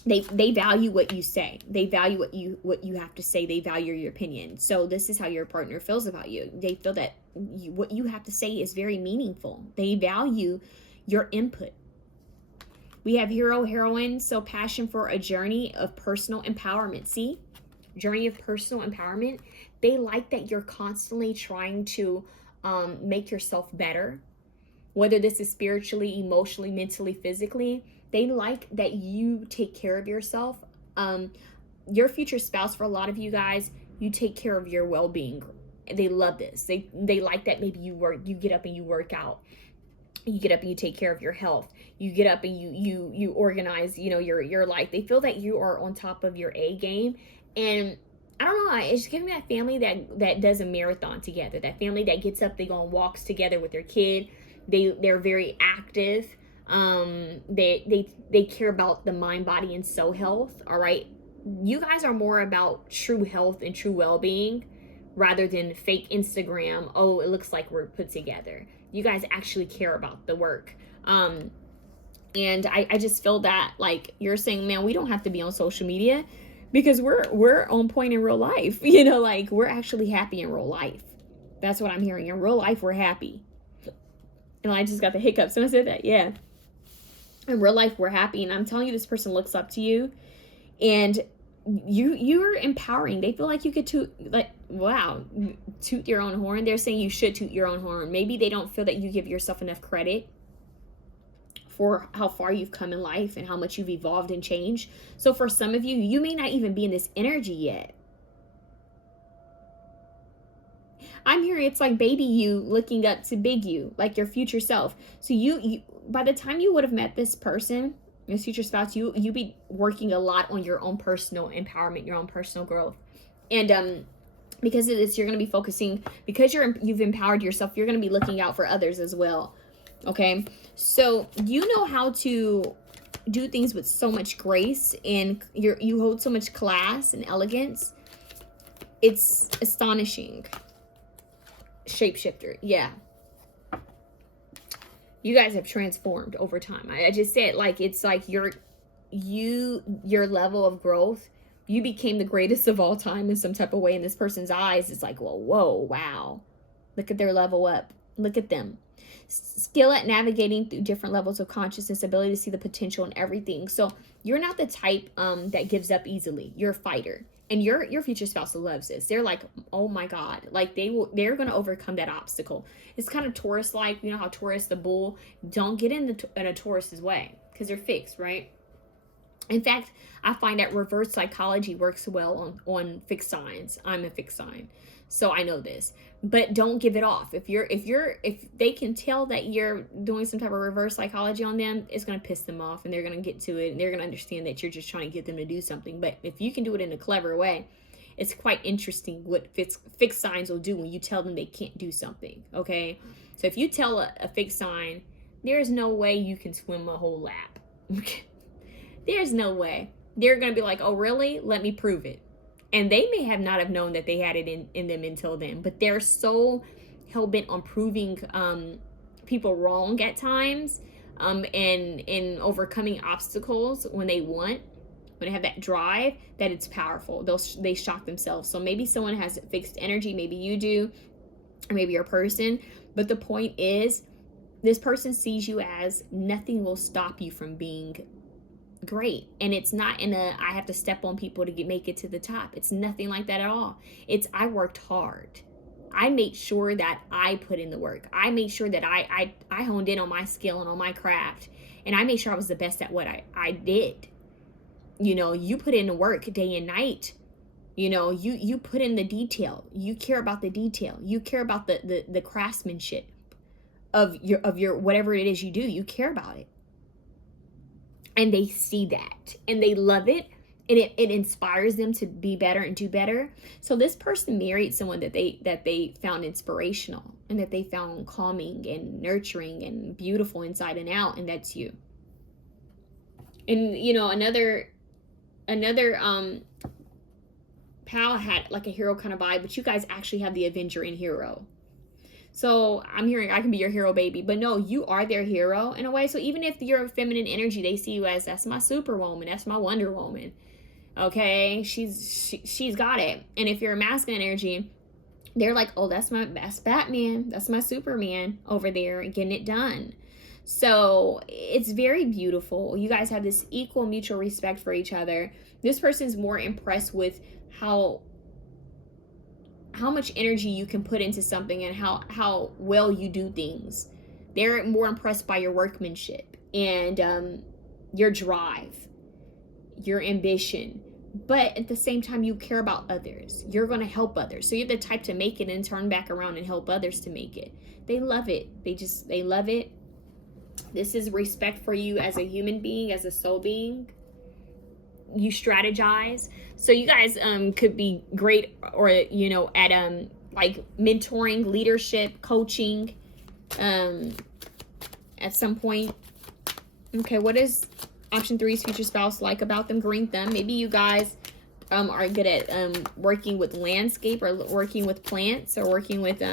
they value what you say. They value what you have to say. They value your opinion. So this is how your partner feels about you. They feel that what you have to say is very meaningful. They value your input. We have hero, heroine, so passion for a journey of personal empowerment. See, journey of personal empowerment. They like that you're constantly trying to make yourself better, whether this is spiritually, emotionally, mentally, physically. They like that you take care of yourself. Your future spouse, for a lot of you guys, you take care of your well-being. They love this. They like that. Maybe you get up and you work out. You get up and you take care of your health. You get up and you organize, your life. They feel that you are on top of your A game. And I don't know, it's giving me that family that does a marathon together. That family that gets up, they go on walks together with their kid. They're very active. They care about the mind, body, and soul health. All right. You guys are more about true health and true well-being, rather than fake Instagram. Oh, it looks like we're put together. You guys actually care about the work. And I just feel that, like, you're saying, man, we don't have to be on social media, because we're on point in real life. Like, we're actually happy in real life. That's what I'm hearing. In real life, we're happy. And I just got the hiccups when I said that. Yeah. in real life we're happy, and I'm telling you, this person looks up to you, and you're empowering. They feel like you get to, like, wow, toot your own horn. They're saying you should toot your own horn. Maybe they don't feel that you give yourself enough credit for how far you've come in life and how much you've evolved and changed. So for some of you, you may not even be in this energy yet. I'm hearing it's like baby you looking up to big you, like your future self. So you by the time you would have met this person, this future spouse, you be working a lot on your own personal empowerment, your own personal growth. And because of this, you're going to be focusing, because you've empowered yourself, you're going to be looking out for others as well. Okay? So you know how to do things with so much grace, and you hold so much class and elegance. It's astonishing. Shapeshifter, yeah. You guys have transformed over time. I just said, like, it's like your level of growth, you became the greatest of all time in some type of way in this person's eyes. It's like, well, whoa, wow. Look at their level up. Look at them. Skill at navigating through different levels of consciousness, ability to see the potential in everything. So you're not the type that gives up easily. You're a fighter. And your future spouse loves this. They're like, oh my God, like they're going to overcome that obstacle. It's kind of Taurus-like. You know how Taurus, the bull, don't get in a Taurus's way because they're fixed, right? In fact, I find that reverse psychology works well on fixed signs. I'm a fixed sign, so I know this. But don't give it off. If they can tell that you're doing some type of reverse psychology on them, it's going to piss them off, and they're going to get to it, and they're going to understand that you're just trying to get them to do something. But if you can do it in a clever way, it's quite interesting what fixed signs will do when you tell them they can't do something. Okay, so if you tell a fixed sign, there's no way you can swim a whole lap. There's no way. They're going to be like, oh really? Let me prove it. And they may have not have known that they had it in them until then, but they're so hell-bent on proving people wrong at times, and overcoming obstacles when they have that drive, that it's powerful. They shock themselves. So maybe someone has fixed energy, maybe you do, or maybe your person. But the point is, this person sees you as nothing will stop you from being great. And it's not I have to step on people to make it to the top. It's nothing like that at all. It's I worked hard. I made sure that I put in the work. I made sure that I honed in on my skill and on my craft, and I made sure I was the best at what I did. You know, you put in the work day and night. You know, you put in the detail. You care about the detail. You care about the craftsmanship of your whatever it is you do. You care about it. And they see that, and they love it, and it inspires them to be better and do better. So this person married someone that they found inspirational, and that they found calming and nurturing and beautiful inside and out, and that's you. And you know, another pal had like a hero kind of vibe, but you guys actually have the Avenger and hero. So I'm hearing I can be your hero, baby. But no, you are their hero in a way. So even if you're feminine energy, they see you as, that's my superwoman. That's my Wonder Woman. Okay? She's got it. And if you're a masculine energy, they're like, oh, that's Batman. That's my Superman over there getting it done. So it's very beautiful. You guys have this equal mutual respect for each other. This person's more impressed with how much energy you can put into something, and how well you do things. They're more impressed by your workmanship and your drive, your ambition. But at the same time, you care about others. You're going to help others. So you're the type to make it and turn back around and help others to make it. They love it. They love it. This is respect for you as a human being, as a soul being. You strategize. So you guys could be great, or you know, at like mentoring, leadership, coaching at some point. Okay, what is option 3's future spouse like about them? Green thumb. Maybe you guys are good at working with landscape, or working with plants, or working with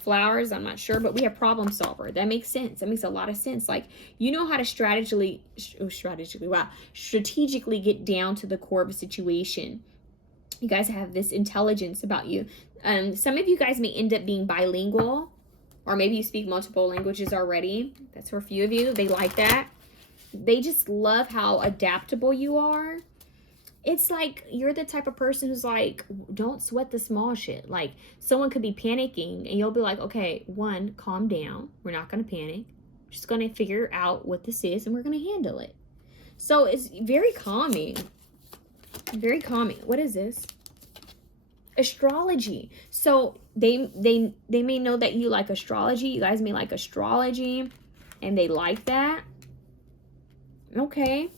flowers. I'm not sure, but we have problem solver. That makes sense. That makes a lot of sense. Like, you know how to strategically get down to the core of a situation. You guys have this intelligence about you. Some of you guys may end up being bilingual, or maybe you speak multiple languages already. That's for a few of you. They like that. they just love how adaptable you are. It's like you're the type of person who's like, don't sweat the small shit. Like, someone could be panicking and you'll be like, okay, one, calm down. We're not going to panic. We're just going to figure out what this is and we're going to handle it. So it's very calming. Very calming. What is this? Astrology. So they may know that you like astrology. You guys may like astrology and they like that. Okay.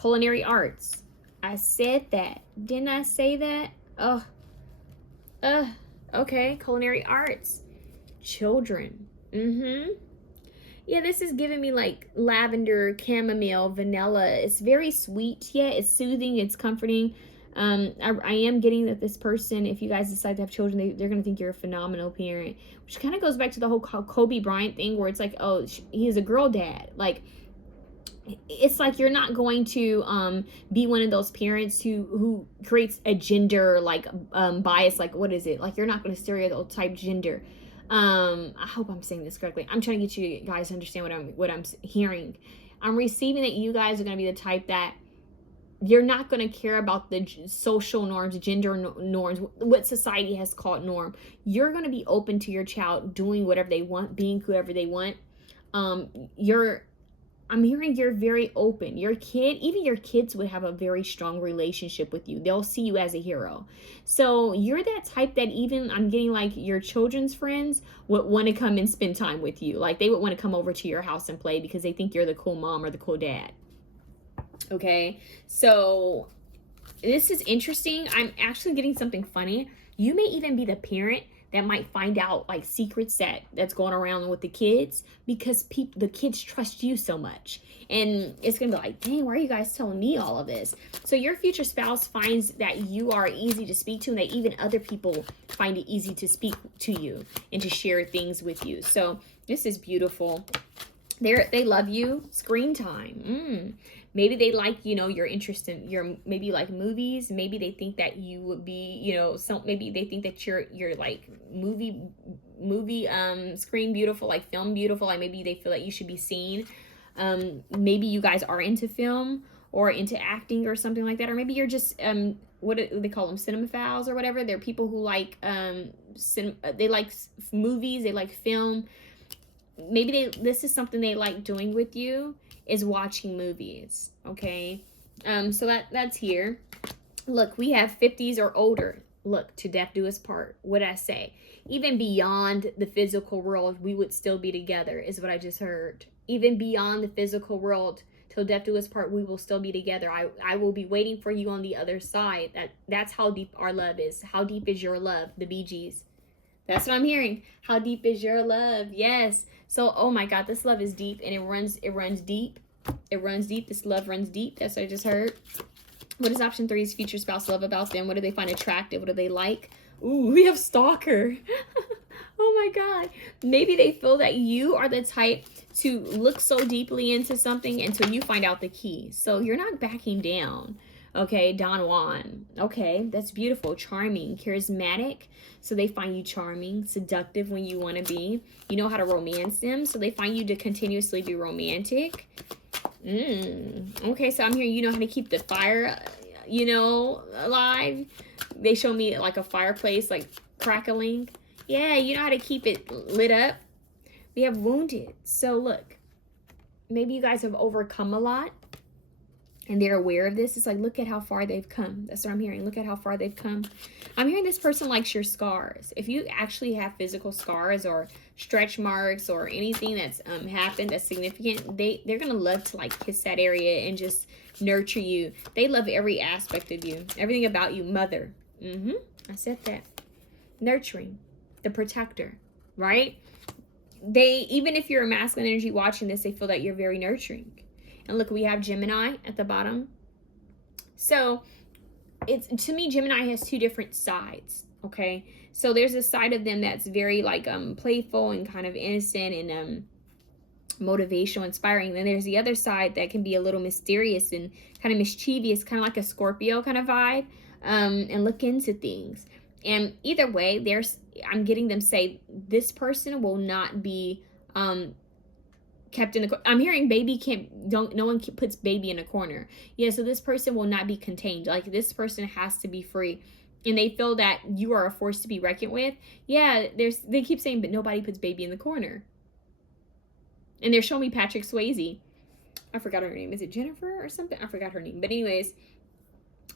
Culinary arts. I said that. Didn't I say that? Okay. Culinary arts. Children. Yeah, this is giving me like lavender, chamomile, vanilla. It's very sweet. Yeah, it's soothing. It's comforting. I am getting that this person, if you guys decide to have children, they're going to think you're a phenomenal parent. Which kind of goes back to the whole Kobe Bryant thing where it's like, oh, he's a girl dad. Like, it's like you're not going to be one of those parents who creates a gender like bias. Like, what is it? Like, you're not going to stereotype gender. I hope I'm saying this correctly. I'm trying to get you guys to understand what I'm hearing. I'm receiving that you guys are going to be the type that you're not going to care about the social norms, gender norms, what society has called norm. You're going to be open to your child doing whatever they want, being whoever they want. I'm hearing you're very open. Even your kids would have a very strong relationship with you. They'll see you as a hero. So you're that type that even I'm getting like your children's friends would want to come and spend time with you. Like they would want to come over to your house and play because they think you're the cool mom or the cool dad. Okay, so this is interesting. I'm actually getting something funny. You may even be the parent that might find out like secrets that's going around with the kids because the kids trust you so much. And it's going to be like, dang, why are you guys telling me all of this? So your future spouse finds that you are easy to speak to and that even other people find it easy to speak to you and to share things with you. So this is beautiful. They love you. Screen time. Maybe they like, your interest in maybe like movies. Maybe they think that you would be, maybe they think that you're like movie screen beautiful, like film beautiful. Like maybe they feel that you should be seen. Maybe you guys are into film or into acting or something like that. Or maybe you're just, what do they call them? Cinemaphiles or whatever. They're people who like, they like movies, they like film. Maybe this is something they like doing with you is watching movies. Okay. So that's here. Look, we have 50s or older. Look, to death do us part. What did I say? Even beyond the physical world, we would still be together is what I just heard. Even beyond the physical world, till death do us part, we will still be together. I will be waiting for you on the other side. That's how deep our love is. How deep is your love? The Bee Gees. That's what I'm hearing. How deep is your love? Yes. So, oh my God, this love is deep and it runs deep. It runs deep. This love runs deep. That's what I just heard. What does option 3's future spouse love about them? What do they find attractive? What do they like? Ooh, we have stalker. Oh my God. Maybe they feel that you are the type to look so deeply into something until you find out the key. So you're not backing down. Okay, Don Juan. Okay, that's beautiful. Charming, charismatic. So they find you charming, seductive when you want to be. You know how to romance them. So they find you to continuously be romantic. Okay, so I'm hearing you know how to keep the fire, alive. They show me like a fireplace, like crackling. Yeah, you know how to keep it lit up. We have wounded. So look, maybe you guys have overcome a lot. And they're aware of this. It's like, look at how far they've come. That's what I'm hearing. Look at how far they've come. I'm hearing this person likes your scars. If you actually have physical scars or stretch marks or anything that's happened that's significant, they're going to love to like kiss that area and just nurture you. They love every aspect of you. Everything about you. Mother. I said that. Nurturing. The protector. Right? Even if you're a masculine energy watching this, they feel that you're very nurturing. And look, we have Gemini at the bottom. So to me, Gemini has two different sides. Okay. So there's a side of them that's very like playful and kind of innocent and motivational, inspiring. Then there's the other side that can be a little mysterious and kind of mischievous, kind of like a Scorpio kind of vibe, and look into things. And either way, I'm getting them say this person will not be kept in the, I'm hearing baby can't, don't, no one puts baby in a corner. Yeah, so this person will not be contained. Like, this person has to be free. And they feel that you are a force to be reckoned with. Yeah, they keep saying, but nobody puts baby in the corner. And they're showing me Patrick Swayze. I forgot her name. Is it Jennifer or something? I forgot her name. But anyways,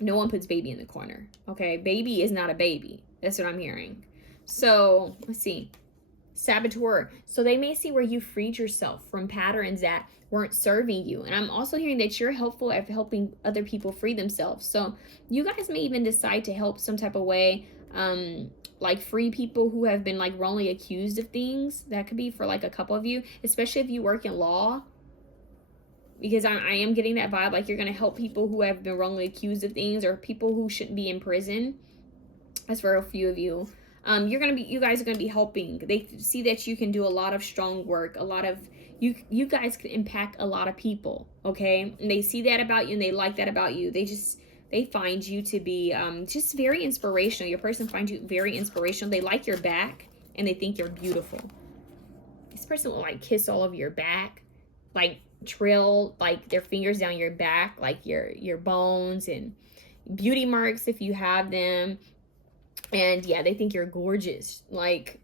no one puts baby in the corner. Okay, baby is not a baby. That's what I'm hearing. So, let's see. Saboteur. So they may see where you freed yourself from patterns that weren't serving you. And I'm also hearing that you're helpful at helping other people free themselves. So you guys may even decide to help some type of way, like free people who have been like wrongly accused of things. That could be for like a couple of you, especially if you work in law. Because I am getting that vibe, like you're going to help people who have been wrongly accused of things, or people who shouldn't be in prison. That's for a few of you. You guys are going to be helping. They see that you can do a lot of strong work. A lot of, you guys can impact a lot of people, okay? And they see that about you, and they like that about you. They find you to be just very inspirational. Your person finds you very inspirational. They like your back, and they think you're beautiful. This person will like kiss all over your back, like trail like their fingers down your back, like your bones, and beauty marks if you have them. And yeah, they think you're gorgeous, like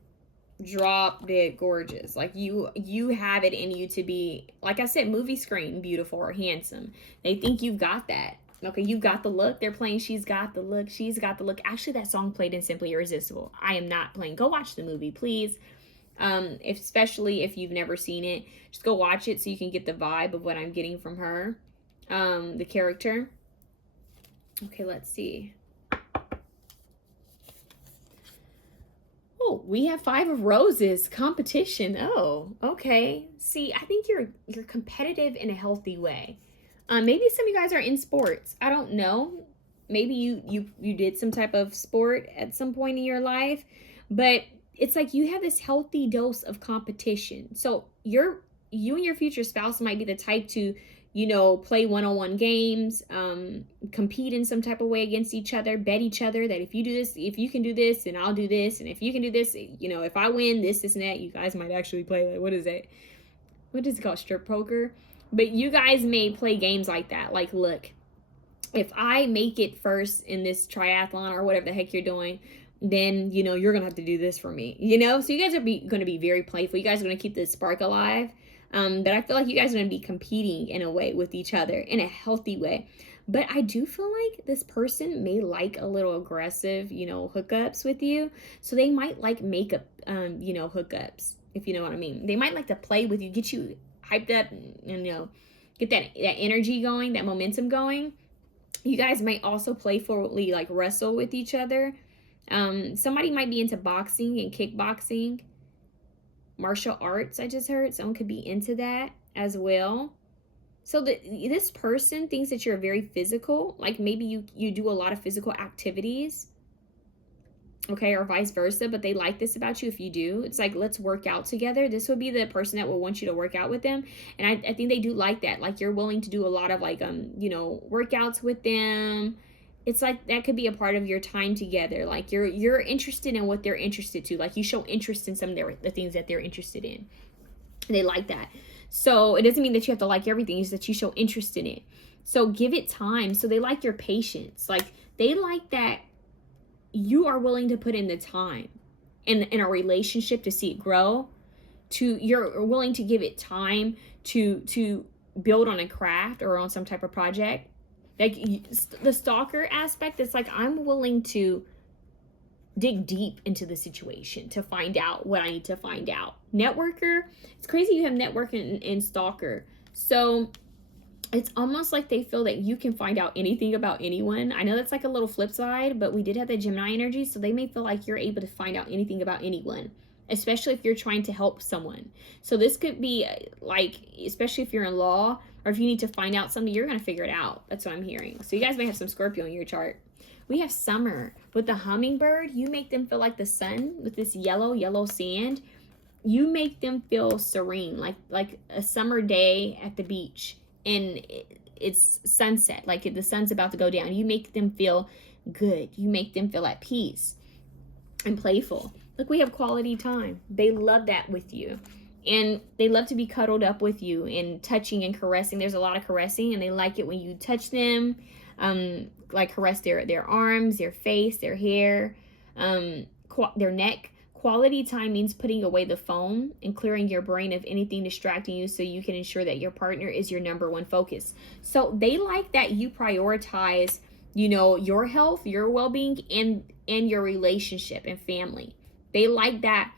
drop dead gorgeous. Like you have it in you to be, like I said, movie screen beautiful or handsome. They think you've got that. Okay, you've got the look. They're playing She's Got the Look. She's got the look. Actually, that song played in Simply Irresistible. I am not playing. Go watch the movie, please. Especially if you've never seen it, just go watch it so you can get the vibe of what I'm getting from her, the character. Okay, let's see. Oh, we have 5 of Roses, competition. Oh, okay. See, I think you're competitive in a healthy way. Maybe some of you guys are in sports. I don't know. Maybe you did some type of sport at some point in your life, but it's like you have this healthy dose of competition. So you and your future spouse might be the type to, play one-on-one games, compete in some type of way against each other, bet each other that if you do this, if you can do this, and I'll do this, and if you can do this, if I win this, and that, you guys might actually play, like, what is it called, strip poker? But you guys may play games like that. Like, look, if I make it first in this triathlon or whatever the heck you're doing, then, you're going to have to do this for me, So you guys are going to be very playful. You guys are going to keep this spark alive. But I feel like you guys are going to be competing in a way with each other in a healthy way. But I do feel like this person may like a little aggressive, hookups with you. So they might like makeup, hookups, if you know what I mean. They might like to play with you, get you hyped up, and, get that energy going, that momentum going. You guys might also playfully like wrestle with each other. Somebody might be into boxing and kickboxing, martial arts. I just heard someone could be into that as well. So this person thinks that you're very physical, like maybe you do a lot of physical activities, okay, or vice versa, but they like this about you if you do. It's like, let's work out together. This would be the person that will want you to work out with them. And I think they do like that. Like, you're willing to do a lot of like, workouts with them. It's like that could be a part of your time together. Like, you're interested in what they're interested to. Like, you show interest in some of the things that they're interested in. They like that. So it doesn't mean that you have to like everything. It's that you show interest in it. So give it time. So they like your patience. Like, they like that you are willing to put in the time in a relationship to see it grow. You're willing to give it time to build on a craft or on some type of project. Like, the stalker aspect, it's like, I'm willing to dig deep into the situation to find out what I need to find out. Networker, it's crazy you have networker and stalker. So it's almost like they feel that you can find out anything about anyone. I know that's like a little flip side, but we did have the Gemini energy, so they may feel like you're able to find out anything about anyone, especially if you're trying to help someone. So this could be like, especially if you're in law, or if you need to find out something, you're going to figure it out. That's what I'm hearing. So you guys may have some Scorpio in your chart. We have Summer. With the hummingbird, you make them feel like the sun with this yellow sand. You make them feel serene, like a summer day at the beach, and it's sunset, like the sun's about to go down. You make them feel good. You make them feel at peace and playful. Look, we have quality time. They love that with you. And they love to be cuddled up with you and touching and caressing. There's a lot of caressing, and they like it when you touch them, like caress their arms, their face, their hair, their neck. Quality time means putting away the phone and clearing your brain of anything distracting you so you can ensure that your partner is your number one focus. So they like that you prioritize, your health, your well-being, and your relationship and family. They like that.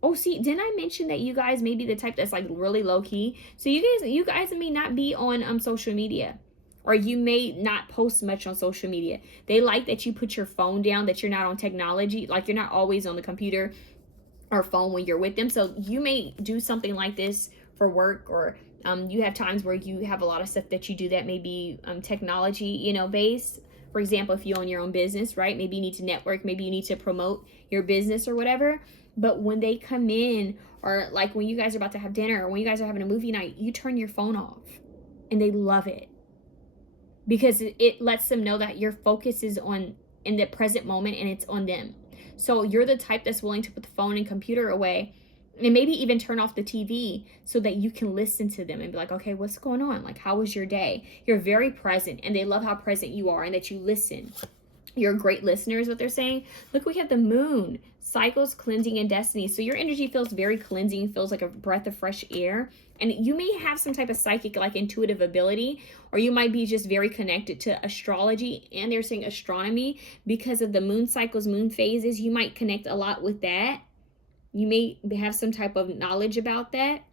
Oh, see, didn't I mention that you guys may be the type that's like really low key? So you guys may not be on social media, or you may not post much on social media. They like that you put your phone down, that you're not on technology, like you're not always on the computer or phone when you're with them. So you may do something like this for work, or you have times where you have a lot of stuff that you do that may be technology, based. For example, if you own your own business, right? Maybe you need to network, maybe you need to promote your business or whatever. But when they come in, or like when you guys are about to have dinner, or when you guys are having a movie night, you turn your phone off, and they love it, because it lets them know that your focus is on in the present moment, and it's on them. So you're the type that's willing to put the phone and computer away, and maybe even turn off the TV so that you can listen to them and be like, okay, what's going on? Like, how was your day? You're very present, and they love how present you are and that you listen. You're a great listener is what they're saying. Look, we have the moon, cycles, cleansing, and destiny. So your energy feels very cleansing, feels like a breath of fresh air. And you may have some type of psychic, like intuitive ability, or you might be just very connected to astrology, and they're saying astronomy because of the moon cycles, moon phases. You might connect a lot with that. You may have some type of knowledge about that.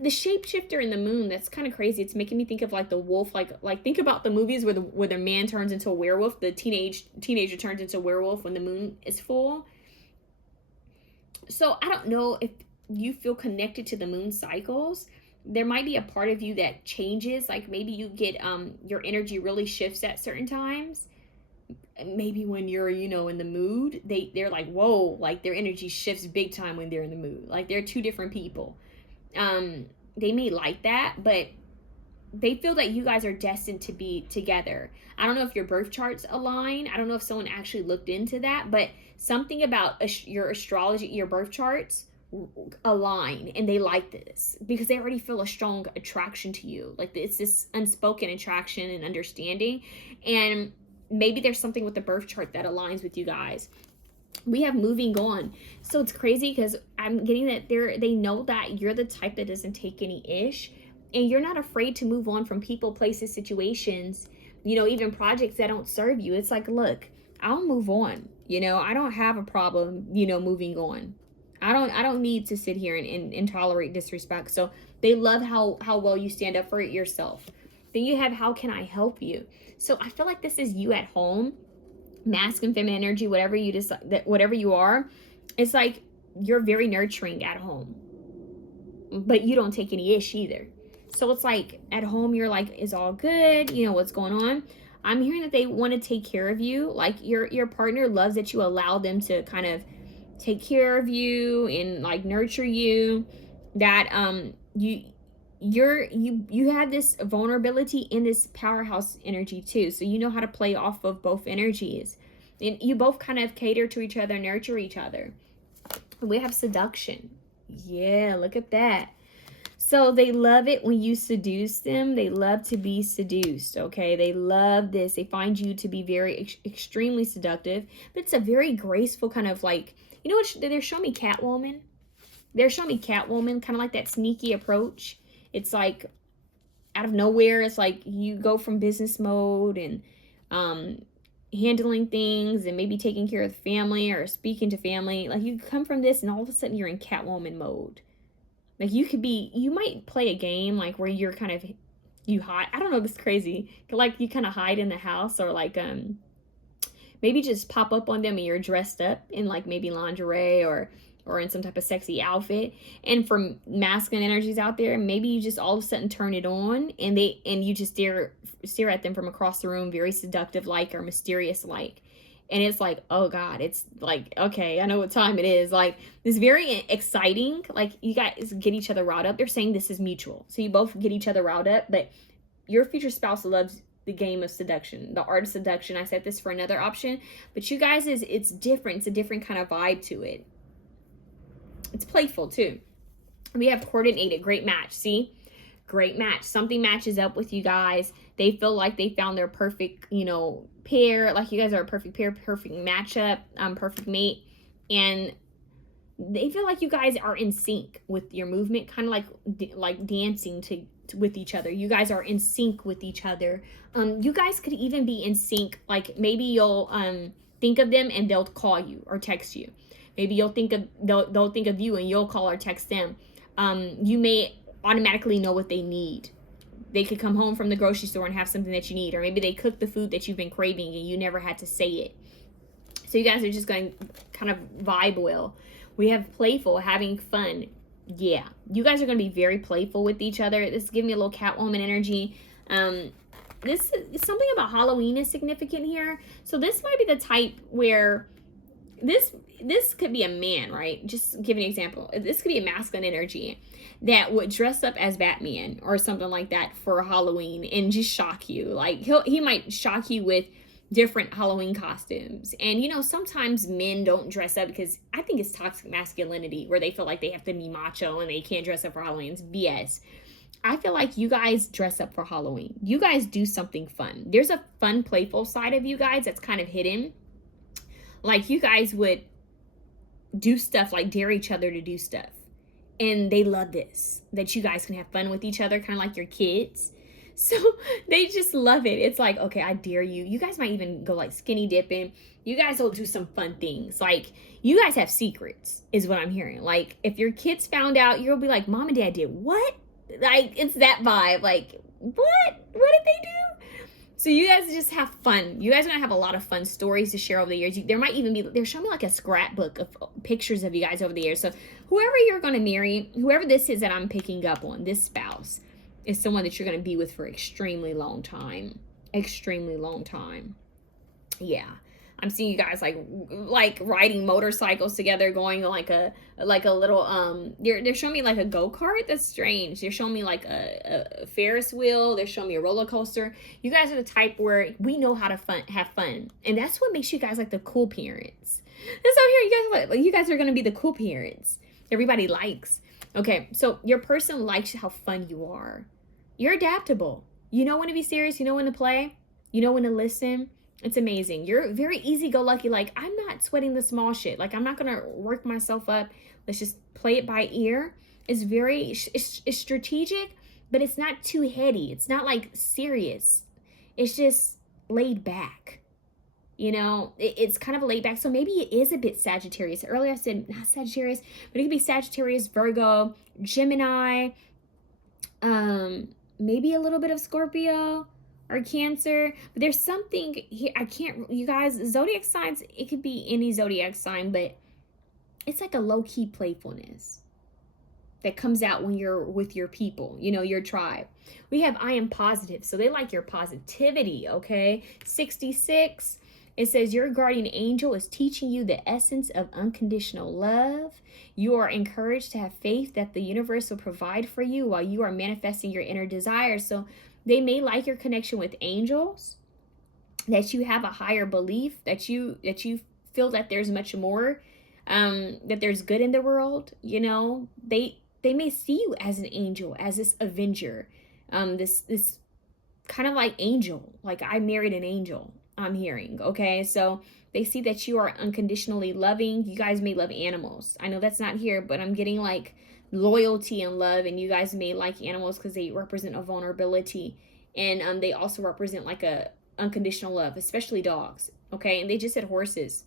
The shapeshifter in the moon, that's kind of crazy. It's making me think of like the wolf, like think about the movies where the man turns into a werewolf, the teenager turns into a werewolf when the moon is full. So I don't know if you feel connected to the moon cycles. There might be a part of you that changes, like maybe you get your energy really shifts at certain times. Maybe when you're in the mood, they're like, whoa, like their energy shifts big time when they're in the mood. Like they're two different people. They may like that, but they feel that you guys are destined to be together. I don't know if your birth charts align. I don't know if someone actually looked into that, but something about your astrology, your birth charts align, and they like this because they already feel a strong attraction to you. Like it's this unspoken attraction and understanding, and maybe there's something with the birth chart that aligns with you guys. We have moving on. So it's crazy because I'm getting that they know that you're the type that doesn't take any ish, and you're not afraid to move on from people, places, situations, even projects that don't serve you. It's like, look, I'll move on. I don't have a problem, moving on. I don't need to sit here and tolerate disrespect. So they love how well you stand up for it yourself. Then you have, how can I help you? So I feel like this is you at home. Masculine, feminine energy, whatever you decide, that whatever you are, it's like you're very nurturing at home, but you don't take any ish either. So it's like at home you're like, it's all good, what's going on. I'm hearing that they want to take care of you. Like your partner loves that you allow them to kind of take care of you and like nurture you. That you have this vulnerability in this powerhouse energy too, so you know how to play off of both energies, and you both kind of cater to each other, nurture each other. We have seduction. Yeah, look at that. So they love it when you seduce them. They love to be seduced, okay? They love this. They find you to be very extremely seductive, but it's a very graceful kind of like, what they're showing me? Catwoman. They're showing me Catwoman, kind of like that sneaky approach. It's like out of nowhere. It's like you go from business mode and handling things and maybe taking care of the family or speaking to family. Like you come from this and all of a sudden you're in Catwoman mode. Like you might play a game like where you're kind of, you hide. I don't know, this is crazy. Like you kind of hide in the house, or like maybe just pop up on them and you're dressed up in like maybe lingerie or in some type of sexy outfit. And for masculine energies out there, maybe you just all of a sudden turn it on and you just stare at them from across the room, very seductive like, or mysterious like. And it's like, oh God, it's like, okay, I know what time it is. Like, it's very exciting. Like, you guys get each other riled up. They're saying this is mutual. So you both get each other riled up, but your future spouse loves the game of seduction, the art of seduction. I said this for another option, but you guys it's different. It's a different kind of vibe to it. It's playful too. We have coordinated, great match. See, great match. Something matches up with you guys. They feel like they found their perfect, pair. Like you guys are a perfect pair, perfect matchup, perfect mate. And they feel like you guys are in sync with your movement, kind of like dancing with each other. You guys are in sync with each other. You guys could even be in sync. Like maybe you'll think of them and they'll call you or text you. Maybe they'll think of you and you'll call or text them. You may automatically know what they need. They could come home from the grocery store and have something that you need, or maybe they cook the food that you've been craving and you never had to say it. So you guys are just going to kind of vibe well. We have playful, having fun. Yeah, you guys are going to be very playful with each other. This is giving me a little Catwoman energy. This is something about Halloween is significant here. So this might be the type where this could be a man, right? Just give an example. This could be a masculine energy that would dress up as Batman or something like that for Halloween and just shock you. Like he might shock you with different Halloween costumes. And sometimes men don't dress up because I think it's toxic masculinity where they feel like they have to be macho and they can't dress up for Halloween. It's BS. I feel like you guys dress up for Halloween. You guys do something fun. There's a fun, playful side of you guys that's kind of hidden. Like you guys would do stuff, like dare each other to do stuff. And they love this, that you guys can have fun with each other, kind of like your kids. So they just love it. It's like, okay, I dare you. You guys might even go like skinny dipping. You guys will do some fun things. Like you guys have secrets is what I'm hearing. Like if your kids found out, you'll be like, Mom and Dad did what? Like it's that vibe. Like what did they do? So you guys just have fun. You guys are going to have a lot of fun stories to share over the years. There might even be, they're showing me like a scrapbook of pictures of you guys over the years. So whoever you're going to marry, whoever this is that I'm picking up on, this spouse is someone that you're going to be with for extremely long time. Extremely long time. Yeah. I'm seeing you guys like riding motorcycles together, going like a little they're showing me like a go-kart. That's strange. They're showing me like a Ferris wheel. They're showing me a roller coaster. You guys are the type where we know how to have fun, and that's what makes you guys like the cool parents. That's how here you guys are gonna be the cool parents everybody likes. Okay, so your person likes how fun you are. You're adaptable. You know when to be serious. You know when to play. You know when to listen. It's amazing. You're very easy-go-lucky. Like, I'm not sweating the small shit. Like, I'm not going to work myself up. Let's just play it by ear. It's it's strategic, but it's not too heady. It's not, like, serious. It's just laid back. It's kind of laid back. So maybe it is a bit Sagittarius. Earlier I said not Sagittarius, but it could be Sagittarius, Virgo, Gemini, maybe a little bit of Scorpio or Cancer. But there's something here, you guys, zodiac signs, it could be any zodiac sign, but it's like a low-key playfulness that comes out when you're with your people, your tribe. We have I am positive, so they like your positivity, okay? 66, it says your guardian angel is teaching you the essence of unconditional love. You are encouraged to have faith that the universe will provide for you while you are manifesting your inner desires. So they may like your connection with angels, that you have a higher belief, that you feel that there's much more, that there's good in the world. They may see you as an angel, as this avenger, this kind of like angel, like I married an angel, I'm hearing. Okay, so they see that you are unconditionally loving. You guys may love animals. I know that's not here, but I'm getting like loyalty and love, and you guys may like animals because they represent a vulnerability, and they also represent like a unconditional love, especially dogs. Okay, and they just said horses.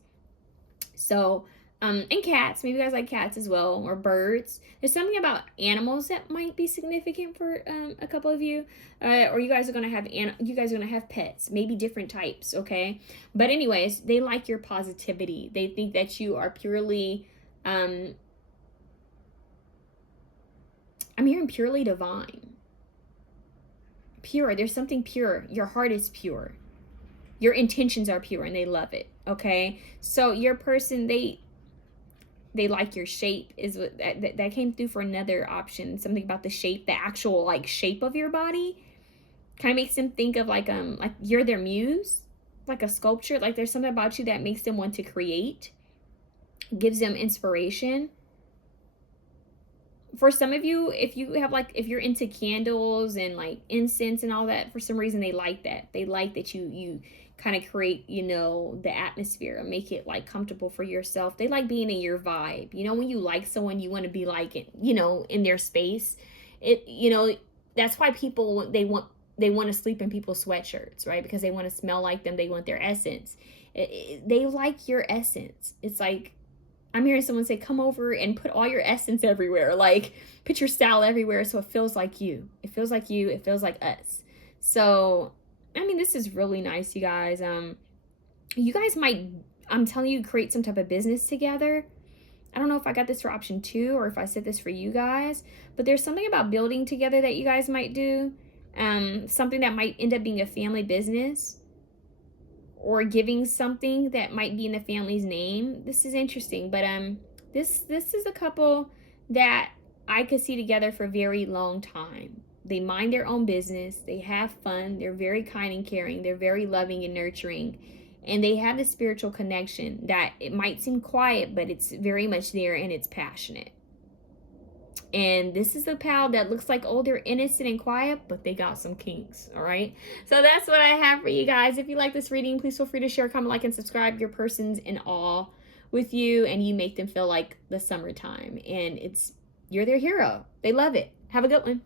So and cats, maybe you guys like cats as well, or birds. There's something about animals that might be significant for a couple of you, or you guys are gonna have pets, maybe different types. Okay, but anyways, they like your positivity. They think that you are purely I'm hearing purely divine. Pure. There's something pure. Your heart is pure. Your intentions are pure, and they love it. Okay? So your person, they like your shape, is what that came through for another option. Something about the shape, the actual like shape of your body. Kind of makes them think of like you're their muse, like a sculpture. Like there's something about you that makes them want to create, gives them inspiration. for some of you, if you have like, if you're into candles and like incense and all that, for some reason they like that. They like that you kind of create, you know, the atmosphere and make it like comfortable for yourself. They like being in your vibe. You know, when you like someone, you want to be like, you know, in their space. It, you know, that's why people, they want to sleep in people's sweatshirts, right? Because they want to smell like them. They want their essence. They like your essence. It's like, I'm hearing someone say, come over and put all your essence everywhere. Like, put your style everywhere so it feels like you. It feels like you. It feels like us. So, I mean, this is really nice, you guys. You guys might, I'm telling you, create some type of business together. I don't know if I got this for option 2 or if I said this for you guys, but there's something about building together that you guys might do. Something that might end up being a family business, or giving something that might be in the family's name. This is interesting, but this is a couple that I could see together for a very long time. They mind their own business, they have fun, they're very kind and caring, they're very loving and nurturing, and they have this spiritual connection that it might seem quiet, but it's very much there and it's passionate. And this is a pal that looks like, oh, they're innocent and quiet, but they got some kinks, all right? So that's what I have for you guys. If you like this reading, please feel free to share, comment, like, and subscribe. Your person's in awe with you, and you make them feel like the summertime. And you're their hero. They love it. Have a good one.